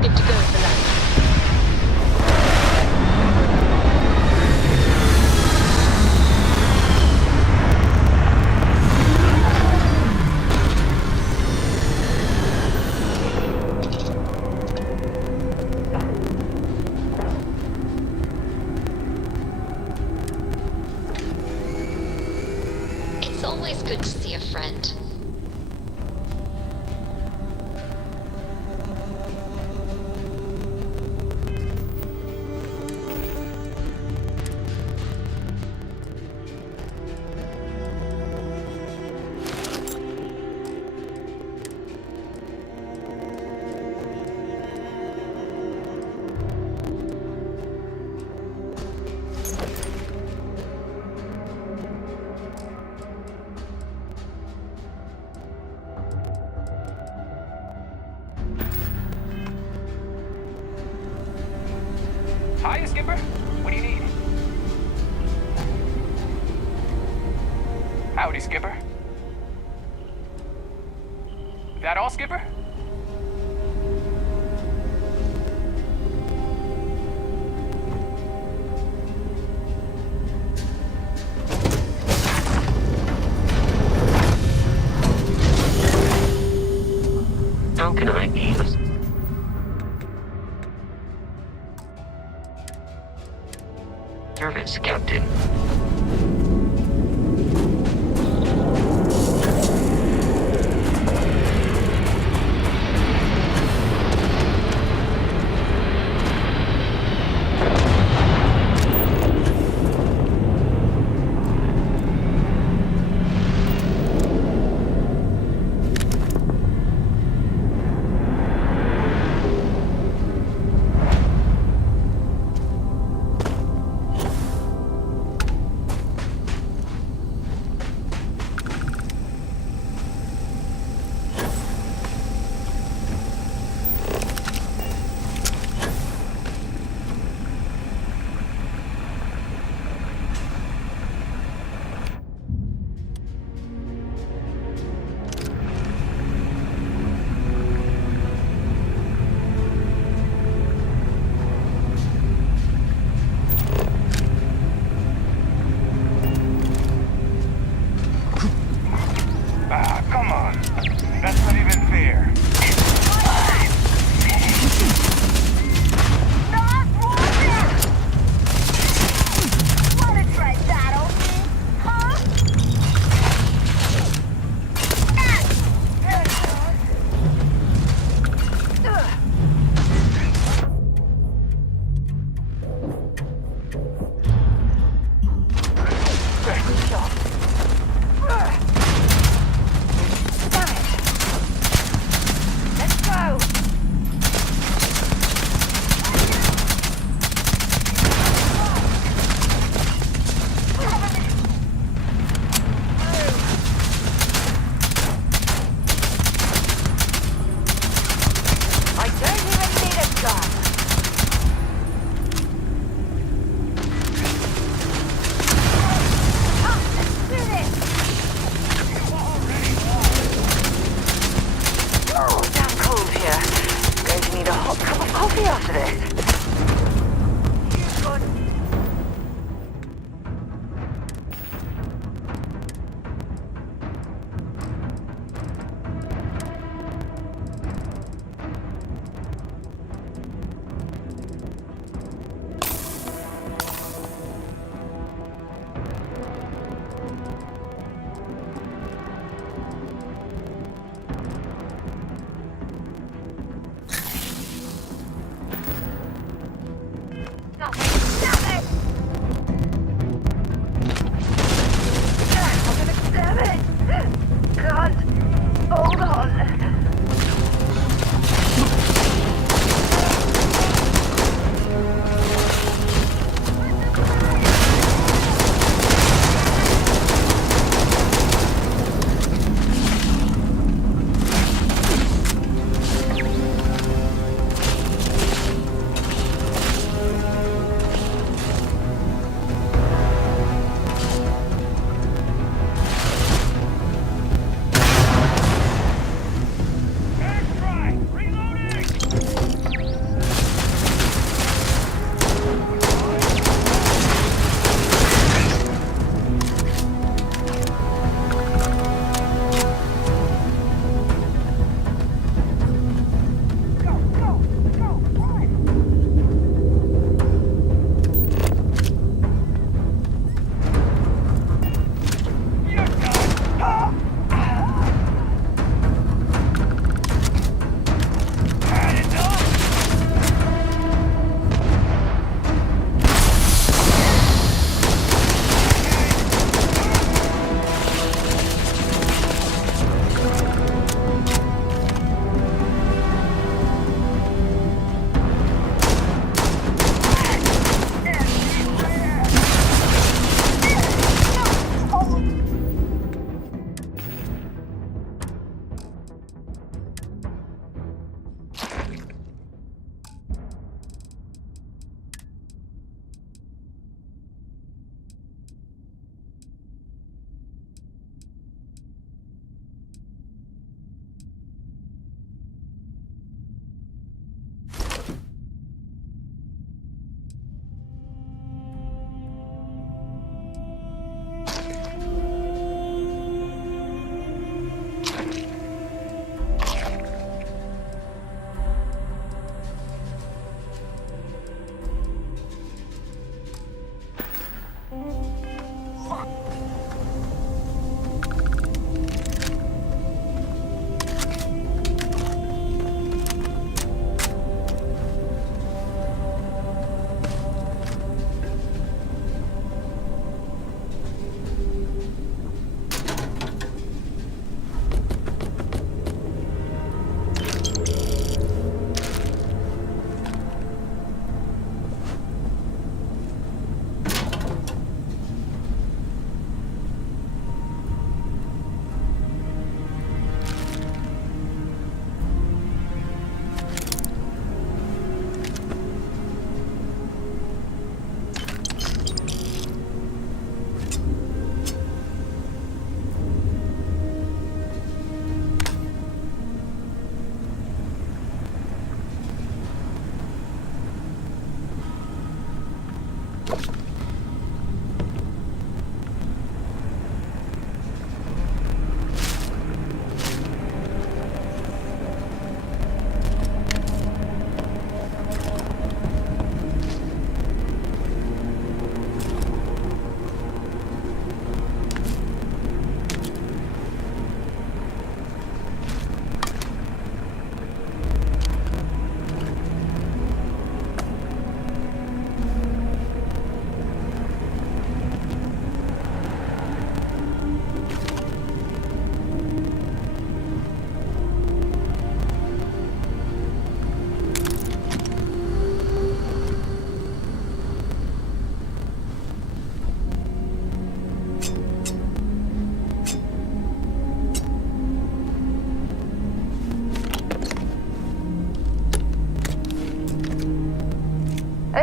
Good to go for landing. It's always good to see a friend. Hiya, Skipper. What do you need? Howdy, Skipper. That all, Skipper?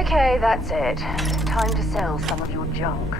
Okay, that's it. Time to sell some of your junk.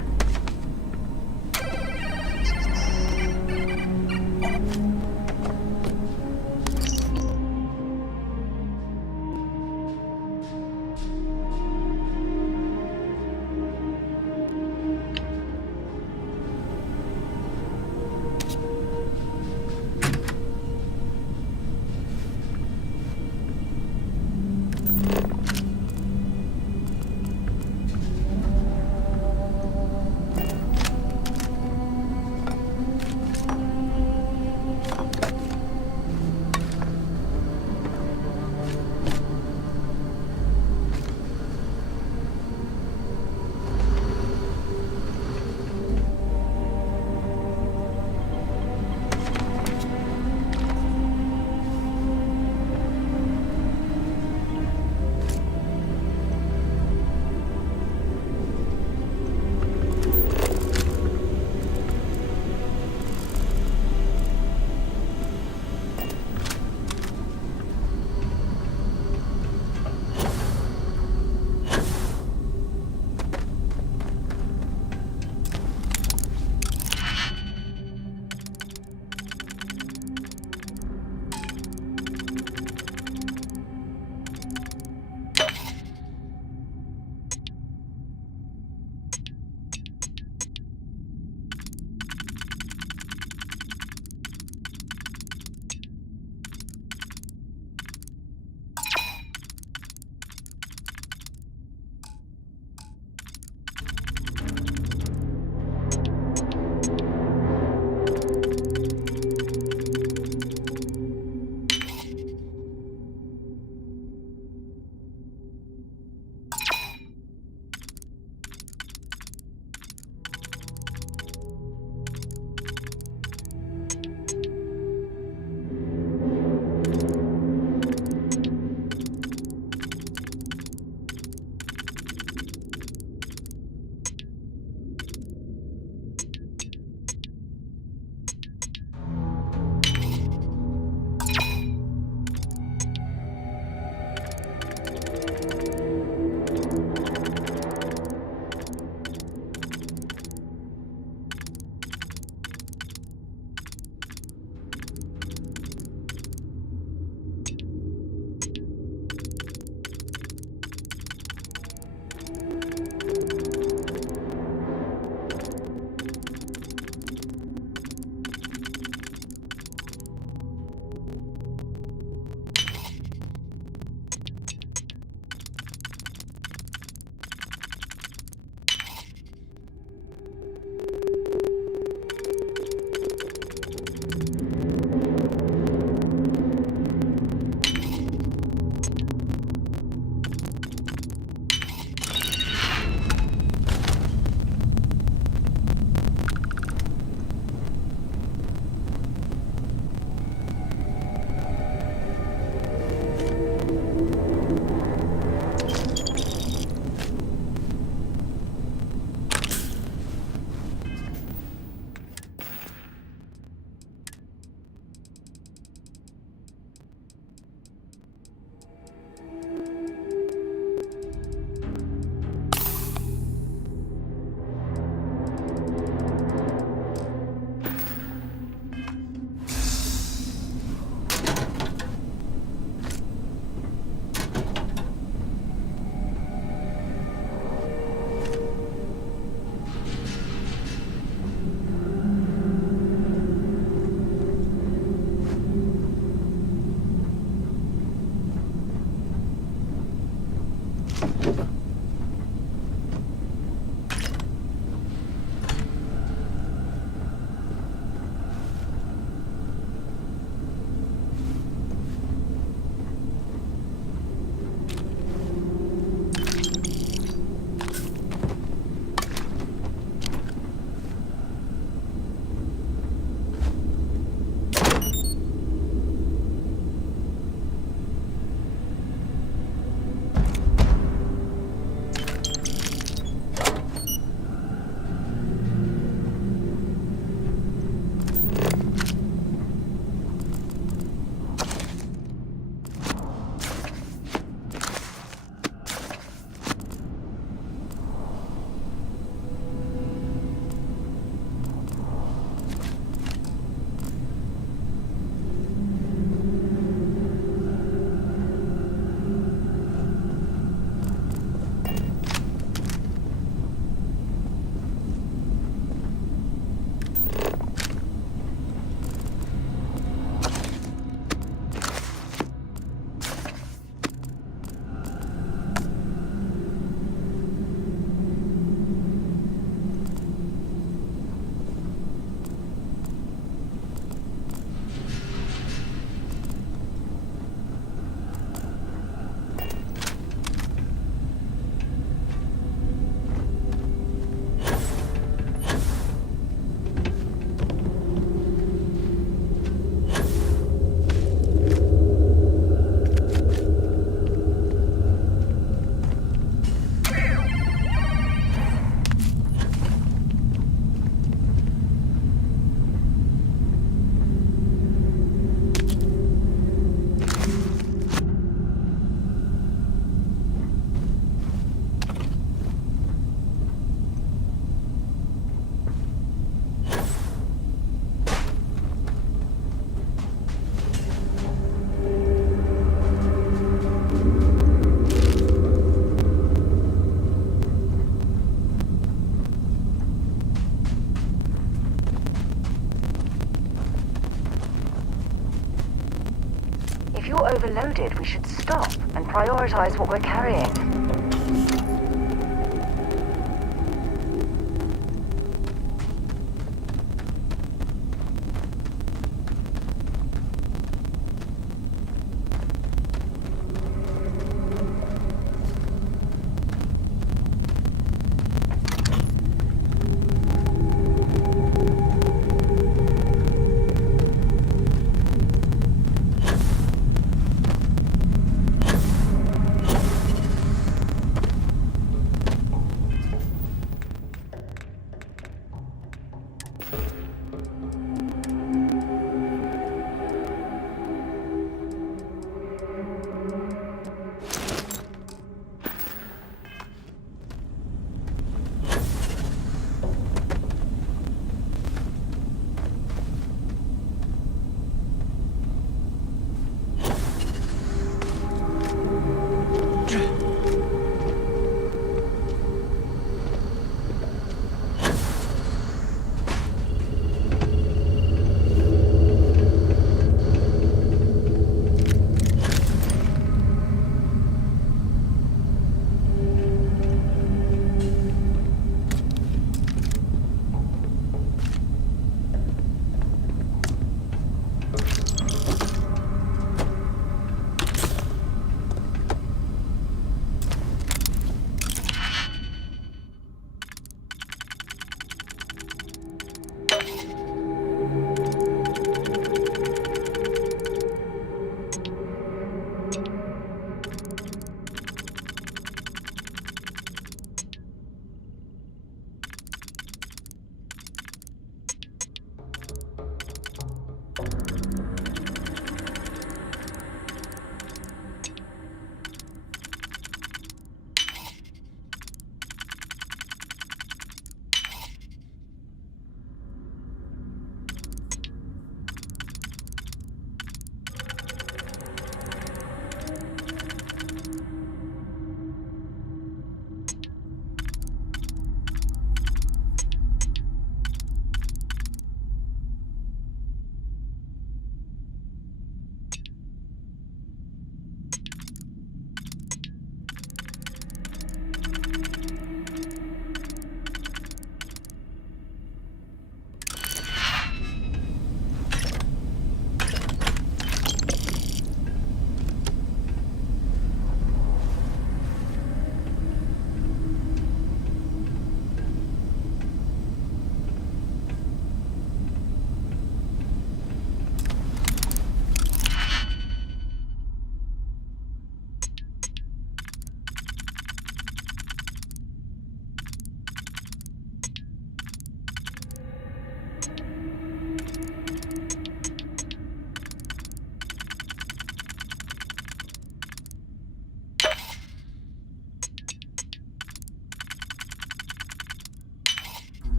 If you're overloaded, we should stop and prioritize what we're carrying.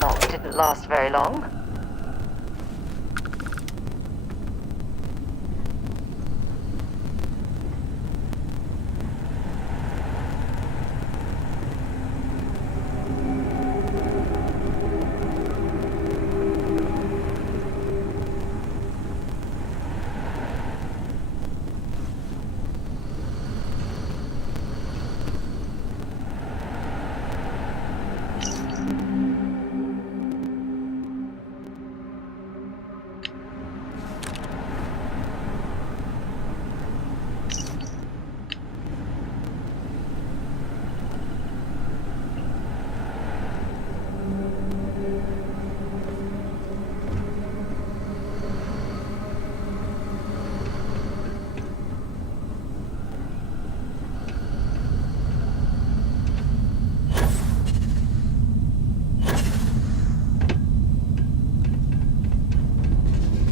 lock didn't last very long.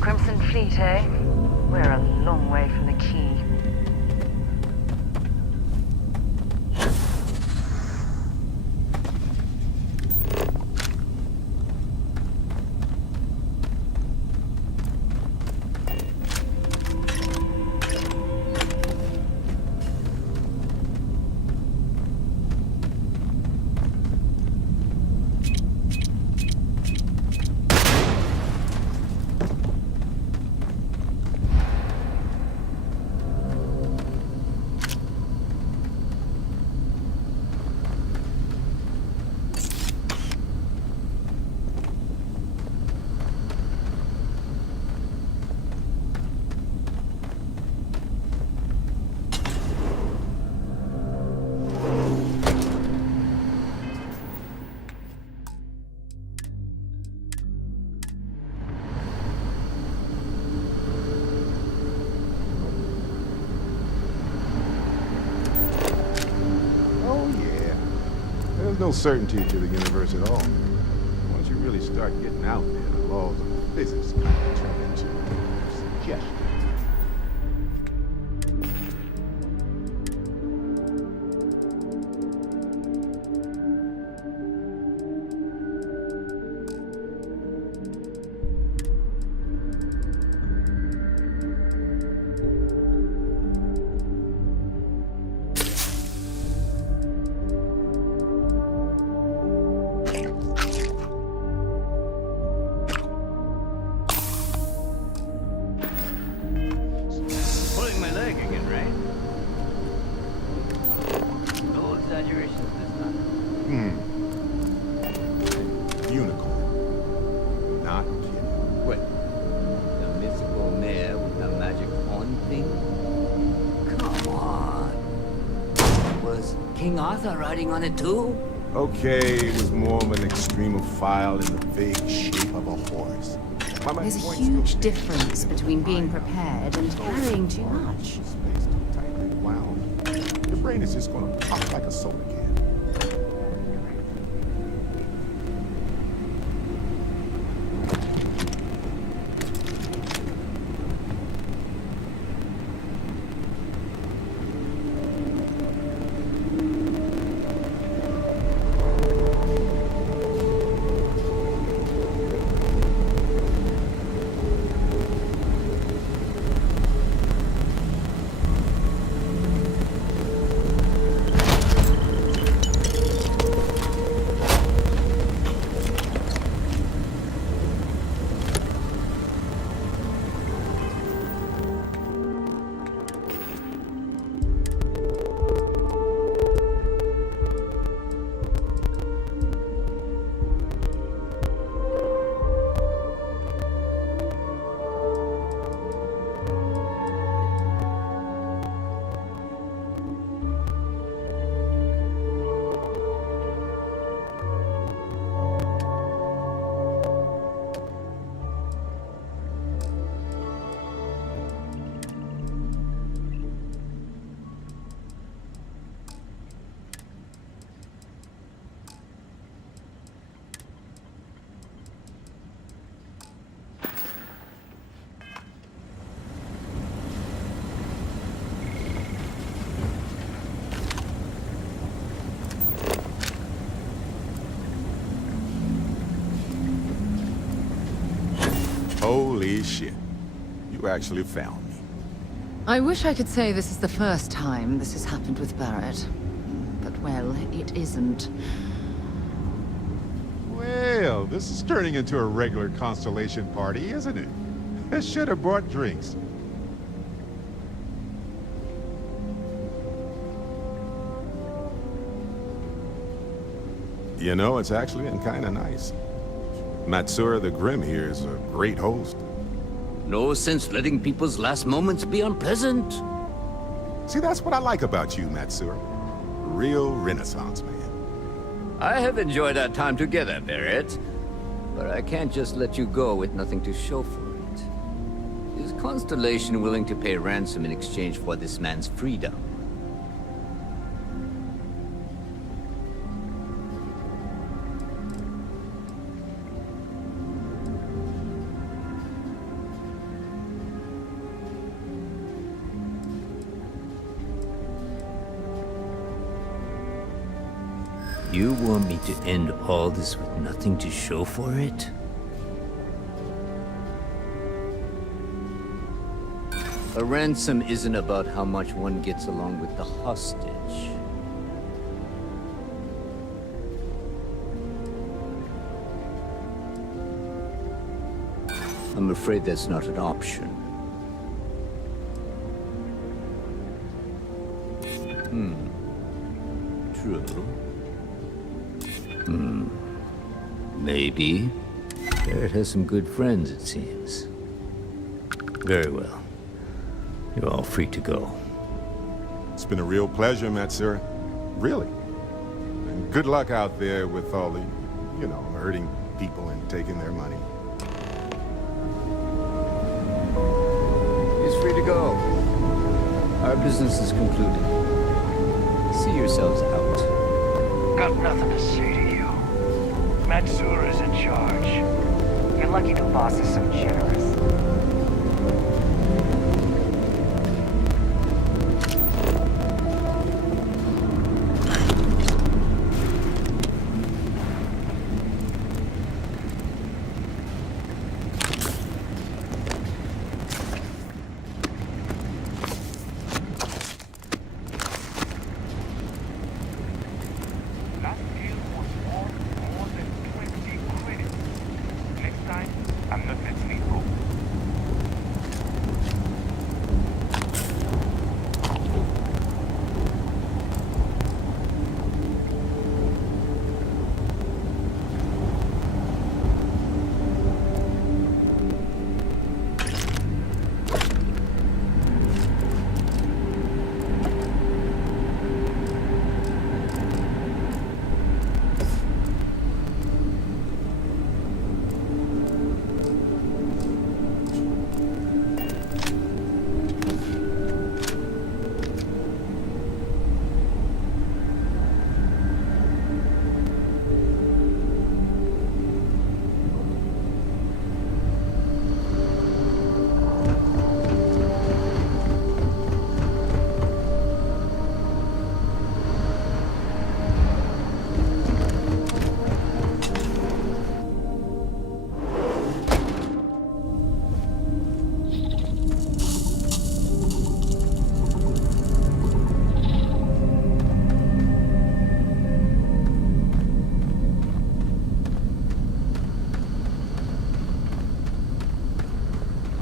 Crimson Fleet, eh? We're a long way from the key. There's no certainty to the universe at all. Once you really start getting out there, the laws of physics kind of turn into suggestion. Unicorn. Not kidding. What? The mythical mare with the magic horn thing? Come on. Was King Arthur riding on it too? Okay, it was more of an extremophile in the vague shape of a horse. There's a huge difference between being prepared and carrying too much. Space too tightly wound. Your brain is just gonna pop like a soda can. Holy shit. You actually found me. I wish I could say this is the first time this has happened with Barrett. But, well, it isn't. Well, this is turning into a regular Constellation party, isn't it? I should have brought drinks. You know, it's actually been kind of nice. Matsura the Grim here is a great host. No sense letting people's last moments be unpleasant. See, that's what I like about you, Matsura. Real Renaissance man. I have enjoyed our time together, Barrett. But I can't just let you go with nothing to show for it. Is Constellation willing to pay ransom in exchange for this man's freedom? You want me to end all this with nothing to show for it? A ransom isn't about how much one gets along with the hostage. I'm afraid that's not an option. True. Maybe. Barrett has some good friends, it seems. Very well. You're all free to go. It's been a real pleasure, Matsura. Really. And good luck out there with all the, you know, hurting people and taking their money. He's free to go. Our business is concluded. See yourselves out. Got nothing to say to you. Matsura's in charge. You're lucky the boss is so generous.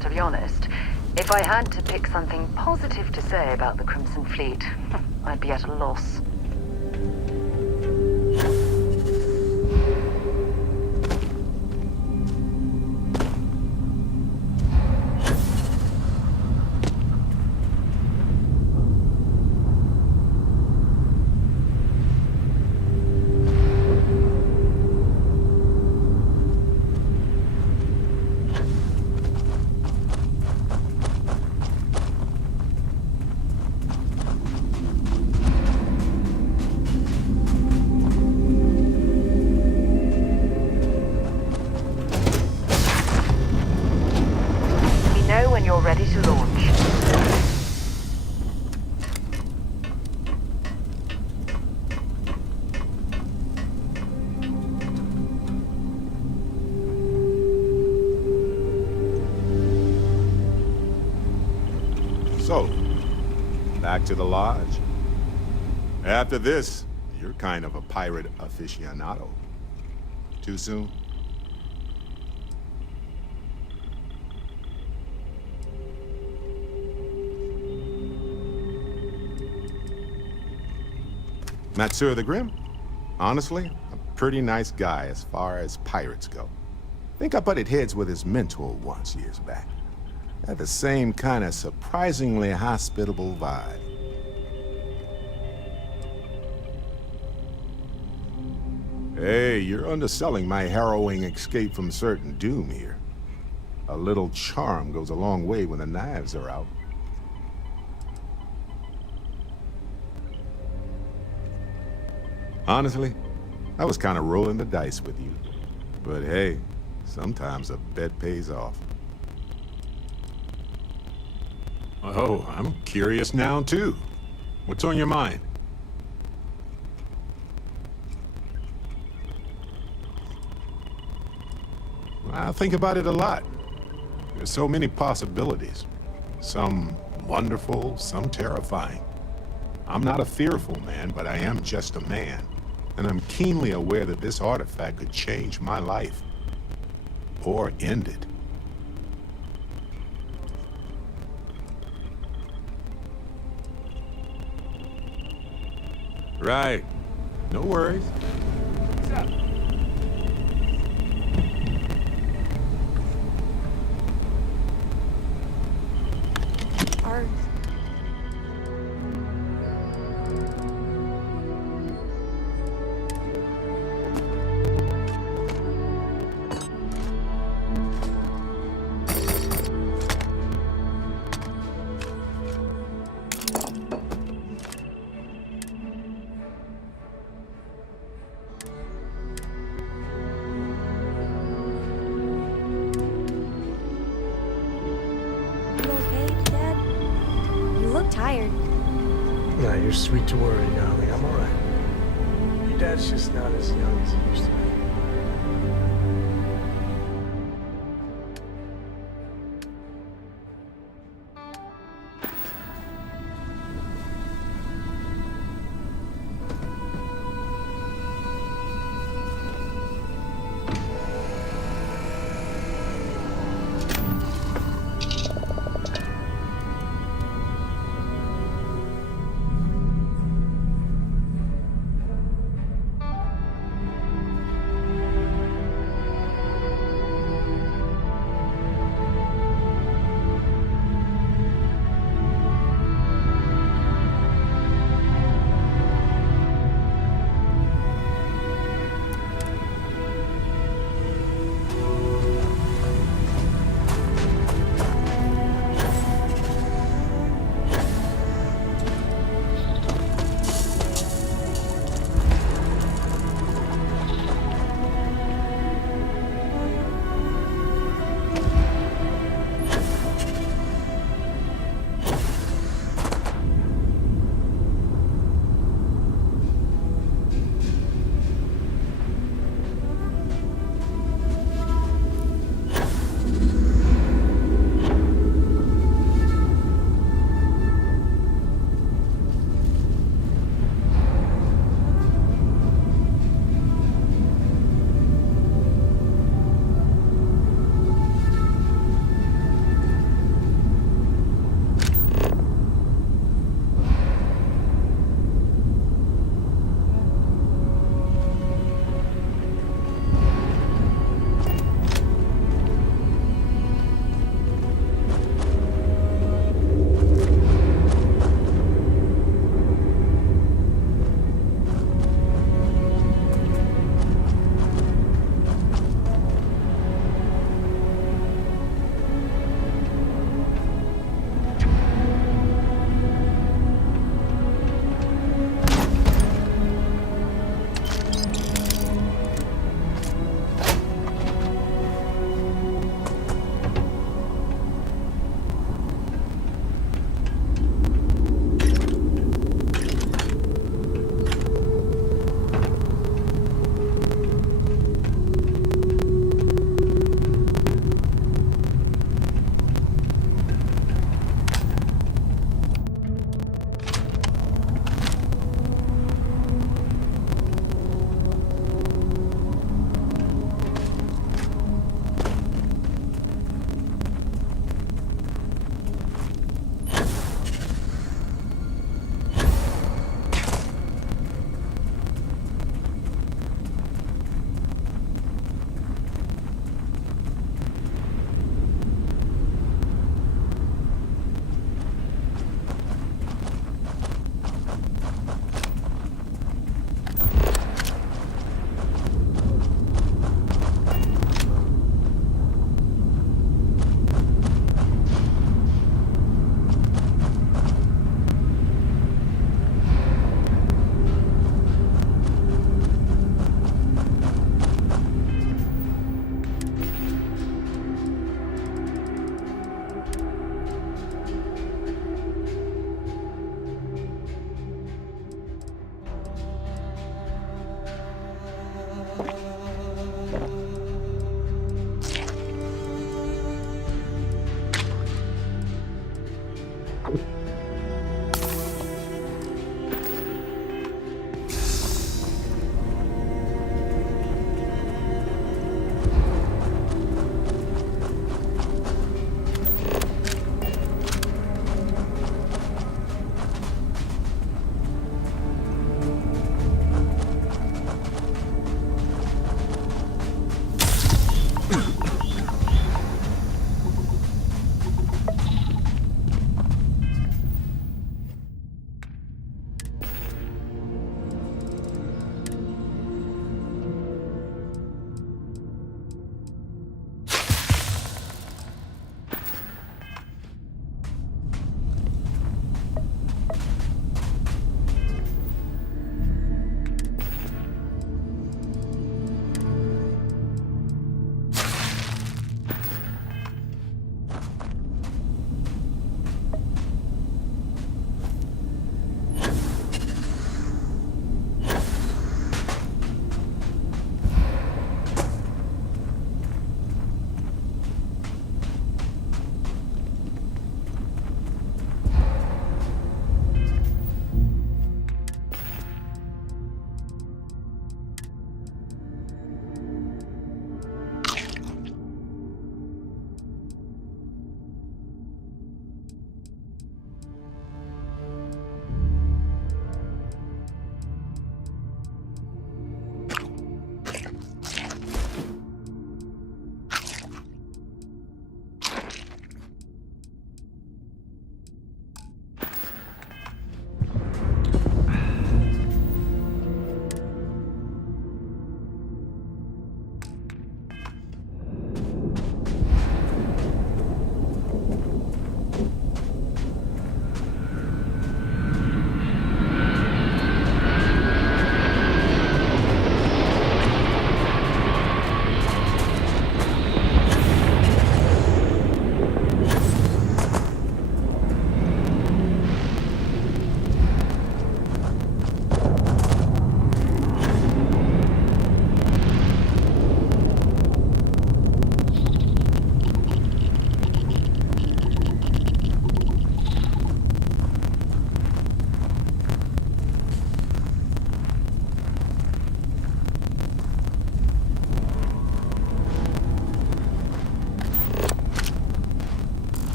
To be honest, if I had to pick something positive to say about the Crimson Fleet, I'd be at a loss. Back to the lodge. After this, you're kind of a pirate aficionado. Too soon? Matsur the Grim? Honestly, a pretty nice guy as far as pirates go. Think I butted heads with his mentor once years back. Had the same kind of surprisingly hospitable vibe. Hey, you're underselling my harrowing escape from certain doom here. A little charm goes a long way when the knives are out. Honestly, I was kind of rolling the dice with you. But hey, sometimes a bet pays off. Oh, I'm curious now, too. What's on your mind? I think about it a lot. There's so many possibilities. Some wonderful, some terrifying. I'm not a fearful man, but I am just a man. And I'm keenly aware that this artifact could change my life. Or end it. Right. No worries. What's up? Are... tired. Nah, you're sweet to worry, darling. I'm alright. Your dad's just not as young as he used to be.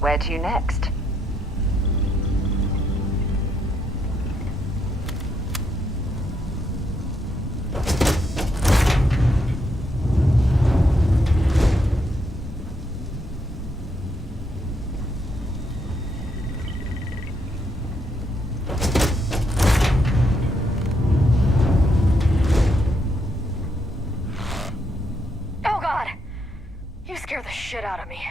Where to next? Oh God! You scare the shit out of me.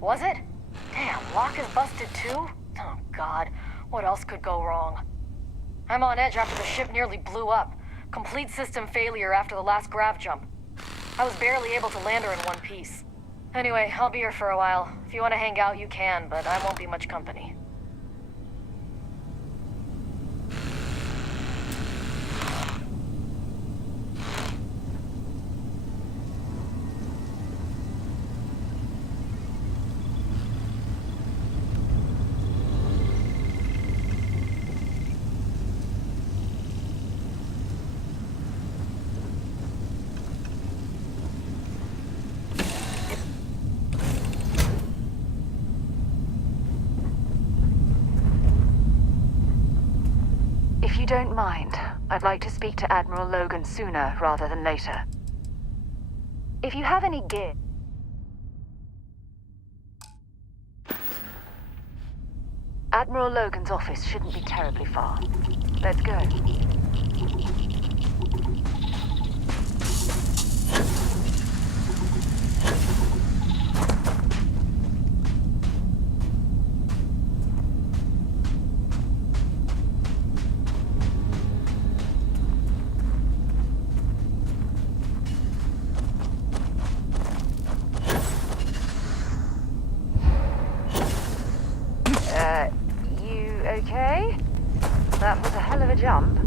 Was it? Damn, lock is busted too? Oh God, what else could go wrong? I'm on edge after the ship nearly blew up. Complete system failure after the last grav jump. I was barely able to land her in one piece. Anyway, I'll be here for a while. If you want to hang out, you can, but I won't be much company. don't mind, I'd like to speak to Admiral Logan sooner rather than later. If you have any gear... Admiral Logan's office shouldn't be terribly far. Let's go. You okay? That was a hell of a jump.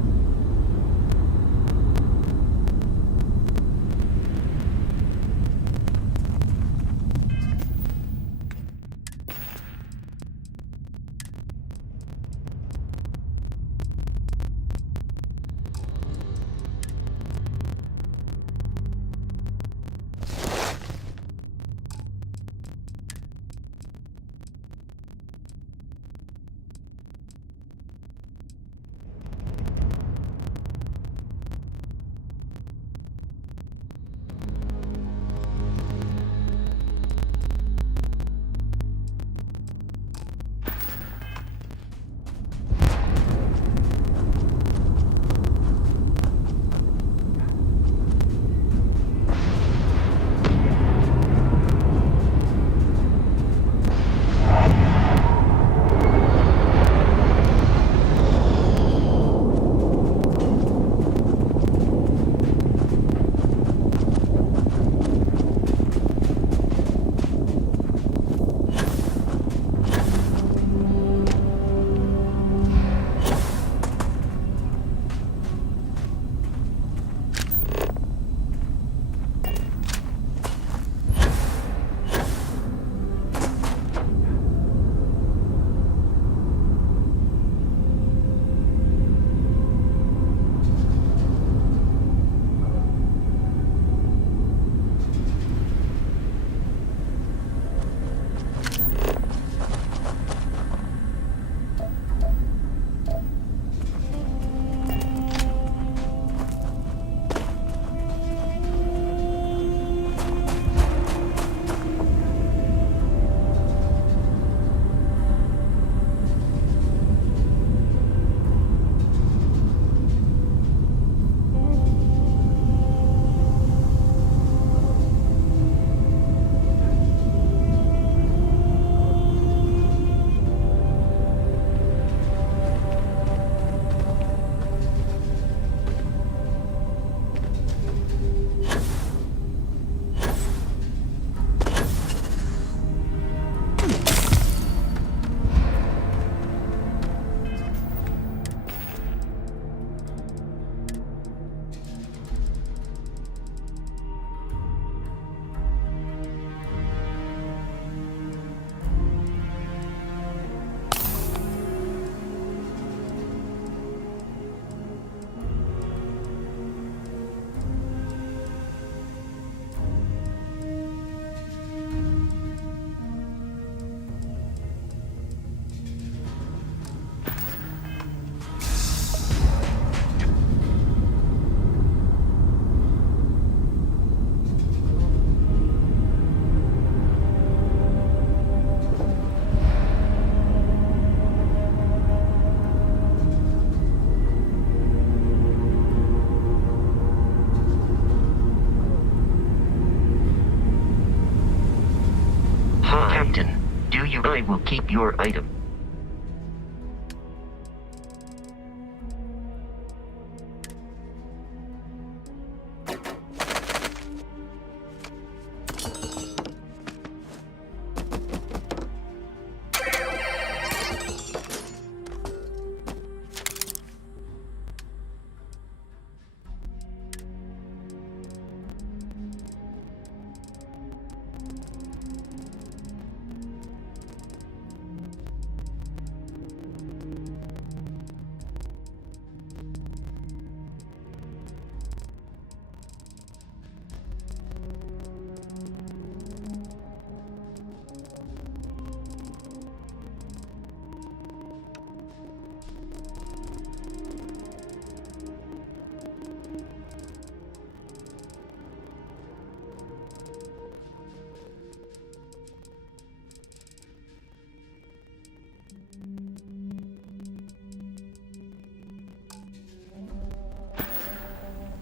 I will keep your item.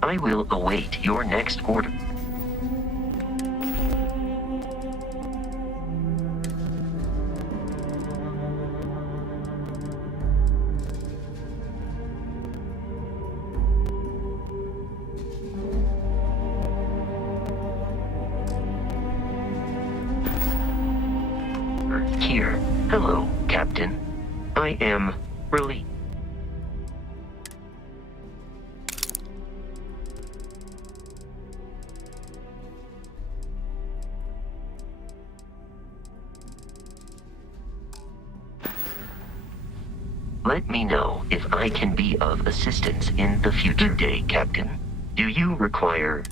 I will await your next order. Here. Hello, Captain. I am relieved. Let me know if I can be of assistance in the future day, Captain. Do you require...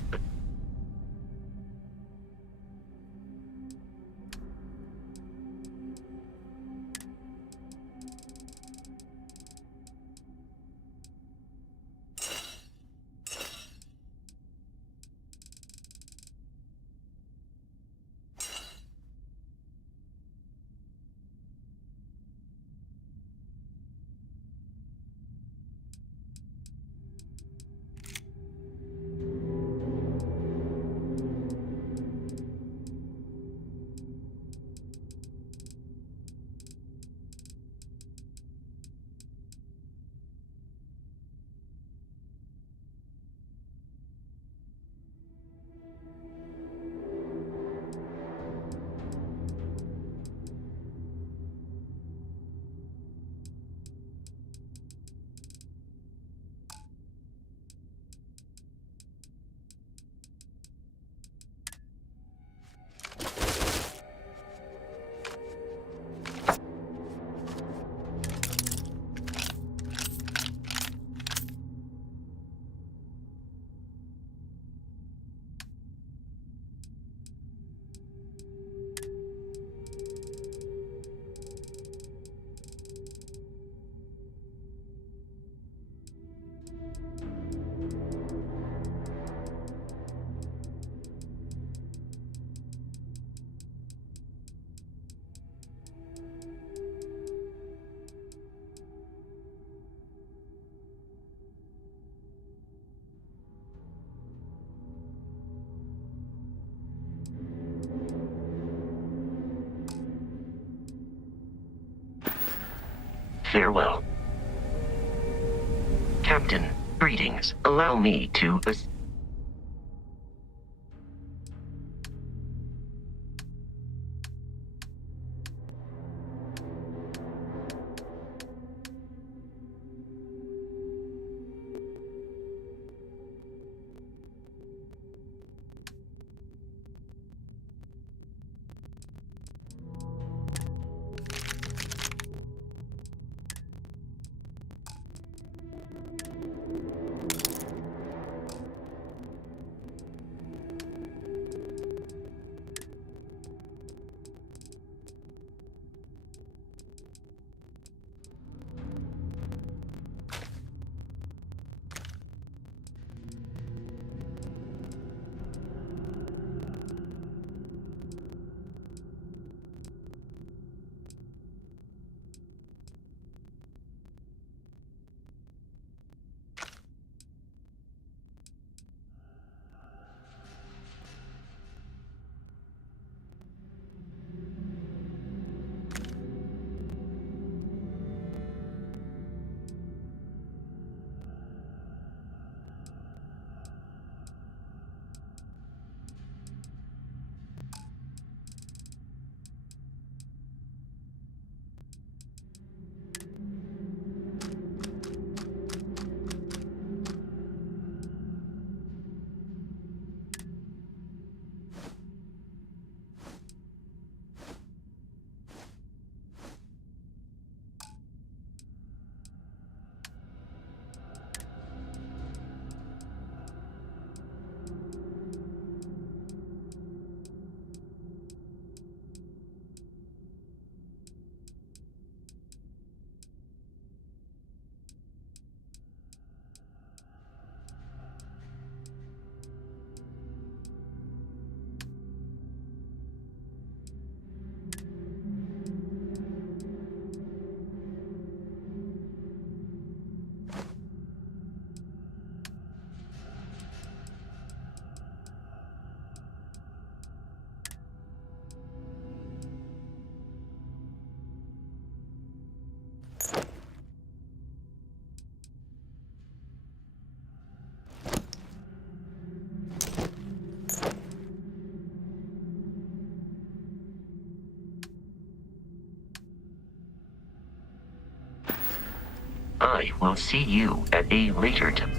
Farewell. Captain, greetings. Allow me to... I will see you at a later time.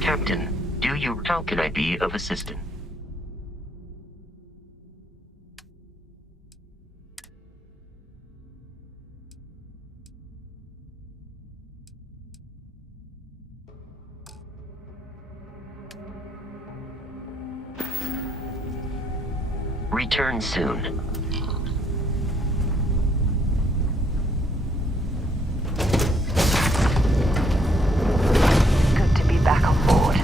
Captain, how can I be of assistance? Return soon. Good to be back on board.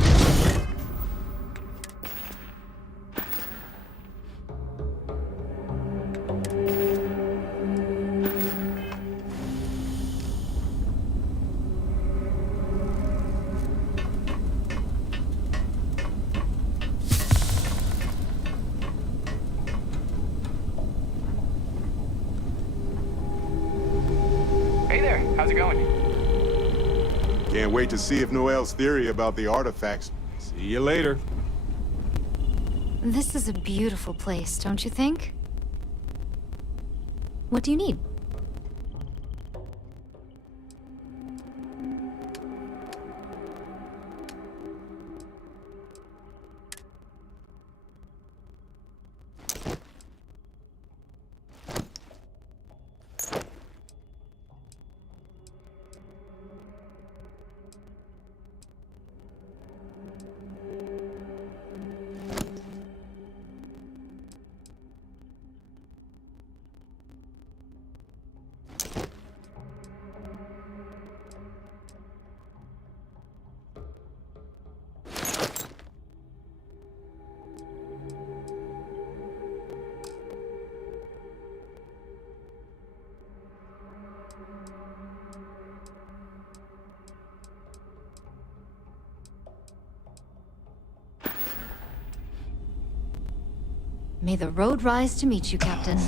Hey there, how's it going? Can't wait to see if Noel's theory about the artifacts. See you later. This is a beautiful place, don't you think? What do you need? May the road rise to meet you, Captain.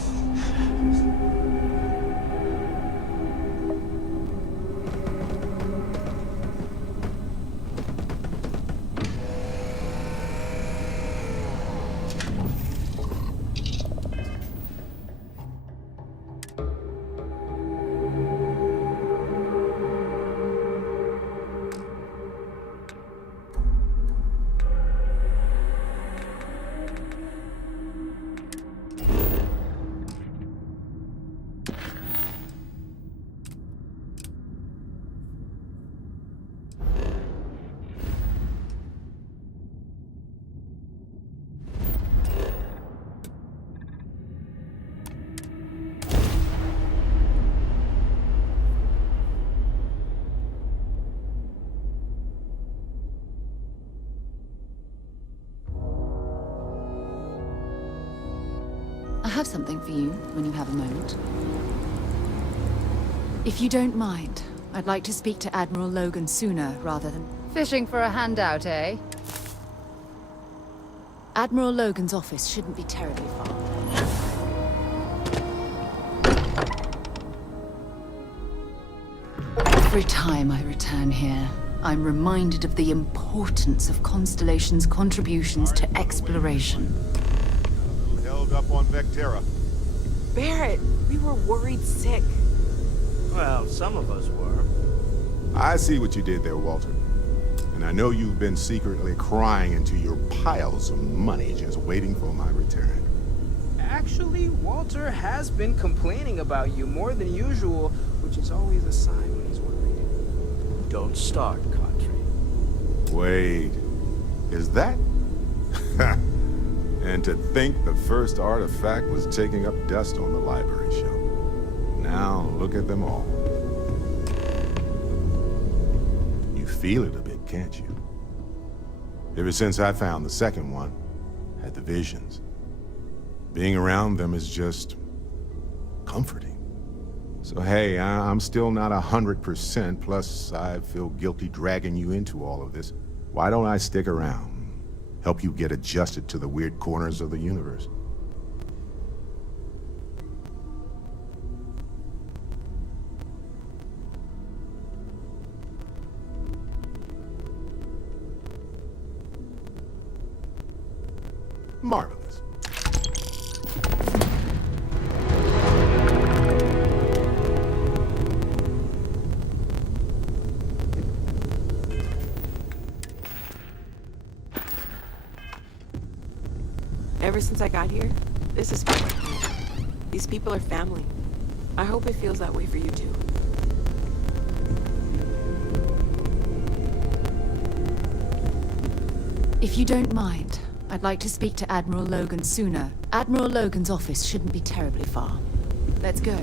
I have something for you when you have a moment. If you don't mind, I'd like to speak to Admiral Logan sooner rather than... Fishing for a handout, eh? Admiral Logan's office shouldn't be terribly far. Every time I return here, I'm reminded of the importance of Constellation's contributions to exploration. Held up on Vectera. Barrett, we were worried sick. Well, some of us were. I see what you did there, Walter. And I know you've been secretly crying into your piles of money just waiting for my return. Actually, Walter has been complaining about you more than usual, which is always a sign when he's worried. Don't start, Country. Wait, is that? And to think the first artifact was taking up dust on the library shelf. Now, look at them all. You feel it a bit, can't you? Ever since I found the second one, had the visions. Being around them is just comforting. So hey, I'm still not 100%, plus I feel guilty dragging you into all of this. Why don't I stick around? Help you get adjusted to the weird corners of the universe. Marvelous. Ever since I got here, this is fun. These people are family. I hope it feels that way for you too. If you don't mind, I'd like to speak to Admiral Logan sooner. Admiral Logan's office shouldn't be terribly far. Let's go.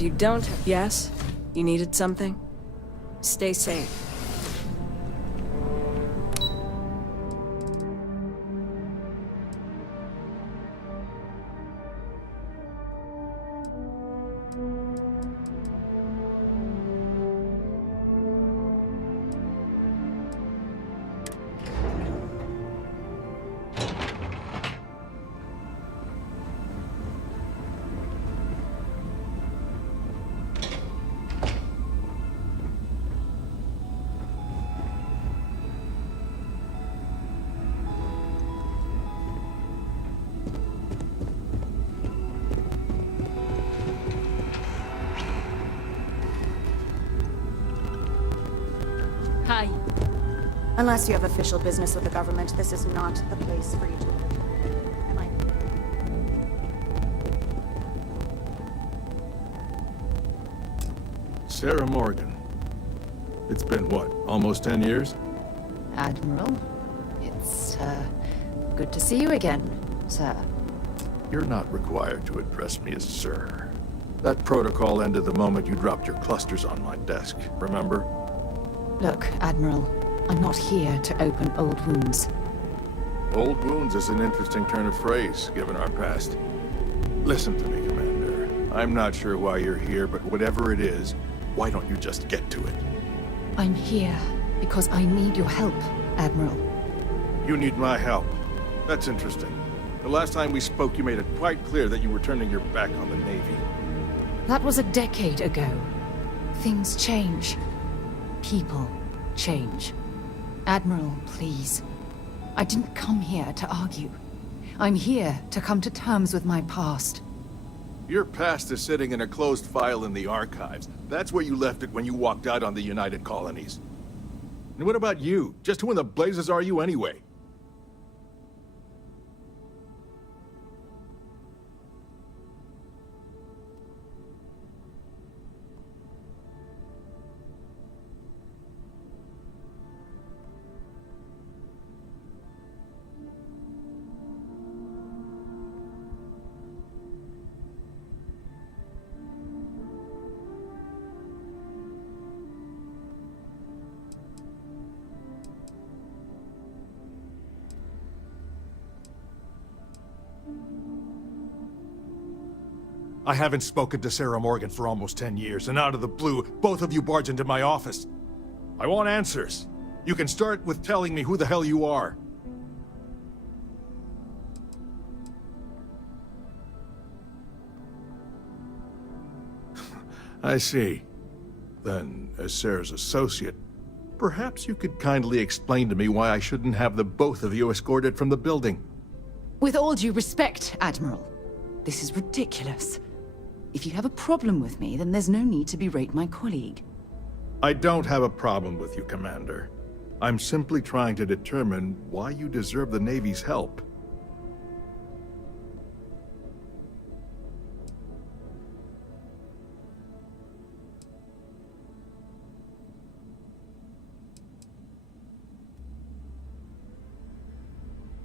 If you don't, yes? You needed something? Stay safe. Hi. Unless you have official business with the government, this is not the place for you to live. Am I? Sarah Morgan. It's been what, almost 10 years? Admiral, it's, good to see you again, sir. You're not required to address me as sir. That protocol ended the moment you dropped your clusters on my desk, remember? Look, Admiral, I'm not here to open old wounds. Old wounds is an interesting turn of phrase, given our past. Listen to me, Commander. I'm not sure why you're here, but whatever it is, why don't you just get to it? I'm here because I need your help, Admiral. You need my help. That's interesting. The last time we spoke, you made it quite clear that you were turning your back on the Navy. That was a decade ago. Things change. People change. Admiral, please. I didn't come here to argue. I'm here to come to terms with my past. Your past is sitting in a closed file in the archives. That's where you left it when you walked out on the United Colonies. And what about you? Just who in the blazes are you anyway? I haven't spoken to Sarah Morgan for almost 10 years, and out of the blue, both of you barge into my office. I want answers. You can start with telling me who the hell you are. I see. Then, as Sarah's associate, perhaps you could kindly explain to me why I shouldn't have the both of you escorted from the building. With all due respect, Admiral, this is ridiculous. If you have a problem with me, then there's no need to berate my colleague. I don't have a problem with you, Commander. I'm simply trying to determine why you deserve the Navy's help.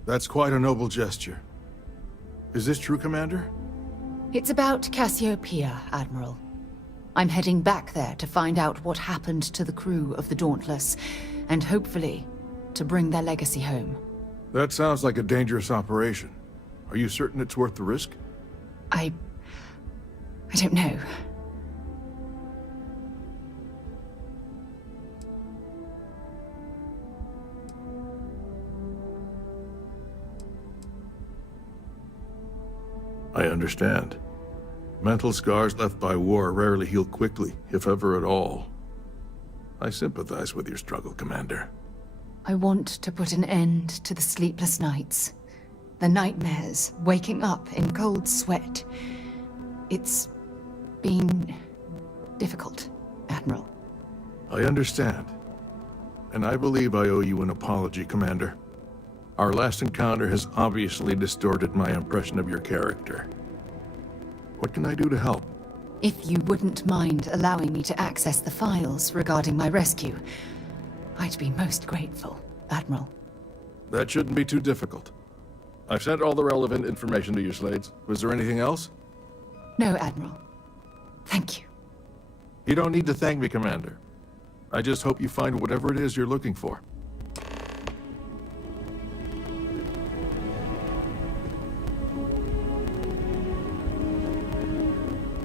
That's quite a noble gesture. Is this true, Commander? It's about Cassiopeia, Admiral. I'm heading back there to find out what happened to the crew of the Dauntless, and hopefully, to bring their legacy home. That sounds like a dangerous operation. Are you certain it's worth the risk? I don't know. I understand. Mental scars left by war rarely heal quickly, if ever at all. I sympathize with your struggle, Commander. I want to put an end to the sleepless nights, the nightmares, waking up in cold sweat. It's been difficult, Admiral. I understand. And I believe I owe you an apology, Commander. Our last encounter has obviously distorted my impression of your character. What can I do to help? If you wouldn't mind allowing me to access the files regarding my rescue, I'd be most grateful, Admiral. That shouldn't be too difficult. I've sent all the relevant information to you, Slades. Was there anything else? No, Admiral. Thank you. You don't need to thank me, Commander. I just hope you find whatever it is you're looking for.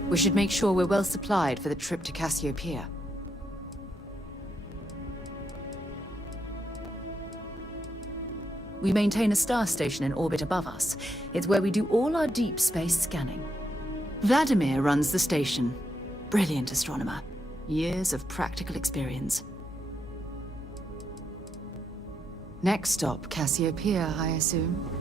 We should make sure we're well supplied for the trip to Cassiopeia. We maintain a star station in orbit above us. It's where we do all our deep space scanning. Vladimir runs the station. Brilliant astronomer. Years of practical experience. Next stop, Cassiopeia, I assume.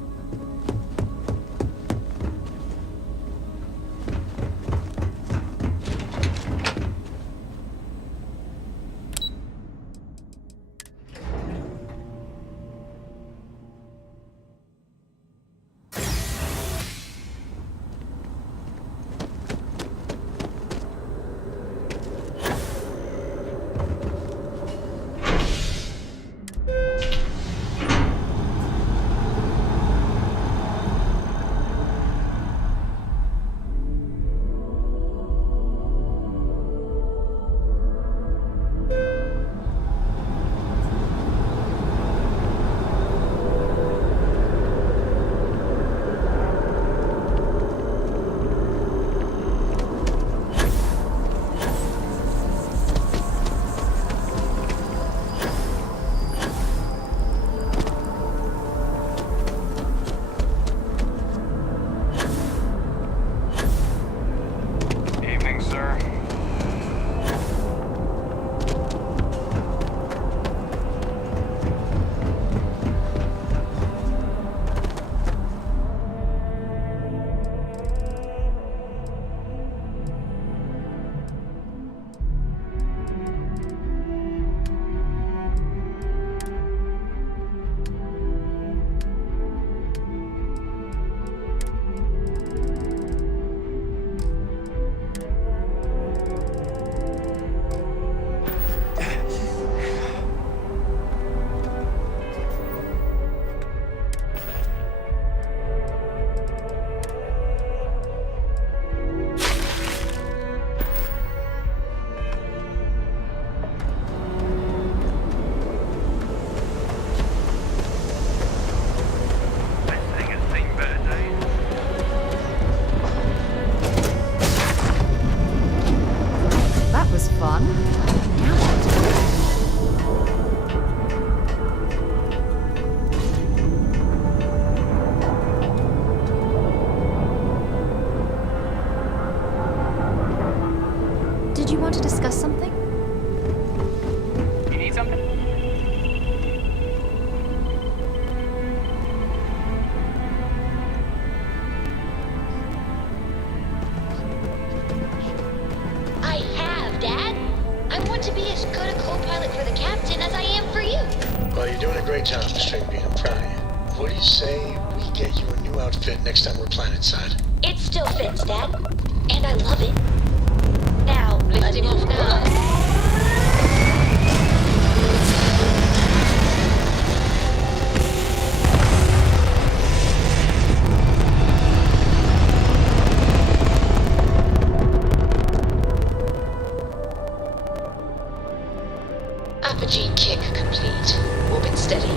us something? You need something? I have, Dad. I want to be as good a co-pilot for the captain as I am for you. Well, you're doing a great job, Miss Trinity. I'm proud of you. What do you say we get you a new outfit next time we're planetside? It still fits, Dad. And I love it. Now, lifting off now. Apogee kick complete. Orbit steady.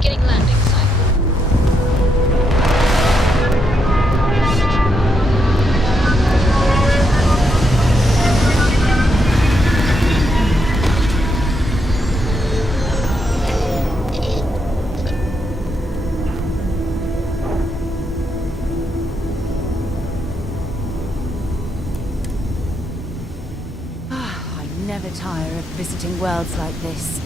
Beginning landing cycle. I never tire of visiting worlds like this.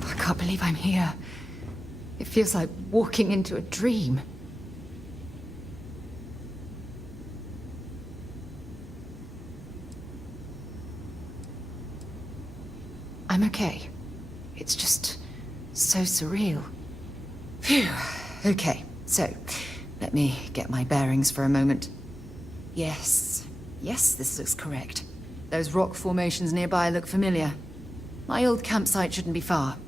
I can't believe I'm here. It feels like walking into a dream. I'm okay. It's just so surreal. Phew. Okay, so let me get my bearings for a moment. Yes, this looks correct. Those rock formations nearby look familiar. My old campsite shouldn't be far.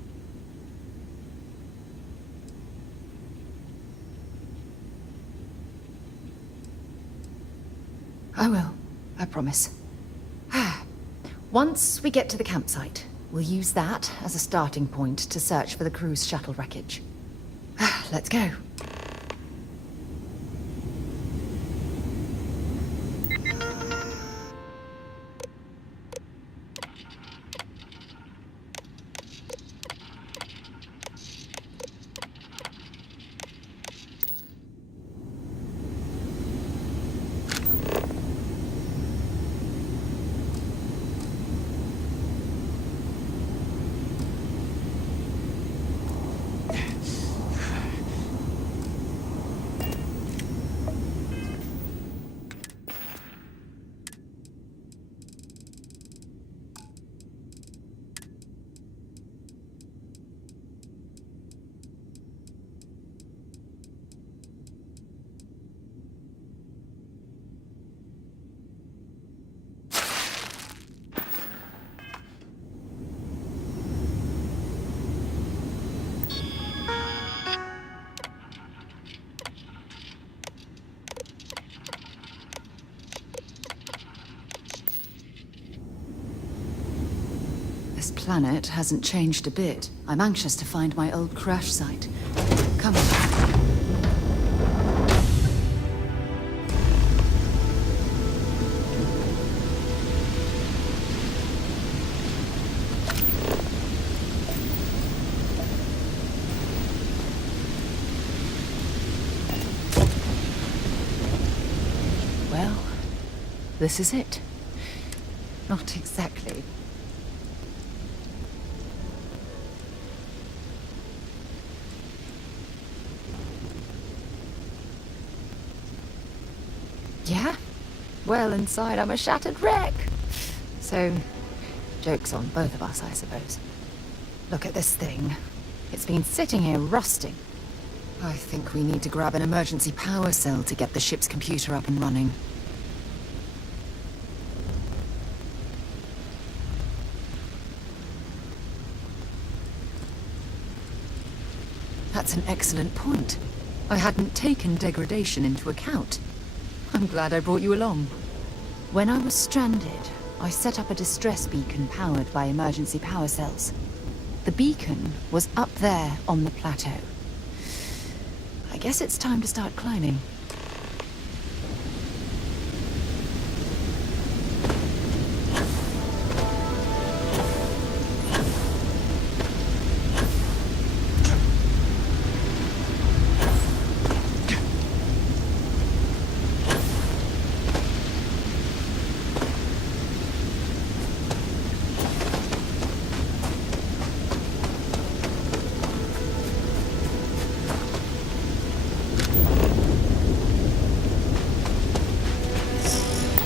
I will, I promise. Once we get to the campsite, We'll use that as a starting point to search for the cruise shuttle wreckage. Let's go. This planet hasn't changed a bit. I'm anxious to find my old crash site. Come on. Well, this is it. Not exactly. Yeah? Well, inside I'm a shattered wreck. So, joke's on both of us, I suppose. Look at this thing. It's been sitting here rusting. I think we need to grab an emergency power cell to get the ship's computer up and running. That's an excellent point. I hadn't taken degradation into account. I'm glad I brought you along. When I was stranded, I set up a distress beacon powered by emergency power cells. The beacon was up there on the plateau. I guess it's time to start climbing.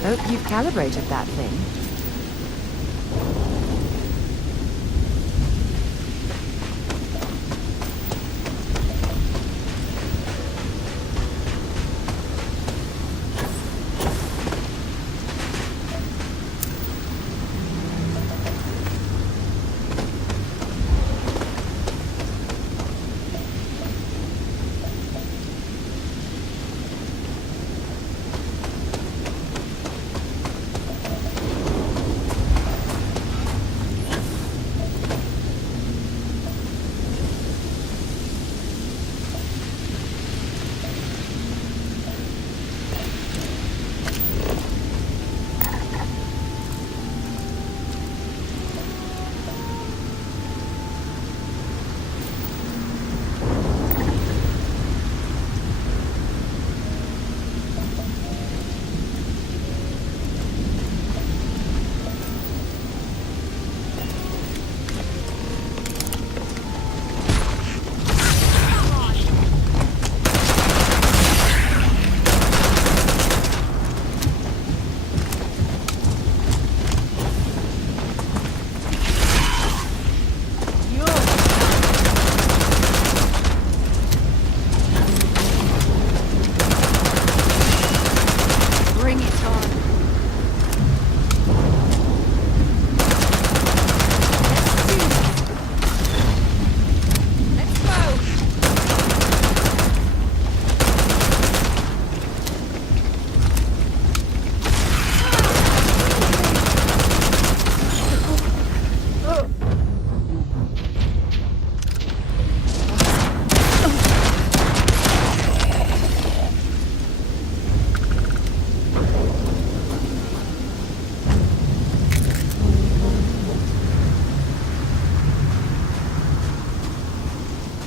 Hope you've calibrated that thing.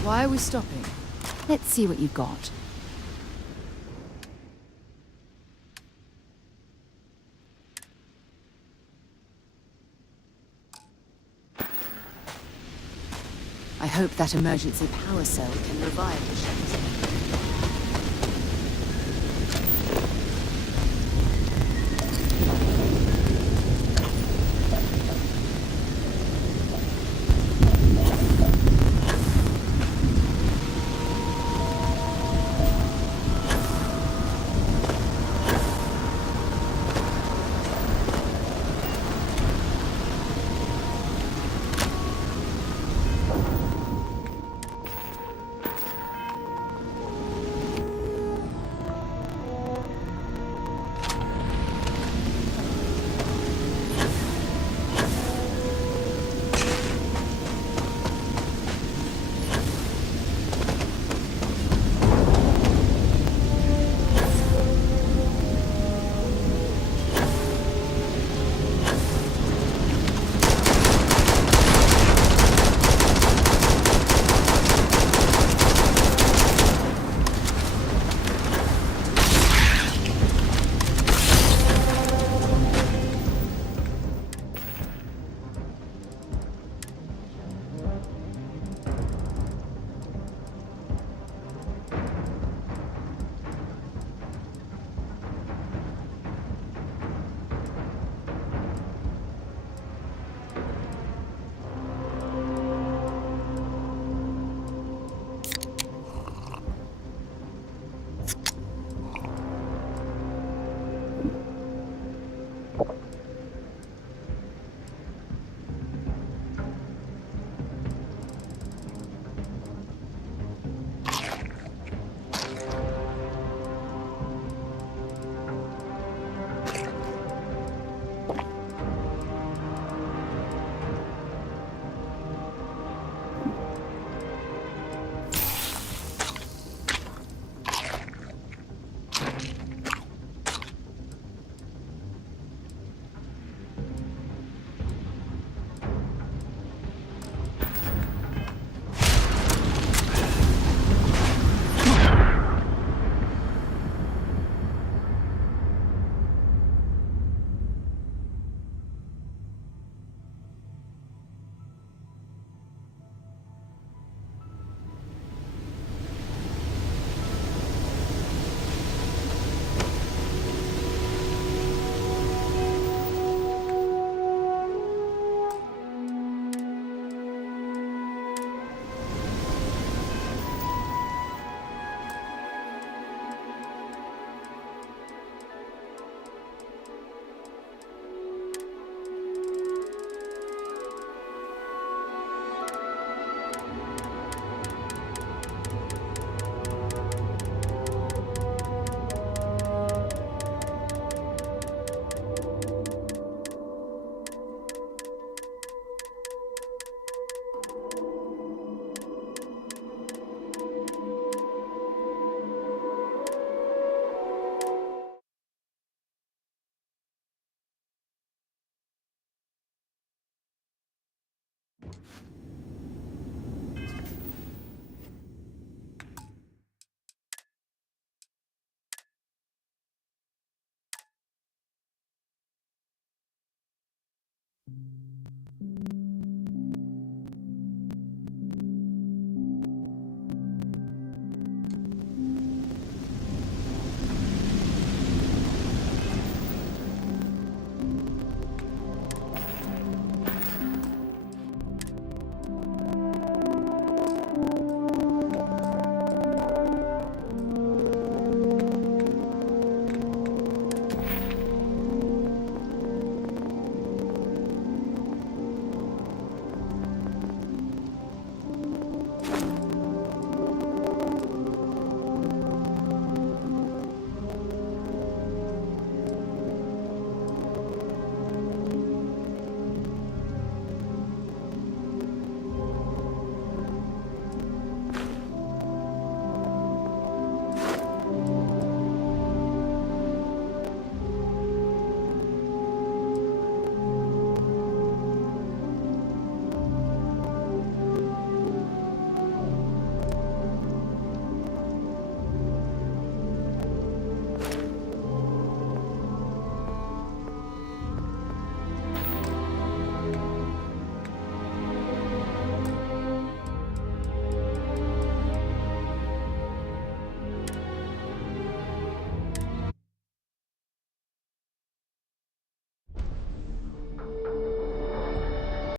Why are we stopping? Let's see what you've got. I hope that emergency power cell can revive the ships.